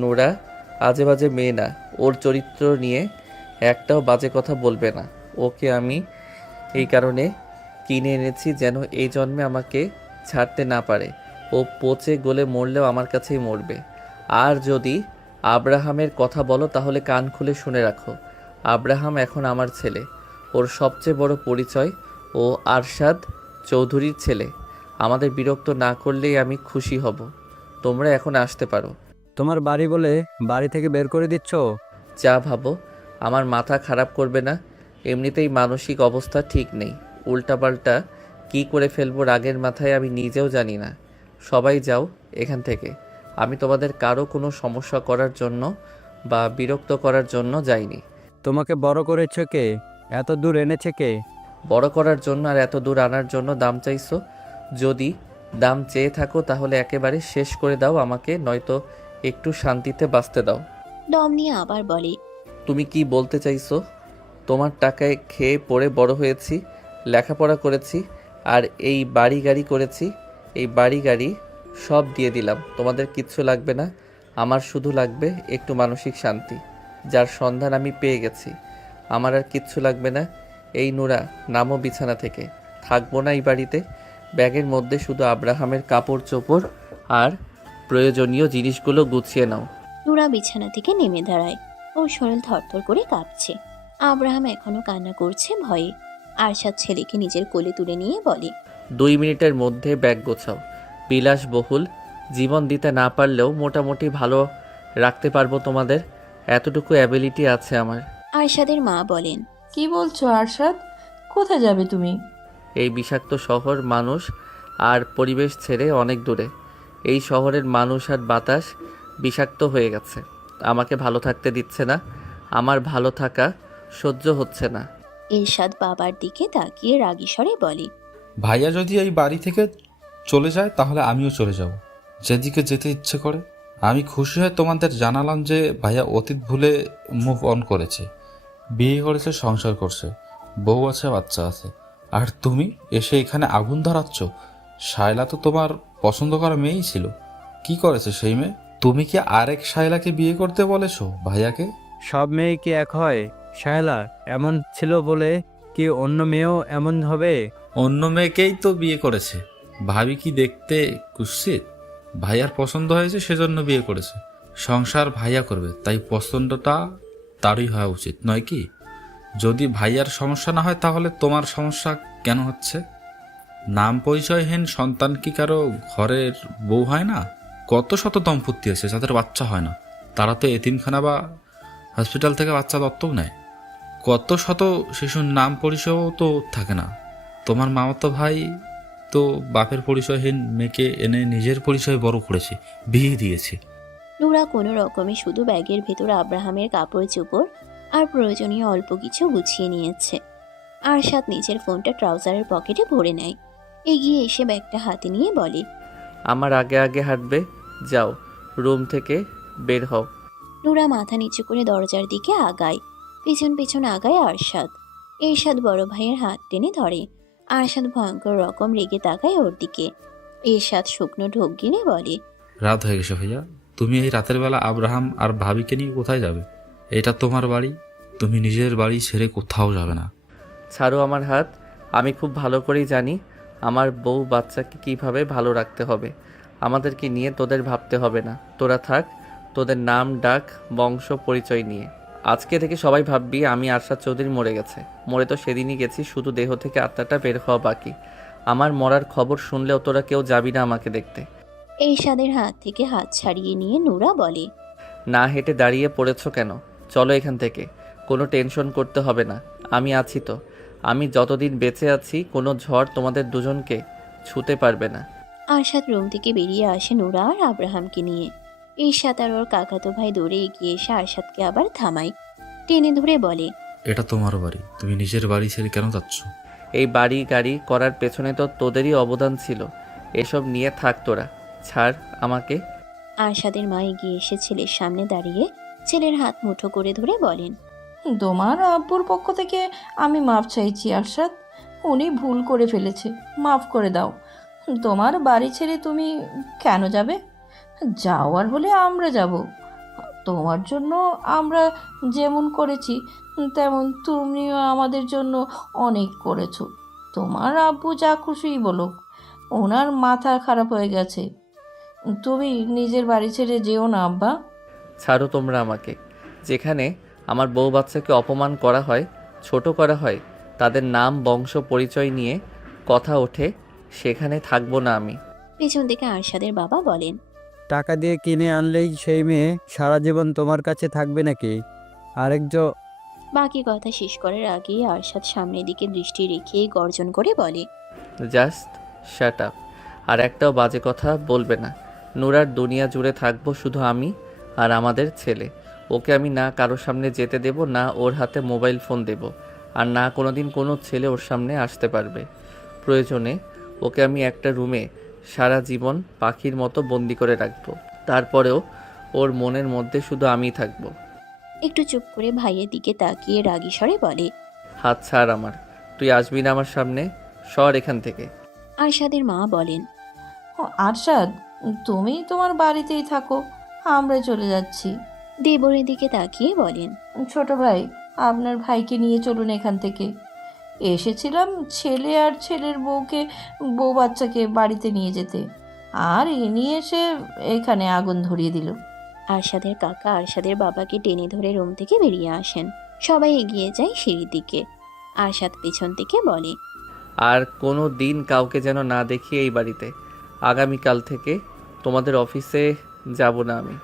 নোরা আজে বাজে মেয়ে না। ওর চরিত্র নিয়ে একটাও বাজে কথা বলবে না। ওকে আমি এই কারণে কিনে এনেছি যেন এই জন্মে আমাকে ছাড়তে না পারে। ও পচে গলে মরলেও আমার কাছেই মরবে। আর যদি আব্রাহামের কথা বলো তাহলে কান খুলে শুনে রাখো। আব্রাহাম এখন আমার ছেলে। ওর সবচেয়ে বড় পরিচয় ও আরশাদ চৌধুরীর ছেলে। আমাদের বিরক্ত না করলেই আমি খুশি হব। তোমরা এখন আসতে পারো। তোমার বাড়ি বলে বাড়ি থেকে বের করে দিচ্ছ? যা ভাবো। আমার মাথা খারাপ করবে না। এমনিতেই মানসিক অবস্থা ঠিক নেই। উল্টাপাল্টা কি করে ফেলবো রাগের মাথায় আমি নিজেও জানি না। সবাই যাও এখান থেকে। আমি তোমাদের কারো কোনো সমস্যা করার জন্য বা বিরক্ত করার জন্য যাইনি। তোমাকে বড় করেছে কে? এত দূর এনেছে কে? বড় করার জন্য আর এত দূর আনার জন্য দাম চাইছো? যদি দাম চেয়ে থাকো তাহলে একেবারে শেষ করে দাও আমাকে, নয়তো একটু শান্তিতে বাঁচতে দাও। দম নিয়ে আবার বলে। তুমি কি বলতে চাইছো? তোমার টাকায় খেয়ে পড়ে বড় হয়েছি, লেখাপড়া করেছি, আর এই বাড়ি গাড়ি করেছি। এই বাড়ি গাড়ি সব দিয়ে দিলাম। তোমাদের কিচ্ছু লাগবে না। আমার শুধু লাগবে একটু মানসিক শান্তি, যার সন্ধান আমি পেয়ে গেছি। আমার আর কিচ্ছু লাগবে না। এই নুরা, নামো বিছানা থেকে। থাকবো না এই বাড়িতে। ব্যাগের মধ্যে শুধু আব্রাহামের কাপড় চোপড় আর প্রয়োজনীয় জিনিসগুলো গুছিয়ে নাও। নুরা বিছানা থেকে নেমে দাঁড়ায়। ওর শরীর থরথর করে কাঁপছে। আব্রাহাম এখনো কান্না করছে ভয়ে। আরশাদ ছেলেকে নিজের কোলে তুলে নিয়ে বলে। 2 মিনিটের মধ্যে ব্যাগ গোছাও। বিলাসবহুল জীবন দিতে না পারলেও মোটামুটি ভালো রাখতে পারবো তোমাদের। এতটুকু অ্যাবিলিটি আছে আমার। আরশাদের মা বলেন। কি বলছো আরশাদ? কোথায় যাবে তুমি? এই বিষাক্ত শহর, মানুষ আর পরিবেশ ছেড়ে অনেক দূরে। এই শহরের মানুষ আর বাতাস বিষাক্ত হয়ে গেছে। আমাকে ভালো থাকতে দিচ্ছে না। আমার ভালো থাকা সহ্য হচ্ছে না। ইরশাদ বাবার দিকে তাকিয়ে রাগী স্বরে বলে। ভাইয়া যদি এই বাড়ি থেকে চলে যায় তাহলে আমিও চলে যাব, যেদিকে যেতে ইচ্ছে করে। আমি খুশি হয়ে তোমাদের জানালাম যে ভাইয়া অতীত ভুলে মুভ অন করেছে, বিয়ে করেছে, সংসার করছে। বউ আছে, বাচ্চা আছে, আর তুমি এসে এখানে আগুন ধরাচ্ছ। শায়লা তো তোমার পছন্দ করা মেয়েই ছিল। কি করেছে সেই মেয়ে? তুমি কি আরেক শায়লাকে বিয়ে করতে বলেছো ভাইয়াকে? সব মেয়ে কি এক হয়? শায়লা এমন ছিল বলে কি অন্য মেয়েও এমন হবে? অন্য মেয়েকেই তো বিয়ে করেছে। ভাবি কি দেখতে কুৎসিত? ভাইয়ার পছন্দ হয়েছে সেজন্য বিয়ে করেছে। সংসার ভাইয়া করবে, তাই পছন্দটা তারই হওয়া উচিত নয় কি? যদি ভাইয়ার সমস্যা না হয় তাহলে তোমার সমস্যা কেন হচ্ছে? নাম পরিচয়হীন সন্তান কি কারো ঘরের বউ হয় না? কত শত দম্পতি আছে যাদের বাচ্চা হয় না, তারা তো এতিমখানা বা হসপিটাল থেকে বাচ্চা দত্তক নেয়। কত শত শিশুর নাম পরিচয়ও তো থাকে না। তোমার মামাতো ভাই তো বাপের পরিচয়হীন মেয়েকে এনে নিজের পরিচয় বড় করেছে, বিয়ে দিয়েছে। নুরা কোনো রকমে শুধু ব্যাগের ভেতর আব্রাহামের কাপড় চোপড় আর প্রয়োজনীয় অল্প কিছু গুছিয়ে নিয়েছে। আরশাদ নিজের ফোনটা ট্রাউজারের পকেটে ভরে নেয়। এগিয়ে এসে ব্যাগটা হাতে নিয়ে বলে, আমার আগে আগে হাঁটবে। যাও, রুম থেকে বের হও। নুরা মাথা নিচু করে দরজার দিকে আগায়। পিছন পিছন আগায় আরশাদ। এরশাদ বড় ভাইয়ের হাত টেনে ধরে। আরশাদ ভয়ঙ্কর রকম রেগে তাকায় ওর দিকে। এরশাদ শুকনো ঢোক গিলে বলে, রাত হয়ে গেছে ভাইয়া, তুমি এই রাতের বেলা আব্রাহাম আর ভাবিকে নিয়ে কোথায় যাবে? এটা তোমার বাড়ি, তুমি নিজের বাড়ি ছেড়ে কোথাও যাবে না। ছাড়ো আমার হাত। আমি খুব ভালো করেই জানি আমার বউ বাচ্চাকে কিভাবে ভালো রাখতে হবে। আমাদেরকে নিয়ে তোদের ভাবতে হবে না। তোরা থাক তোদের নাম ডাক বংশ পরিচয় নিয়ে। আজকে থেকে সবাই ভাববি আমি আরশাদ চৌধুরী মরে গেছে। মরে তো সেদিনই গেছি, শুধু দেহ থেকে আত্মাটা বের হওয়া বাকি। আমার মরার খবর শুনলেও তোরা কেউ যাবি না আমাকে দেখতে। এরশাদের হাত থেকে হাত ছাড়িয়ে নিয়ে নুরা বলে, না হেঁটে দাঁড়িয়ে পড়েছো কেন? চলো এখান থেকে। কোনো টেনশন করতে হবে না, আমি আছি তো। আমি যতদিন বেঁচে আছি কোনো ঝড় তোমাদের দুজনকে ছুতে পারবে না। আরশাদ রুম থেকে বেরিয়ে আসে নুরা আর আব্রাহামকে নিয়ে। এরশাদ আর ওর কাকাতো ভাই দৌড়ে এগিয়ে এসে আরশাদকে আবার থামায়। টেনে ধরে বলে, এটা তোমার বাড়ি, তুমি নিজের বাড়ি ছেড়ে কেন যাচ্ছ? এই বাড়ি গাড়ি করার পেছনে তো তোদেরই অবদান ছিল। এসব নিয়ে থাক তোরা, ছাড় আমাকে। আরশাদের মা এগিয়ে এসে ছেলের সামনে দাঁড়িয়ে ছেলের হাত মুঠো করে ধরে বলেন, তোমার আব্বুর পক্ষ থেকে আমি মাপ চাইছি আরশাদ। উনি ভুল করে ফেলেছে, মাফ করে দাও। তোমার বাড়ি ছেড়ে তুমি কেন যাবে? যাওয়ার হলে আমরা যাব। তোমার জন্য আমরা যেমন করেছি তেমন তুমিও আমাদের জন্য অনেক করেছো। তোমার আব্বু যা খুশিই বলো, ওনার মাথা খারাপ হয়ে গেছে। তুমি নিজের বাড়ি ছেড়ে যেও না আব্বা। ছাড়ো তোমরা আমাকে। যেখানে আমার বউ বাচ্চাকে অপমান করা হয়, ছোট করা হয়, তাদের নাম বংশ পরিচয় নিয়ে কথা ওঠে, সেখানে থাকবো না আমি। পেছন থেকে আরশাদের বাবা বলেন, টাকা দিয়ে কিনে আনলেই সেই মেয়ে সারা জীবন তোমার কাছে থাকবে নাকি? আরেকজন বাকি কথা শেষ করার আগেই আরশাদ সামনের দিকে দৃষ্টি রেখে গর্জন করে বলে, জাস্ট শাট আপ। আর একটাও বাজে কথা বলবে না। নুরার দুনিয়া জুড়ে থাকবো শুধু আমি আর আমাদের ছেলে। ওকে আমি না কারোর সামনে যেতে দেব, না ওর হাতে মোবাইল ফোন দেব, আর না কোনোদিন কোনো ছেলে ওর সামনে আসতে পারবে। প্রয়োজনে ওকে আমি একটা রুমে সারা জীবন পাখির মতো বন্দি করে রাখবো। তারপরেও ওর মনের মধ্যে শুধু আমিই থাকবো। একটু চুপ করে ভাইয়ের দিকে তাকিয়ে রাগী স্বরে বলে, হাত ছাড় আমার। তুই আসবি না আমার সামনে, সর এখান থেকে। আরশাদের মা বলেন, ও আরশাদ, তুমি তোমার বাড়িতেই থাকো, আমরা চলে যাচ্ছি। দেবরের দিকে তাকিয়ে বলেন, ছোট ভাই, আপনার ভাইকে নিয়ে চলুন এখান থেকে। এসেছিলাম ছেলে আর ছেলের বউ বাচ্চাকে বাড়িতে নিয়ে যেতে, আর ইনি এসে এখানে আগুন ধরিয়ে দিল। আরশাদের কাকা আরশাদের বাবাকে টেনে ধরে রুম থেকে বেরিয়ে আসেন। সবাই এগিয়ে যায় সিঁড়ির দিকে। আরশাদ পেছন থেকে বলে, আর কোনো দিন কাউকে যেন না দেখি এই বাড়িতে। আগামীকাল থেকে তোমাদের অফিসে যাব না আমি।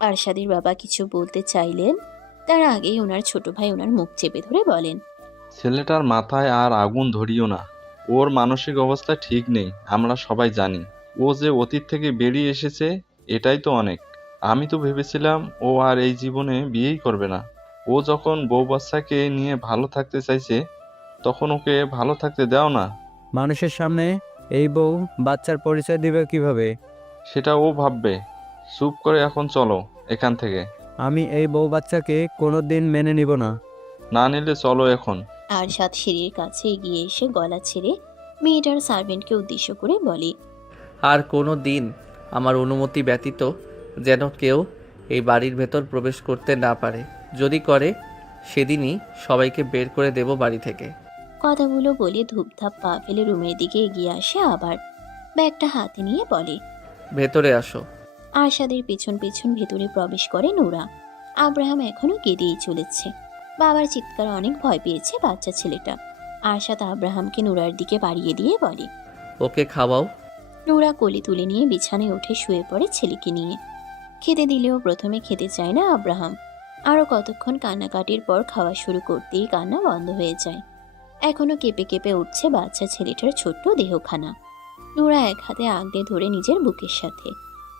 আরশাদের বাবা কিছু বলতে চাইলেন, তার আগেই ওনার ছোট ভাই ওনার মুখ চেপে ধরে বলেন, ছেলেটার মাথায় আর আগুন ধরিও না। ওর মানসিক অবস্থা ঠিক নেই, আমরা সবাই জানি। ও যে অতীত থেকে বেরিয়ে এসেছে এটাই তো অনেক। আমি তো ভেবেছিলাম ও আর এই জীবনে বিয়েই করবে না। ও যখন বউ বাচ্চাকে নিয়ে ভালো থাকতে চাইছে তখন ওকে ভালো থাকতে দাও না। মানুষের সামনে এই বউ বাচ্চার পরিচয় দিবে কিভাবে? সেটা ও ভাববে। চুপ করে এখন চলো এখান থেকে। আমি এই বউ বাচ্চাকে কোনো দিন মেনে নিব না। না নিলে চলো এখন। আরশাদ সিঁড়ির কাছে এগিয়ে এসে গলা ছেড়ে মেয়েটার সার্ভেন্টকে উদ্দেশ্য করে বলে, আর কোনো দিন আমার অনুমতি ব্যতীত যেন কেউ এই বাড়ির ভেতর প্রবেশ করতে না পারে। যদি করে সেদিনই সবাইকে বের করে দেব বাড়ি থেকে। কথাগুলো বলে ধূপধাপ পা ফেলে রুমের দিকে এগিয়ে আসে। আবার ব্যাগটা হাতে নিয়ে বলে, ভেতরে আসো। আরশাদের পেছন পেছন ভেতরে প্রবেশ করে নূরা। আব্রাহাম এখনো কেঁদেই চলেছে। বাবার চিৎকার অনেক ভয় পেয়েছে বাচ্চা ছেলেটা। আরশাদ আব্রাহামকে নূরার দিকে বাড়িয়ে দিয়ে বলে, ওকে খাওয়াও। নূরা কোলে তুলে নিয়ে বিছানায় উঠে শুয়ে পড়ে ছেলেকে নিয়ে। খেতে দিলেও প্রথমে খেতে চায় না আব্রাহাম। আরও কতক্ষণ কান্নাকাটির পর খাওয়া শুরু করতেই কান্না বন্ধ হয়ে যায়। এখনো কেঁপে কেঁপে উঠছে বাচ্চা ছেলেটার ছোট্ট দেহখানা। নূরা এক হাতে আগলে ধরে নিজের বুকের সাথে।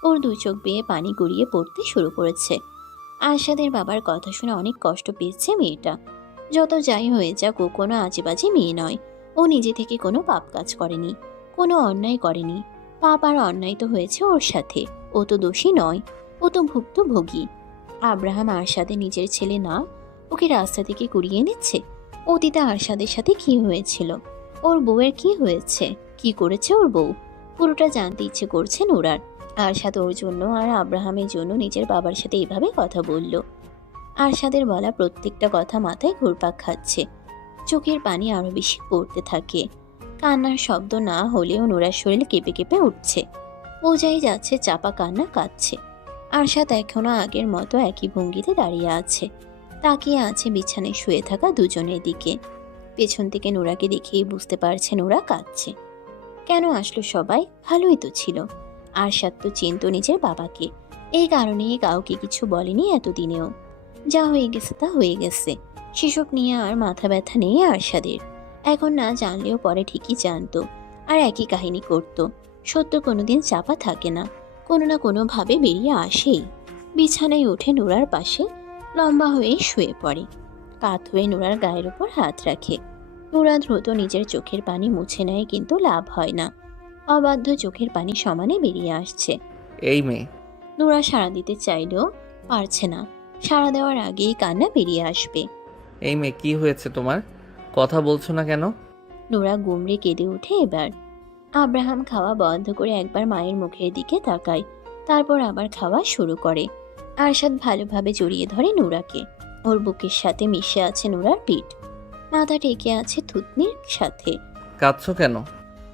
ওর দুই চোখ বেয়ে পানি গড়িয়ে পড়তে শুরু করেছে। আরশাদের বাবার কথা শুনে অনেক কষ্ট পেয়েছে মেয়েটা। যত যাই হয়ে যাক, ও কোনো আজেবাজে মেয়ে নয়। ও নিজে থেকে কোনো পাপ কাজ করেনি, কোনো অন্যায় করেনি। পাপ আর অন্যায় তো হয়েছে ওর সাথে। ও তো দোষী নয়, ও তো ভুক্তভোগী। আব্রাহাম আরশাদের নিজের ছেলে না, ওকে রাস্তা থেকে কুড়িয়ে নিচ্ছে। অতীতে আরশাদের সাথে কি হয়েছিল, ওর বউয়ের কি হয়েছে, কি করেছে ওর বউ, পুরোটা জানতে ইচ্ছে করছে নূরার। আরশাদ ওর জন্য আর আব্রাহামের জন্য নিজের বাবার সাথে এইভাবে কথা বলল। আরশাদের বলা প্রত্যেকটা কথা মাথায় ঘুরপাক খাচ্ছে। চোখের পানি আরো বেশি পড়তে থাকে। কান্নার শব্দ না হলেও নূরার শরীর কেঁপে কেঁপে উঠছে। বোঝাই যাচ্ছে চাপা কান্না কাঁদছে। আরশাদ এখনো আগের মতো একই ভঙ্গিতে দাঁড়িয়ে আছে, তাকিয়ে আছে বিছানায় শুয়ে থাকা দুজনের দিকে। পেছন থেকে নূরাকে দেখেই বুঝতে পারছে নূরা কাঁদছে। কেন আসলো সবাই? ভালোই তো ছিল। আরশাদ তো চিনত নিজের বাবাকে, এই কারণেই কাউকে কিছু বলেনি এতদিনেও। যা হয়ে গেছে তা হয়ে গেছে, সেসব নিয়ে আর মাথা ব্যথা নেই আরশাদের। এখন না জানলেও পরে ঠিকই জানতো, আর একই কাহিনী করত। সত্য কোনোদিন চাপা থাকে না, কোনো না কোনোভাবে বেরিয়ে আসেই। বিছানায় উঠে নূরার পাশে লম্বা হয়ে শুয়ে পড়ে। কাত হয়ে নূরার গায়ের উপর হাত রাখে। নূরা দ্রুত নিজের চোখের পানি মুছে নেয়, কিন্তু লাভ হয় না। অবাধ্য চোখের পানি সমানে বেরিয়ে আসছে। এই মেয়ে। নূরা সাড়া দিতে চাইলেও পারছে না। সাড়া দেওয়ার আগেই কান্না বেরিয়ে আসবে। এই মেয়ে, কি হয়েছে তোমার? কথা বলছো না কেন? নূরা গুমড়ে কেঁদে ওঠে এবার। আব্রাহাম খাওয়া বন্ধ করে একবার মায়ের মুখের দিকে তাকায়, তারপর আবার খাওয়া শুরু করে। আরশাদ ভালোভাবে জড়িয়ে ধরে নূরাকে। ওর বুকের সাথে মিশে আছে নূরার পিঠ, মাথা টেকে আছে থুতনির সাথে। কাঁদছো কেন?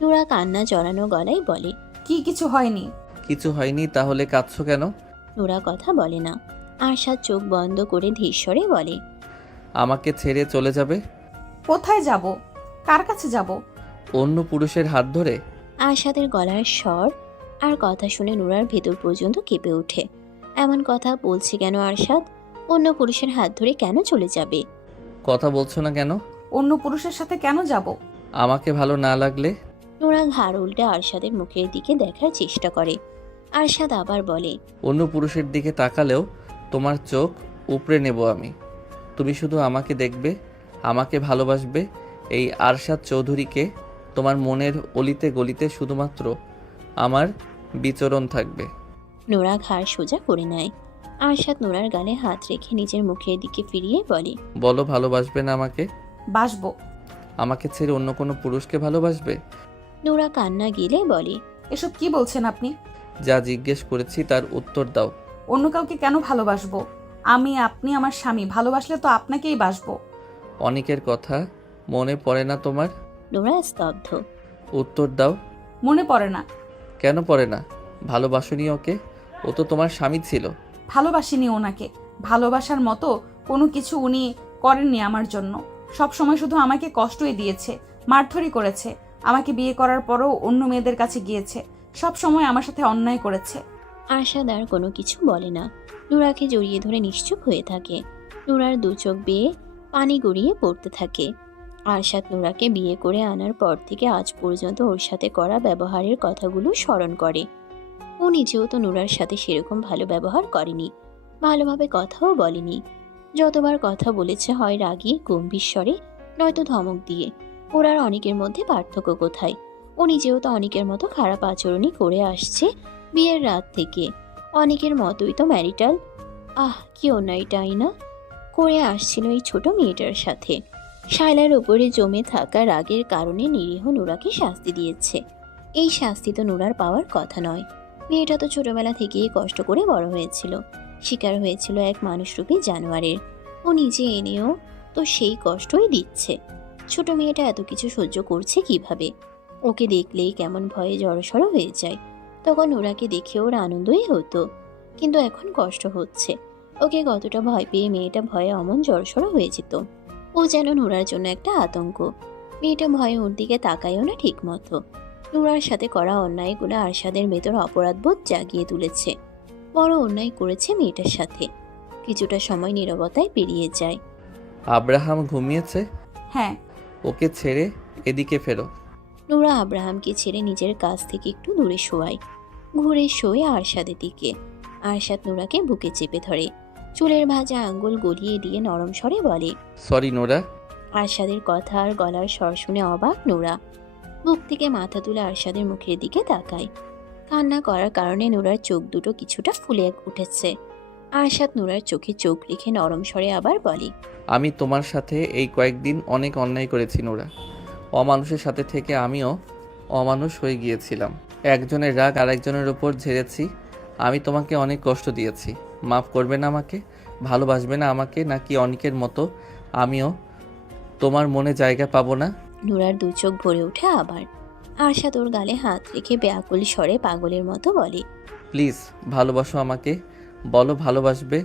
নূরা কান্না জড়ানো গলায় বলে, কি কিছু হয়নি। কিছু হয়নি, তাহলে কাঁদছো কেন? নূরা কথা বলে না। আরশাদ চোখ বন্ধ করে ধীরস্বরে বলে, আমাকে ছেড়ে চলে যাবে? কোথায় যাব? কার কাছে যাব? অন্য পুরুষের হাত ধরে? আরশাদের গলার স্বর আর কথা শুনে নূরার ভেতর পর্যন্ত কেঁপে ওঠে। এমন কথা বলছে কেন আরশাদ? অন্য পুরুষের হাত ধরে কেন চলে যাবে? কথা বলছো না কেন? অন্য পুরুষের সাথে কেন যাব? আমাকে ভালো না লাগলে? নূরা ঘাড় উল্টে আরশাদের মুখের দিকে দেখার চেষ্টা করে। আরশাদ আবার বলে, অন্য পুরুষের দিকে তাকালেও তোমার চোখ উপড়ে নেব আমি। তুমি শুধু আমাকে দেখবে, আমাকে ভালোবাসবে। এই আরশাদ চৌধুরীকে তোমার মনের অলিতে গলিতে শুধুমাত্র আমার বিচরণ থাকবে। নূরা ঘাড় সোজা করে নেয়। আরশাদ নূরার গালে হাত রেখে নিজের মুখের দিকে ফিরিয়ে বলে, বলো, ভালোবাসবে না আমাকে? বাসবো। আমাকে ছেড়ে অন্য কোনো পুরুষকে ভালোবাসবে? নূরা কান্না গিলে বলে, এসব কি বলছেন আপনি? যা জিজ্ঞেস করেছি তার উত্তর দাও। অন্য কাউকে কেন ভালোবাসবো? আপনি আমার স্বামী, ভালোবাসলে তো আপনাকেই বাসবো। অনেকের কথা মনে পড়ে না তোমার? নূরা স্তব্ধ। উত্তর দাও। মনে পড়ে না। কেন পড়ে না? ভালোবাসনি ওকে? ও তো তোমার স্বামী ছিল। ভালোবাসিনি ওনাকে। ভালোবাসার মতো কোনো কিছু উনি করেননি আমার জন্য। সব সময় শুধু আমাকে কষ্টই দিয়েছে, মারধরি করেছে। আমাকে বিয়ে করার পরও অন্য মেয়েদের কাছে গিয়েছে। সব সময় আমার সাথে অন্যায় করেছে। আরশাদ আর কোনো কিছু বলে না। নূরাকে জড়িয়ে ধরে নিশ্চুপ হয়ে থাকে। নূরার দু চোখ বেয়ে পানি গড়িয়ে পড়তে থাকে। আরশাদ নূরাকে বিয়ে করে আনার পর থেকে আজ পর্যন্ত ওর সাথে করা ব্যবহারের কথাগুলো স্মরণ করে। ও নিজেও তো নূরার সাথে সেরকম ভালো ব্যবহার করেনি, ভালোভাবে কথাও বলেনি। যতবার কথা বলেছে হয় রাগী গম্ভীর স্বরে, নয়তো ধমক দিয়ে। ওর আর অনেকের মধ্যে পার্থক্য কোথায়? ও নিজেও তো অনেকের মতো খারাপ আচরণই করে আসছে বিয়ের রাত থেকে। অনেকের মতোই তো ম্যারিটাল কি অন্যায়টাই না করে আসছিল এই ছোট মেয়েটার সাথে। শায়লার উপরে জমে থাকা রাগের কারণে নিরীহ নুরাকে শাস্তি দিয়েছে। এই শাস্তি তো নুরার পাওয়ার কথা নয়। মেয়েটা তো ছোটবেলা থেকেই কষ্ট করে বড় হয়েছিল, শিকার হয়েছিল এক মানুষরূপী জানোয়ারের। ও নিজে এনেও তো সেই কষ্টই দিচ্ছে। ছোট মেয়েটা এত কিছু সহ্য করছে কিভাবে? ওকে দেখলেই কেমন ভয়ে জড়সড় হয়ে যায়। তখন নুরাকে দেখে ওর আনন্দই হতো, কিন্তু এখন কষ্ট হচ্ছে। ওকে কতটা ভয় পেয়ে মেয়েটা ভয়ে অমন জড়সড় হয়ে যেত। ও যেন নুরার জন্য একটা আতঙ্ক। মেয়েটা ভয়ে ওর দিকে তাকায়ও না ঠিক মতো। নুরার সাথে করা অন্যায়গুলো আরশাদের ভেতর অপরাধবোধ জাগিয়ে তুলেছে। বড় অন্যায় করেছে মেয়েটার সাথে। কিছুটা সময় নীরবতায় পেরিয়ে যায়। আব্রাহাম ঘুমিয়েছে? হ্যাঁ। ওকে ছেড়ে এদিকে ফেরো। নুরা আব্রাহামকে ছেড়ে নিজের কাছ থেকে একটু দূরে শোয়ায়। ঘুরে শোয় আরশাদের দিকে। আরশাদ নুরাকে বুকে চেপে ধরে, চুলের ভাজা আঙ্গুল গলিয়ে দিয়ে নরম স্বরে বলে, সরি নোরা। আরশাদের কথা আর গলার স্বর শুনে অবাক নুরা। বুক থেকে মাথা তুলে আরশাদের মুখের দিকে তাকায়। কান্না করার কারণে নুরার চোখ দুটো কিছুটা ফুলে উঠেছে। আরশাদ নুরার চোখে চোখ রেখে নরম স্বরে আবার বলে, আমি তোমার সাথে এই কয়েকদিন অনেক অন্যায় করেছি নোরা। অমানুষের সাথে থেকে আমিও অমানুষ হয়ে গিয়েছিলাম। একজনের রাগ আরেকজনের ওপর ঝেড়েছি। আমি তোমাকে অনেক কষ্ট দিয়েছি। মাফ করবে না আমাকে? ভালোবাসবে না আমাকে? নাকি অনেকের মতো আমিও তোমার মনে জায়গা পাবো না? নুরার দু চোখ ভরে ওঠে আবার। আরশাদ ওর গালে হাত রেখে ব্যাকুল স্বরে পাগলের মতো বলে, প্লিজ ভালোবাসো আমাকে। বলো ভালোবাসবে।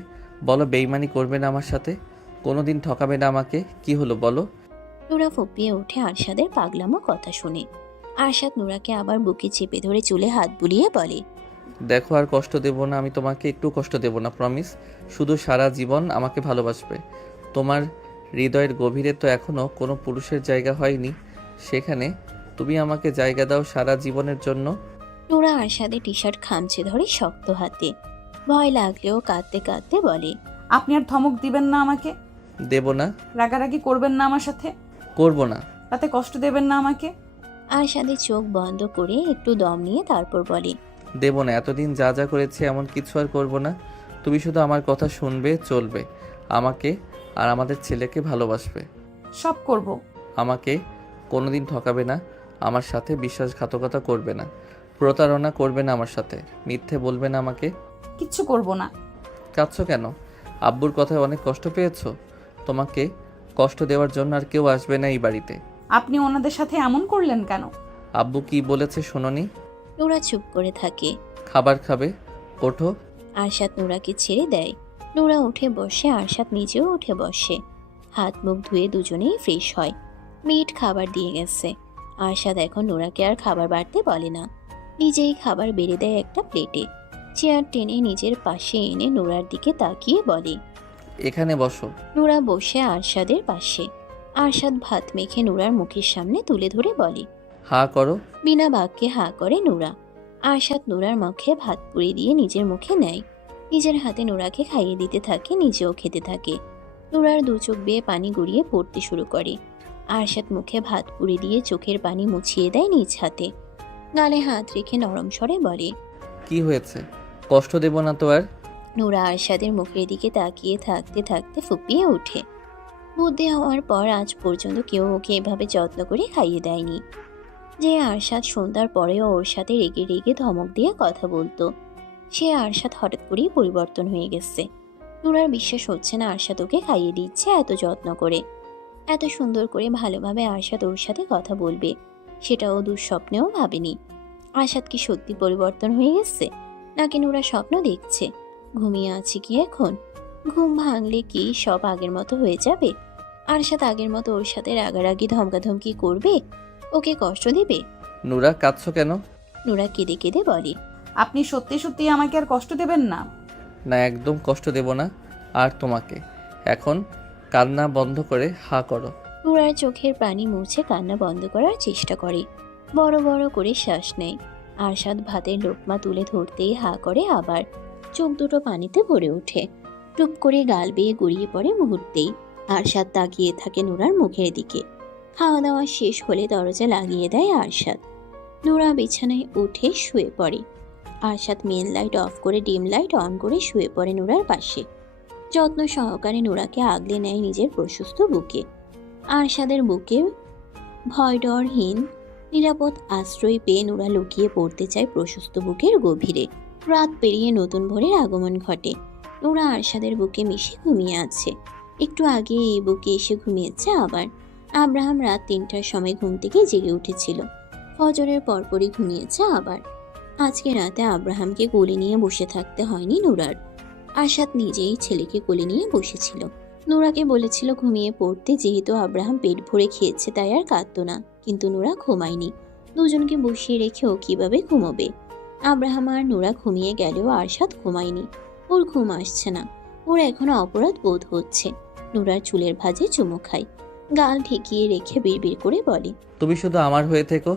বলো বেইমানি করবে না আমার সাথে। কোনোদিন ঠকাবে না আমাকে। কি হলো বলো? নুরা ফুপিয়ে ওঠে আরশাদের পাগলামো কথা শুনে। আরশাদ নুরাকে আবার বুকে চেপে ধরে চুলে হাত বুলিয়ে বলে, দেখো আর কষ্ট দেব না আমি তোমাকে, একটু কষ্ট দেব না, প্রমিস। শুধু সারা জীবন আমাকে ভালোবাসবে। তোমার হৃদয়ের গভীরে তো এখনো কোনো পুরুষের জায়গা হয়নি, সেখানে তুমি আমাকে জায়গা দাও সারা জীবনের জন্য। নুরা আরশাদের টি শার্ট খামচে ধরে শক্ত হাতে। ভয় লাগলেও কাঁদতে কাঁদতে বলে, আপনি আর ধমক দিবেন না আমাকে? দেব না। রাগারাগি করবেন না আমার সাথে? করব না। তাতে কষ্ট দেবেন না আমাকে? আরশাদের চোখ বন্ধ করে একটু দম নিয়ে তারপর বলে, দেব না। এতদিন যা যা করেছি এমন কিছু আর করব না। তুমি শুধু আমার কথা শুনবে, চলবে, আমাকে আর আমাদের ছেলেকে ভালোবাসবে। সব করব। আমাকে কোনোদিন ঠকাবে না, আমার সাথে বিশ্বাসঘাতকতা করবে না, প্রতারণা করবে না আমার সাথে, মিথ্যে বলবে না আমাকে। কিচ্ছু করব না। কাঁদছো কেন? আব্বুর কথায় অনেক কষ্ট পেয়েছো? তোমাকে কষ্ট দেওয়ার জন্য আর কেউ আসবে না এই বাড়িতে। আপনি ওনাদের সাথে এমন করলেন কেন? আব্বু কি বলেছে শোনোনি? নুরা চুপ করে থাকে। খাবার খাবে? ওঠো। আরশাদ নুরাকে ছেড়ে দেয়। নুরা উঠে বসে, আরশাদ নিজেও উঠে বসে। হাত মুখ ধুয়ে দুজনেই ফ্রেশ হয়। মিট খাবার দিয়ে গেছে। আরশাদ এখন নুরাকে আর খাবার বাড়তে বলে না, নিজেই খাবার বেড়ে দেয় একটা প্লেটে। চেয়ার টেনে নিজের পাশে এনে নুরার দিকে তাকিয়ে বলে, এখানে বসো। নুরা বসে আরশাদের পাশে। আরশাদ ভাত মেখে নুরার মুখের সামনে তুলে ধরে বলে, হা করো। বিনা বাক্যে হা করে নুরা। আরশাদ নুরার মুখে ভাত পুড়ে দিয়ে নিজের মুখে নেয়। নিজের হাতে নুরাকে খাইয়ে দিতে থাকে, নিজেও খেতে থাকে। নুরার দু চোখ বেয়ে পানি গড়িয়ে পড়তে শুরু করে। আরশাদ মুখে ভাত পুড়ে দিয়ে চোখের পানি মুছিয়ে দেয় নিজ হাতে। গালে হাত রেখে নরম স্বরে বলে, কি হয়েছে? কষ্ট দেব না তো আর? নুরা আরশাদের মুখের দিকে তাকিয়ে থাকতে থাকতে ফুপিয়ে ওঠে। বুদ্ধি হওয়ার পর আজ পর্যন্ত কেউ ওকে এভাবে যত্ন করে খাইয়ে দেয়নি। যে আরশাদ সন্ধ্যার পরেও ওর সাথে রেগে রেগে ধমক দিয়ে কথা বলতো, সে আরশাদ হঠাৎ করেই পরিবর্তন হয়ে গেছে। নুরার বিশ্বাস হচ্ছে না আরশাদ ওকে খাইয়ে দিচ্ছে এত যত্ন করে, এত সুন্দর করে ভালোভাবে আরশাদ ওর সাথে কথা বলবে, সেটাও দুঃস্বপ্নেও ভাবেনি। আরশাদ কি সত্যি পরিবর্তন হয়ে গেছে, নাকি নুরা স্বপ্ন দেখছে? ঘুমিয়ে আছে কি এখন? ঘুম ভাঙলে কি সব আগের মতো হয়ে যাবে? আরশাদ আগের মতো ওর সাথে রাগারাগি ধমকাধমকি করবে, ওকে কষ্ট দেবে? নুরা কাঁদছো কেন? নুরা কেঁদে কেঁদে বলে, আপনি সত্যি সত্যি আমাকে আর কষ্ট দেবেন না? না, একদম কষ্ট দেব না। আর তোমাকে এখন কান্না বন্ধ করে হা করো। নুরার চোখের পানি মুছে কান্না বন্ধ করার চেষ্টা করে। বড় বড় করে শ্বাস নেয়। আরশাদ ভাতের লোকমা তুলে ধরতেই হা করে, আবার চোখ দুটো পানিতে ভরে ওঠে। টুপ করে গাল বেয়ে গড়িয়ে পড়ে মুহূর্তেই। আরশাদ তাকিয়ে থাকে নুরার মুখের দিকে। খাওয়া দাওয়া শেষ হলে দরজা লাগিয়ে দেয় আরশাদ। নুরা বিছানায় উঠে শুয়ে পড়ে। আরশাদ মেন লাইট অফ করে ডিম লাইট অন করে শুয়ে পড়ে নুরার পাশে। যত্ন সহকারে নুরাকে আগলে নেয় নিজের প্রশস্ত বুকে। আরশাদের বুকে ভয়ডরহীন নিরাপদ আশ্রয় পেয়ে নোরা লুকিয়ে পড়তে চায় প্রশস্ত বুকের গভীরে। রাত পেরিয়ে নতুন ভোরের আগমন ঘটে। নোরা আরশাদের বুকে মিশে ঘুমিয়ে আছে। একটু আগে এই বুকে এসে ঘুমিয়েছে আবার। আব্রাহাম রাত ৩টার সময় ঘুম থেকে জেগে উঠেছিল। ফজরের পরপরই ঘুমিয়েছে আবার। আজকে রাতে আব্রাহামকে কোলে নিয়ে বসে থাকতে হয়নি নোরার। আরশাদ নিজেই ছেলেকে কোলে নিয়ে বসেছিল। নোরাকে বলেছিল ঘুমিয়ে পড়তে, যেহেতু আব্রাহাম পেট ভরে খেয়েছে তাই আর কাঁদতো না। কিন্তু নোরা ঘুমায়নি। দুজনকে বসিয়ে রেখেও কিভাবে ঘুমোবে? আব্রাহাম আর নোরা ঘুমিয়ে গেলেও আরশাদ ঘুমায়নি। ওর ঘুম আসছে না। ওর এখনো অপরাধ বোধ হচ্ছে। নোরার চুলের ভাঁজে চুমু খায়। গাল ঠেকিয়ে রেখে বিড়বিড় করে বলে, তুমি শুধু আমার হয়ে থেকো,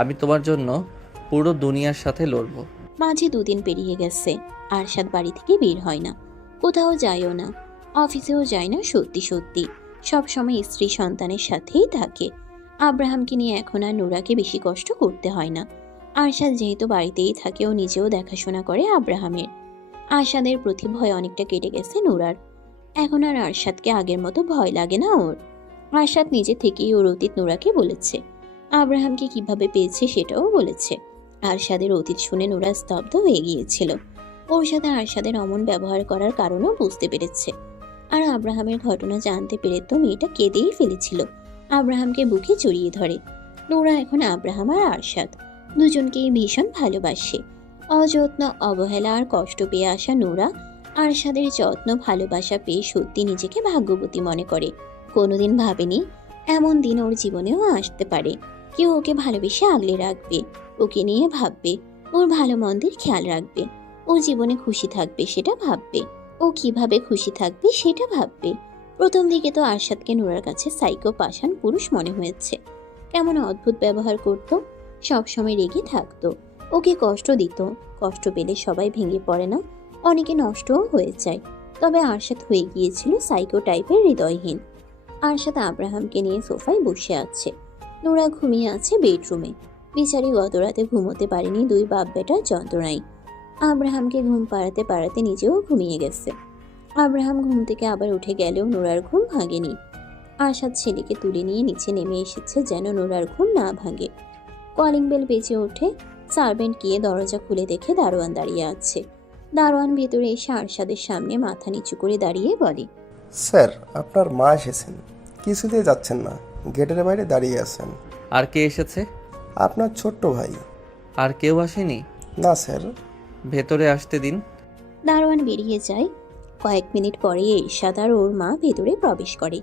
আমি তোমার জন্য পুরো দুনিয়ার সাথে লড়বো। মাঝে 2 দিন পেরিয়ে গেছে। আরশাদ বাড়ি থেকে বের হয় না, কোথাও যায়ও না, অফিসেও যায় না। সত্যি সত্যি সবসময় স্ত্রী সন্তানের সাথেই থাকে। আব্রাহামকে নিয়ে এখন আর নোরাকে বেশি কষ্ট করতে হয় না। আরশাদ যেহেতু বাড়িতেই থাকে, ও নিজেও দেখাশোনা করে আব্রাহামের। আরশাদের প্রতি ভয় অনেকটা কেটে গেছে নোরার। এখন আর আরশাদকে আগের মতো ভয় লাগে না ওর। আরশাদ নিজে থেকেই ওর অতীত নোরাকে বলেছে। আব্রাহামকে কিভাবে পেয়েছে সেটাও বলেছে। আরশাদের অতীত শুনে নোরা স্তব্ধ হয়ে গিয়েছিল। ওর সাথে আরশাদের অমন ব্যবহার করার কারণও বুঝতে পেরেছে। আর আব্রাহামের ঘটনা জানতে পেরে তো মেয়েটা কেঁদেই ফেলেছিল। আব্রাহামকে বুকে জড়িয়ে ধরে। নোরা এখন আব্রাহাম আর আরশাদ দুজনকেই ভীষণ ভালোবাসে। অযত্ন, অবহেলা আর কষ্ট পেয়ে আসা নোরা আরশাদের যত্ন, ভালোবাসা পেয়ে সত্যি নিজেকে ভাগ্যবতী মনে করে। কোনোদিন ভাবেনি এমন দিন ওর জীবনেও আসতে পারে। কেউ ওকে ভালোবেসে আগলে রাখবে, ওকে নিয়ে ভাববে, ওর ভালো মন্দের খেয়াল রাখবে, ও জীবনে খুশি থাকবে সেটা ভাববে, ও কিভাবে খুশি থাকবে সেটা ভাববে। প্রথম দিকে তো আরশাদকে নোরার কাছে সাইকো পাষাণ পুরুষ মনে হয়েছে। কেমন অদ্ভুত ব্যবহার করত, সবসময় রেগে থাকতো, ওকে কষ্ট দিত। কষ্ট পেলে সবাই ভেঙে পড়ে না, অনেকে নষ্টও হয়ে যায়। তবে আরশাদ হয়ে গিয়েছিল সাইকো টাইপের হৃদয়হীন। আরশাদ আব্রাহামকে নিয়ে সোফায় বসে আছে। নোরা ঘুমিয়ে আছে বেডরুমে। বিচারি গত রাতে ঘুমোতে পারেনি 2 বাপ বেটার যন্ত্রণায়। আব্রাহামকে ঘুম পাড়াতে পাড়াতে নিজেও ঘুমিয়ে গেছে। আব্রাহাম ঘুম থেকে আবার উঠে গেলেও নোরার ঘুম ভাঙেনি। আরশাদ ছেলেকে তুলে নিয়ে নিচে নেমে এসেছে যেন নোরার ঘুম না ভাঙে। কলিং বেল বেজে ওঠে। সার্ভেন্ট গিয়ে দরজা খুলে দেখে দারোয়ান দাঁড়িয়ে আছে। দারোয়ান ভেতরে এসে আরশাদের সামনে মাথা নিচু করে দাঁড়িয়ে বলে, স্যার, আপনার মা এসেছেন, কিছুতেই যাচ্ছেন না, গেটের বাইরে দাঁড়িয়ে আছেন। আর কে এসেছে? আপনার ছোট্ট ভাই। আর কেউ আসেনি? না স্যার। ভেতরে আসতে দিন। দারোয়ান বেরিয়ে যায়। কয়েক মিনিট পরে এরশাদ আর ওর মা ভেতরে প্রবেশ করে।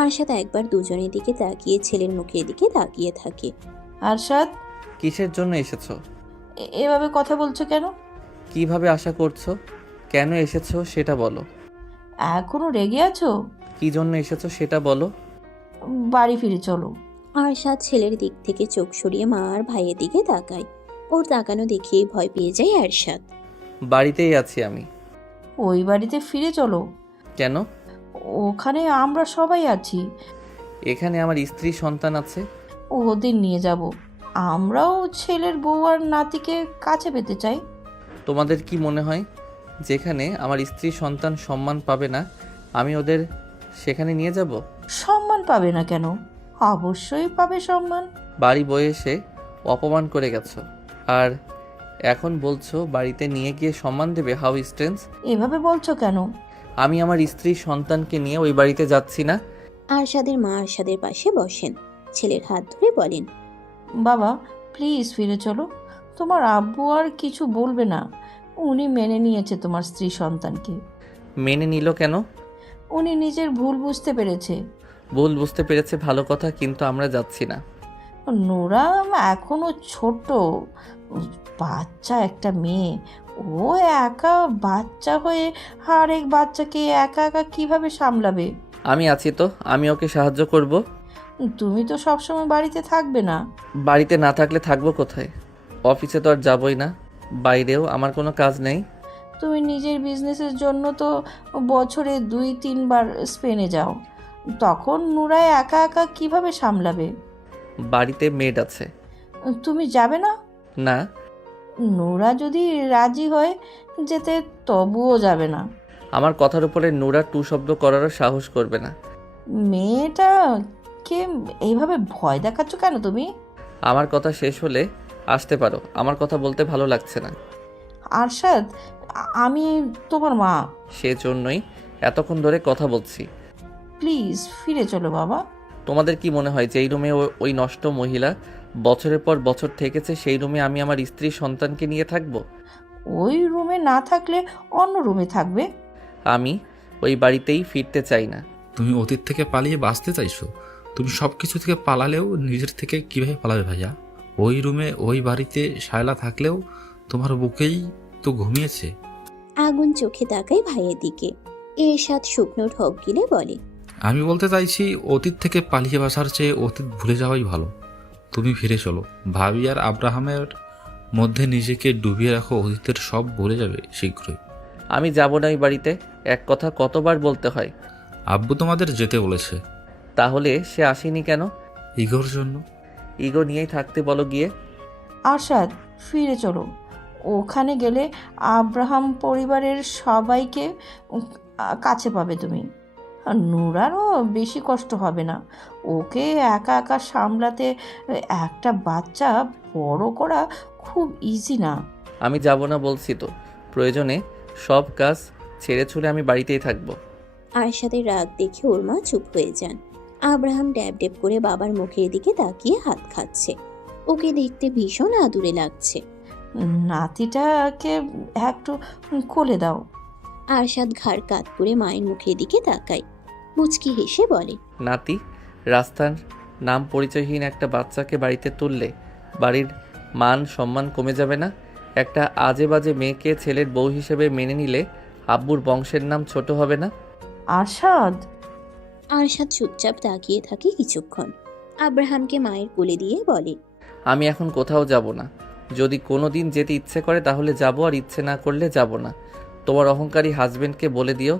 আরশাদ একবার দুজনের দিকে তাকিয়ে ছেলের মুখের দিকে তাকিয়ে থাকে। আরশাদ, কিসের জন্য এসেছো? এভাবে কথা বলছো কেন? কিভাবে আশা করছো? কেন এসেছো সেটা বলো। এখনো রেগে আছো? কি জন্য এসেছো সেটা বলো। বাড়ি ফিরে চলো। আরশাদ ছেলের দিক থেকে চোখ সরিয়ে মা আর ভাইয়ের দিকে তাকায়। ওর তাকানো দেখেই ভয় পেয়ে যায় আরশাদ। বাড়িতেই আছি আমি। ওই বাড়িতে ফিরে চলো। কেন? ওখানে আমরা সবাই আছি। এখানে আমার স্ত্রী সন্তান আছে। ওদের নিয়ে যাব। আমরাও ছেলের বউ আর নাতিকে কাছে পেতে চাই। তোমাদের কি মনে হয় যেখানে আমার স্ত্রী সন্তান সম্মান পাবে না আমি ওদের সেখানে নিয়ে যাব? সম্মান পাবে না কেন? অবশ্যই পাবে সম্মান। বাড়ি বয়ে এসে অপমান করে গেছো, আর এখন বলছো বাড়িতে নিয়ে গিয়ে সম্মান দেবে? How strange! এভাবে বলছো কেন? আমি আমার স্ত্রী সন্তানকে নিয়ে ওই বাড়িতে যাচ্ছি না। আরশাদের মা আরশাদের পাশে বসেন। ছেলের হাত ধরে বলেন, বাবা প্লিজ ফিরে চলো। তোমার আব্বু আর কিছু বলবে না। উনি মেনে নিয়েছে তোমার স্ত্রী সন্তানকে। মেনে নিল কেন? উনি নিজের ভুল বুঝতে পেরেছে। ভুল বুঝতে পেরেছে ভালো কথা, কিন্তু আমরা যাচ্ছি না। নোরা এখনো ছোট বাচ্চা, একটা মেয়ে। ও একা বাচ্চা হয়ে আরেক বাচ্চাকে একা একা কিভাবে সামলাবে? আমি আছি তো, আমি ওকে সাহায্য করব। তুমি তো সবসময় বাড়িতে থাকবে না। বাড়িতে না থাকলে থাকবো কোথায়? অফিসে তো আর যাবই না, বাইরেও আমার কোনো কাজ নেই। তুমি নিজের বিজনেসের জন্য তো বছরে 2-3 বার স্পেনে যাও। তখন নোরা একা একা কিভাবে সামলাবে? বাড়িতে মেড আছে। তুমি যাবে না? না। নোরা যদি রাজি হয় যেতে, তবুও যাবে না। আমার কথার উপরে নোরা টু শব্দ করারও সাহস করবে না। মেয়েটা আমাকে এইভাবে ভয় দেখাচ্ছ কেন তুমি? আমার কথা শেষ হলে আসতে পারো, আমার কথা বলতে ভালো লাগছে না। আরশাদ, আমি তোমার মা। সেজন্যই এতক্ষণ ধরে কথা বলছি। প্লিজ ফিরে চলো বাবা। তোমাদের কি মনে হয় যেই রুমে ওই নষ্ট মহিলা বছরের পর বছর থেকেছে সেই রুমে আমি আমার স্ত্রী সন্তানকে নিয়ে থাকব? ওই রুমে না থাকলে অন্য রুমে থাকবে। আমি ওই বাড়িতেই ফিরতে চাই না। তুমি অতীত থেকে পালিয়ে বাঁচতে চাইছো? তুমি সব কিছু থেকে পালালেও নিজের থেকে কিভাবে পালাবে ভাইয়া? ওই রুমে ওই বাড়িতে শায়লা থাকলেও তোমার বুকেই তো ঘুমিয়েছে। আগুন চোখে তাকায় ভাইয়ের দিকে। এরশাদ শুকনো ঢোক গিলে বলে, আমি বলতে চাইছি অতীত থেকে পালিয়ে বাঁচার চেয়ে অতীত ভুলে যাওয়াই ভালো। তুমি ফিরে চলো। ভাবি আর আব্রাহামের মধ্যে নিজেকে ডুবিয়ে রাখো, অতীতের সব ভুলে যাবে শীঘ্রই। আমি যাব না ওই বাড়িতে। এক কথা কতবার বলতে হয়? আব্বু তোমাদের যেতে বলেছে। তাহলে সে আসেনি কেন? ইগোর জন্য। ইগো নিয়েই থাকতে বলো গিয়ে। আরশাদ, ফিরে চলো। ওখানে গেলে আব্রাহাম পরিবারের সবাইকে কাছে পাবে তুমি। আর নুরারও বেশি কষ্ট হবে না। ওকে একা একা সামলাতে একটা বাচ্চা বড় করা খুব ইজি না। আমি যাব না বলছি তো। প্রয়োজনে সব কাজ ছেড়ে ছুড়ে আমি বাড়িতেই থাকবো। আরশাদের রাগ দেখে ওর মা চুপ হয়ে যান। আব্রাহাম ড্যাব ড্যাব করে বাবার মুখের দিকে তাকিয়ে হাত খাচ্ছে। ওকে দেখতে ভীষণ আদুরে লাগছে। নাতিটাকে একটু কোলে দাও। আরশাদ ঘাড় কাত করে মায়ের মুখের দিকে তাকায়। মুচকি হেসে বলে, নাতি? রাস্তার নাম পরিচয়হীন একটা বাচ্চাকে বাড়িতে তুললে বাড়ির মান সম্মান কমে যাবে না? একটা আজে বাজে মেয়েকে ছেলের বউ হিসেবে মেনে নিলে আব্বুর বংশের নাম ছোট হবে না? আরশাদ। আরশাদ চুপচাপ তাকিয়ে থাকে কিছুক্ষণ। আব্রাহামকে মায়ের কোলে দিয়ে বলে, আমি এখন কোথাও যাব না। যদি কোনো দিন যেতে ইচ্ছে করে তাহলে যাব, আর ইচ্ছে না করলে যাব না। তোমার অহংকারী হাজবেন্ডকে বলে দিও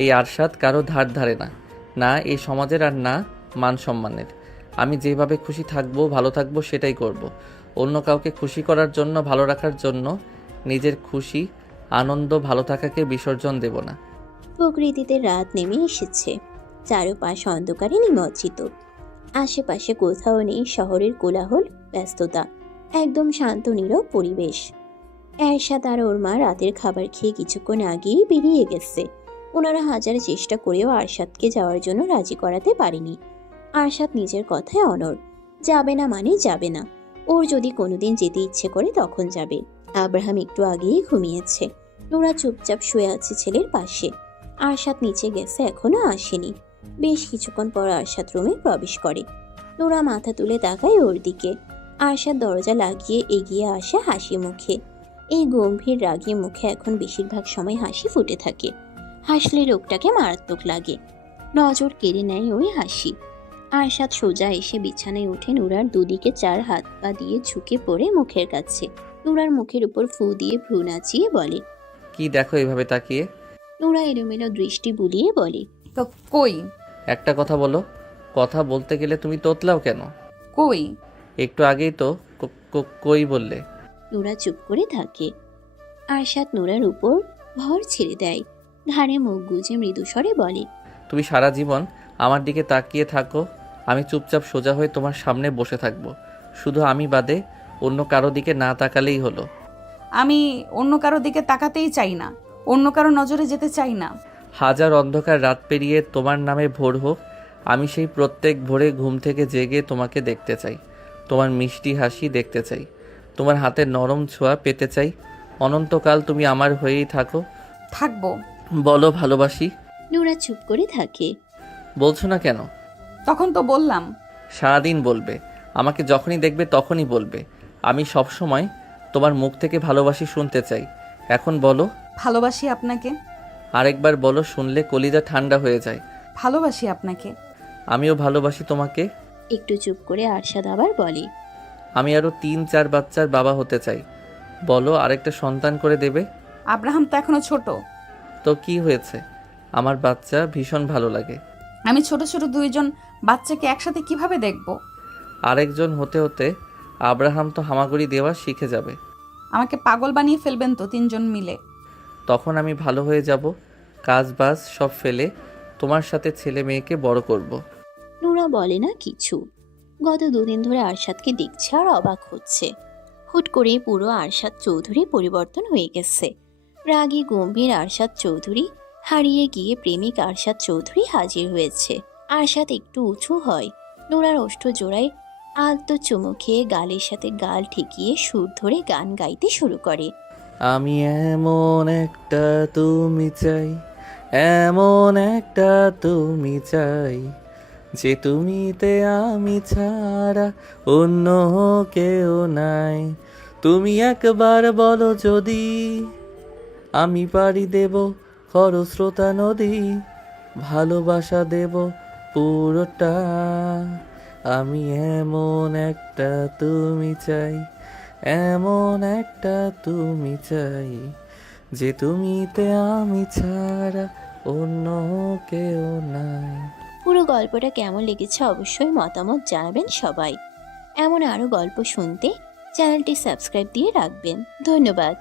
এই আরশাদ কারো ধার ধারে না, না এই সমাজের আর না মান সম্মানের। আমি যেভাবে খুশি থাকবো, ভালো থাকবো সেটাই করব। অন্য কাউকে খুশি করার জন্য, ভালো রাখার জন্য নিজের খুশি, আনন্দ, ভালো থাকাকে বিসর্জন দেব না। প্রকৃতিতে রাত নেমে এসেছে। চারপাশ অন্ধকারে নিমজ্জিত। আশেপাশে কোথাও নেই শহরের কোলাহল, ব্যস্ততা। একদম শান্ত নীরব পরিবেশ। এরশাদ আর ওর মা রাতের খাবার খেয়ে কিছুক্ষণ আগেই বেরিয়ে গেছে। ওনারা হাজার চেষ্টা করেও আরশাদকে যাওয়ার জন্য রাজি করাতে পারেনি। আরশাদ নিজের কথায় অনড়। যাবে না মানে যাবে না। ওর যদি কোনোদিন যেতে ইচ্ছে করে তখন যাবে। আব্রাহাম একটু আগেই ঘুমিয়েছে। নোরা চুপচাপ শুয়ে আছে ছেলের পাশে। আরশাদ নিচে গেছে, এখনো আসেনি। বেশ কিছুক্ষণ পর আরশাদ রুমে প্রবেশ করে। নোরা মাথা তুলে তাকায় ওর দিকে। আরশাদ দরজা লাগিয়ে এগিয়ে আসে হাসি মুখে। এই গম্ভীর রাগী মুখে এখন বেশিরভাগ সময় হাসি ফুটে থাকে। হাসলে লোকটাকে মারাত্মক লাগে। নজর কেড়ে নেয় ওই হাসি। আরশাদ সোজা এসে বিছানায় উঠে নুরার দুদিকে চার হাত পা দিয়ে ঝুঁকে পড়ে মুখের কাছে। নুরার মুখের উপর ফু দিয়ে ভ্রু নাচিয়ে বলে, কি দেখো এভাবে তাকিয়ে? নুরা এলোমেলো দৃষ্টি বুলিয়ে বলে, তো কই? একটা কথা বলো। কথা বলতে গেলে তুমি তোতলাও কেন? কই? একটু আগেই তো কই বললে। নুরা চুপ করে থাকে। আরশাদ নুরার উপর ভর ছেড়ে দেয়। ঘাড়ে মুখ গুজে মৃদু স্বরে বলে, তুমি সারা জীবন আমার দিকে তাকিয়ে থাকো, আমি চুপচাপ সোজা হয়ে তোমার সামনে বসে থাকবো। শুধু আমি বাদে অন্য কারো দিকে না তাকালেই হলো। আমি অন্য কারো দিকে তাকাতেই চাই না, অন্য কারো নজরে যেতে চাই না। হাজার অন্ধকার রাত পেরিয়ে তোমার নামে ভোর হোক, আমি সেই প্রত্যেক ভোরে ঘুম থেকে জেগে তোমাকে দেখতে চাই। তোমার মিষ্টি হাসি দেখতে চাই, তোমার হাতের নরম ছোঁয়া পেতে চাই। অনন্তকাল তুমি আমার হয়েই থাকো। থাকবো। বলো ভালোবাসি। নুরা চুপ করে থাকে। বলছো না কেন? তখন তো বললাম। সারাদিন বলবে, আমাকে যখনই দেখবে তখনই বলবে। আমি সব সময় তোমার মুখ থেকে ভালোবাসি শুনতে চাই। এখন বলো। ভালোবাসি আপনাকে। আরেকবার বলো, শুনলে কলিজা ঠান্ডা হয়ে যায়। ভালোবাসি আপনাকে। আমিও ভালোবাসি তোমাকে। একটু চুপ করে আরশাদ আবার বলে, আমি আরো 3-4 বাচ্চার বাবা হতে চাই। বলো, আরেকটা সন্তান করে দেবে? আব্রাহাম তো এখনো ছোট। তো কি হয়েছে, আমার বাচ্চা ভীষণ ভালো লাগে। আমি ছোট ছোট দুইজন বাচ্চাকে একসাথে কিভাবে দেখব? আরেকজন হতে হতে আব্রাহাম তো হামাগুড়ি দেওয়া শিখে যাবে। আমাকে পাগল বানিয়ে ফেলবেন তো তিনজন মিলে। তখন আমি ভালো হয়ে যাব, কাজ বাজ সব ফেলে তোমার সাথে ছেলে মেয়েকে বড় করব। নুরা নোরা বলে না কিছু। গত 2 দিন ধরে আরশাদকে দেখছে আর অবাক হচ্ছে। হুট করে পুরো আরশাদ চৌধুরী পরিবর্তন হয়ে গেছে। রাগী গম্ভীর আরশাদ চৌধুরী হারিয়ে গিয়ে প্রেমিক আরশাদ চৌধুরী হাজির হয়েছে। আরশাদ একটু উঁচু হয়, নোরার ওষ্ঠ জোড়ায় আলতো চুমু খেয়ে গালের সাথে গাল ঠেকিয়ে সুর ধরে গান গাইতে শুরু করে। আমি এমন একটা তুমি চাই, এমন একটা তুমি চাই, যে তুমিতে আমি ছাড়া অন্য কেউ নাই। তুমি একবার বলো যদি, আমি পাড়ি দেব খরস্রোতা নদী, ভালোবাসা দেব পুরোটা। আমি এমন একটা তুমি চাই, এমন একটা তুমি চাই, যে তুমিতে আমি ছাড়া অন্য কেউ নাই। পুরো গল্পটা কেমন লেগেছে অবশ্যই মতামত জানাবেন সবাই। এমন আরও গল্প শুনতে চ্যানেলটি সাবস্ক্রাইব দিয়ে রাখবেন। ধন্যবাদ।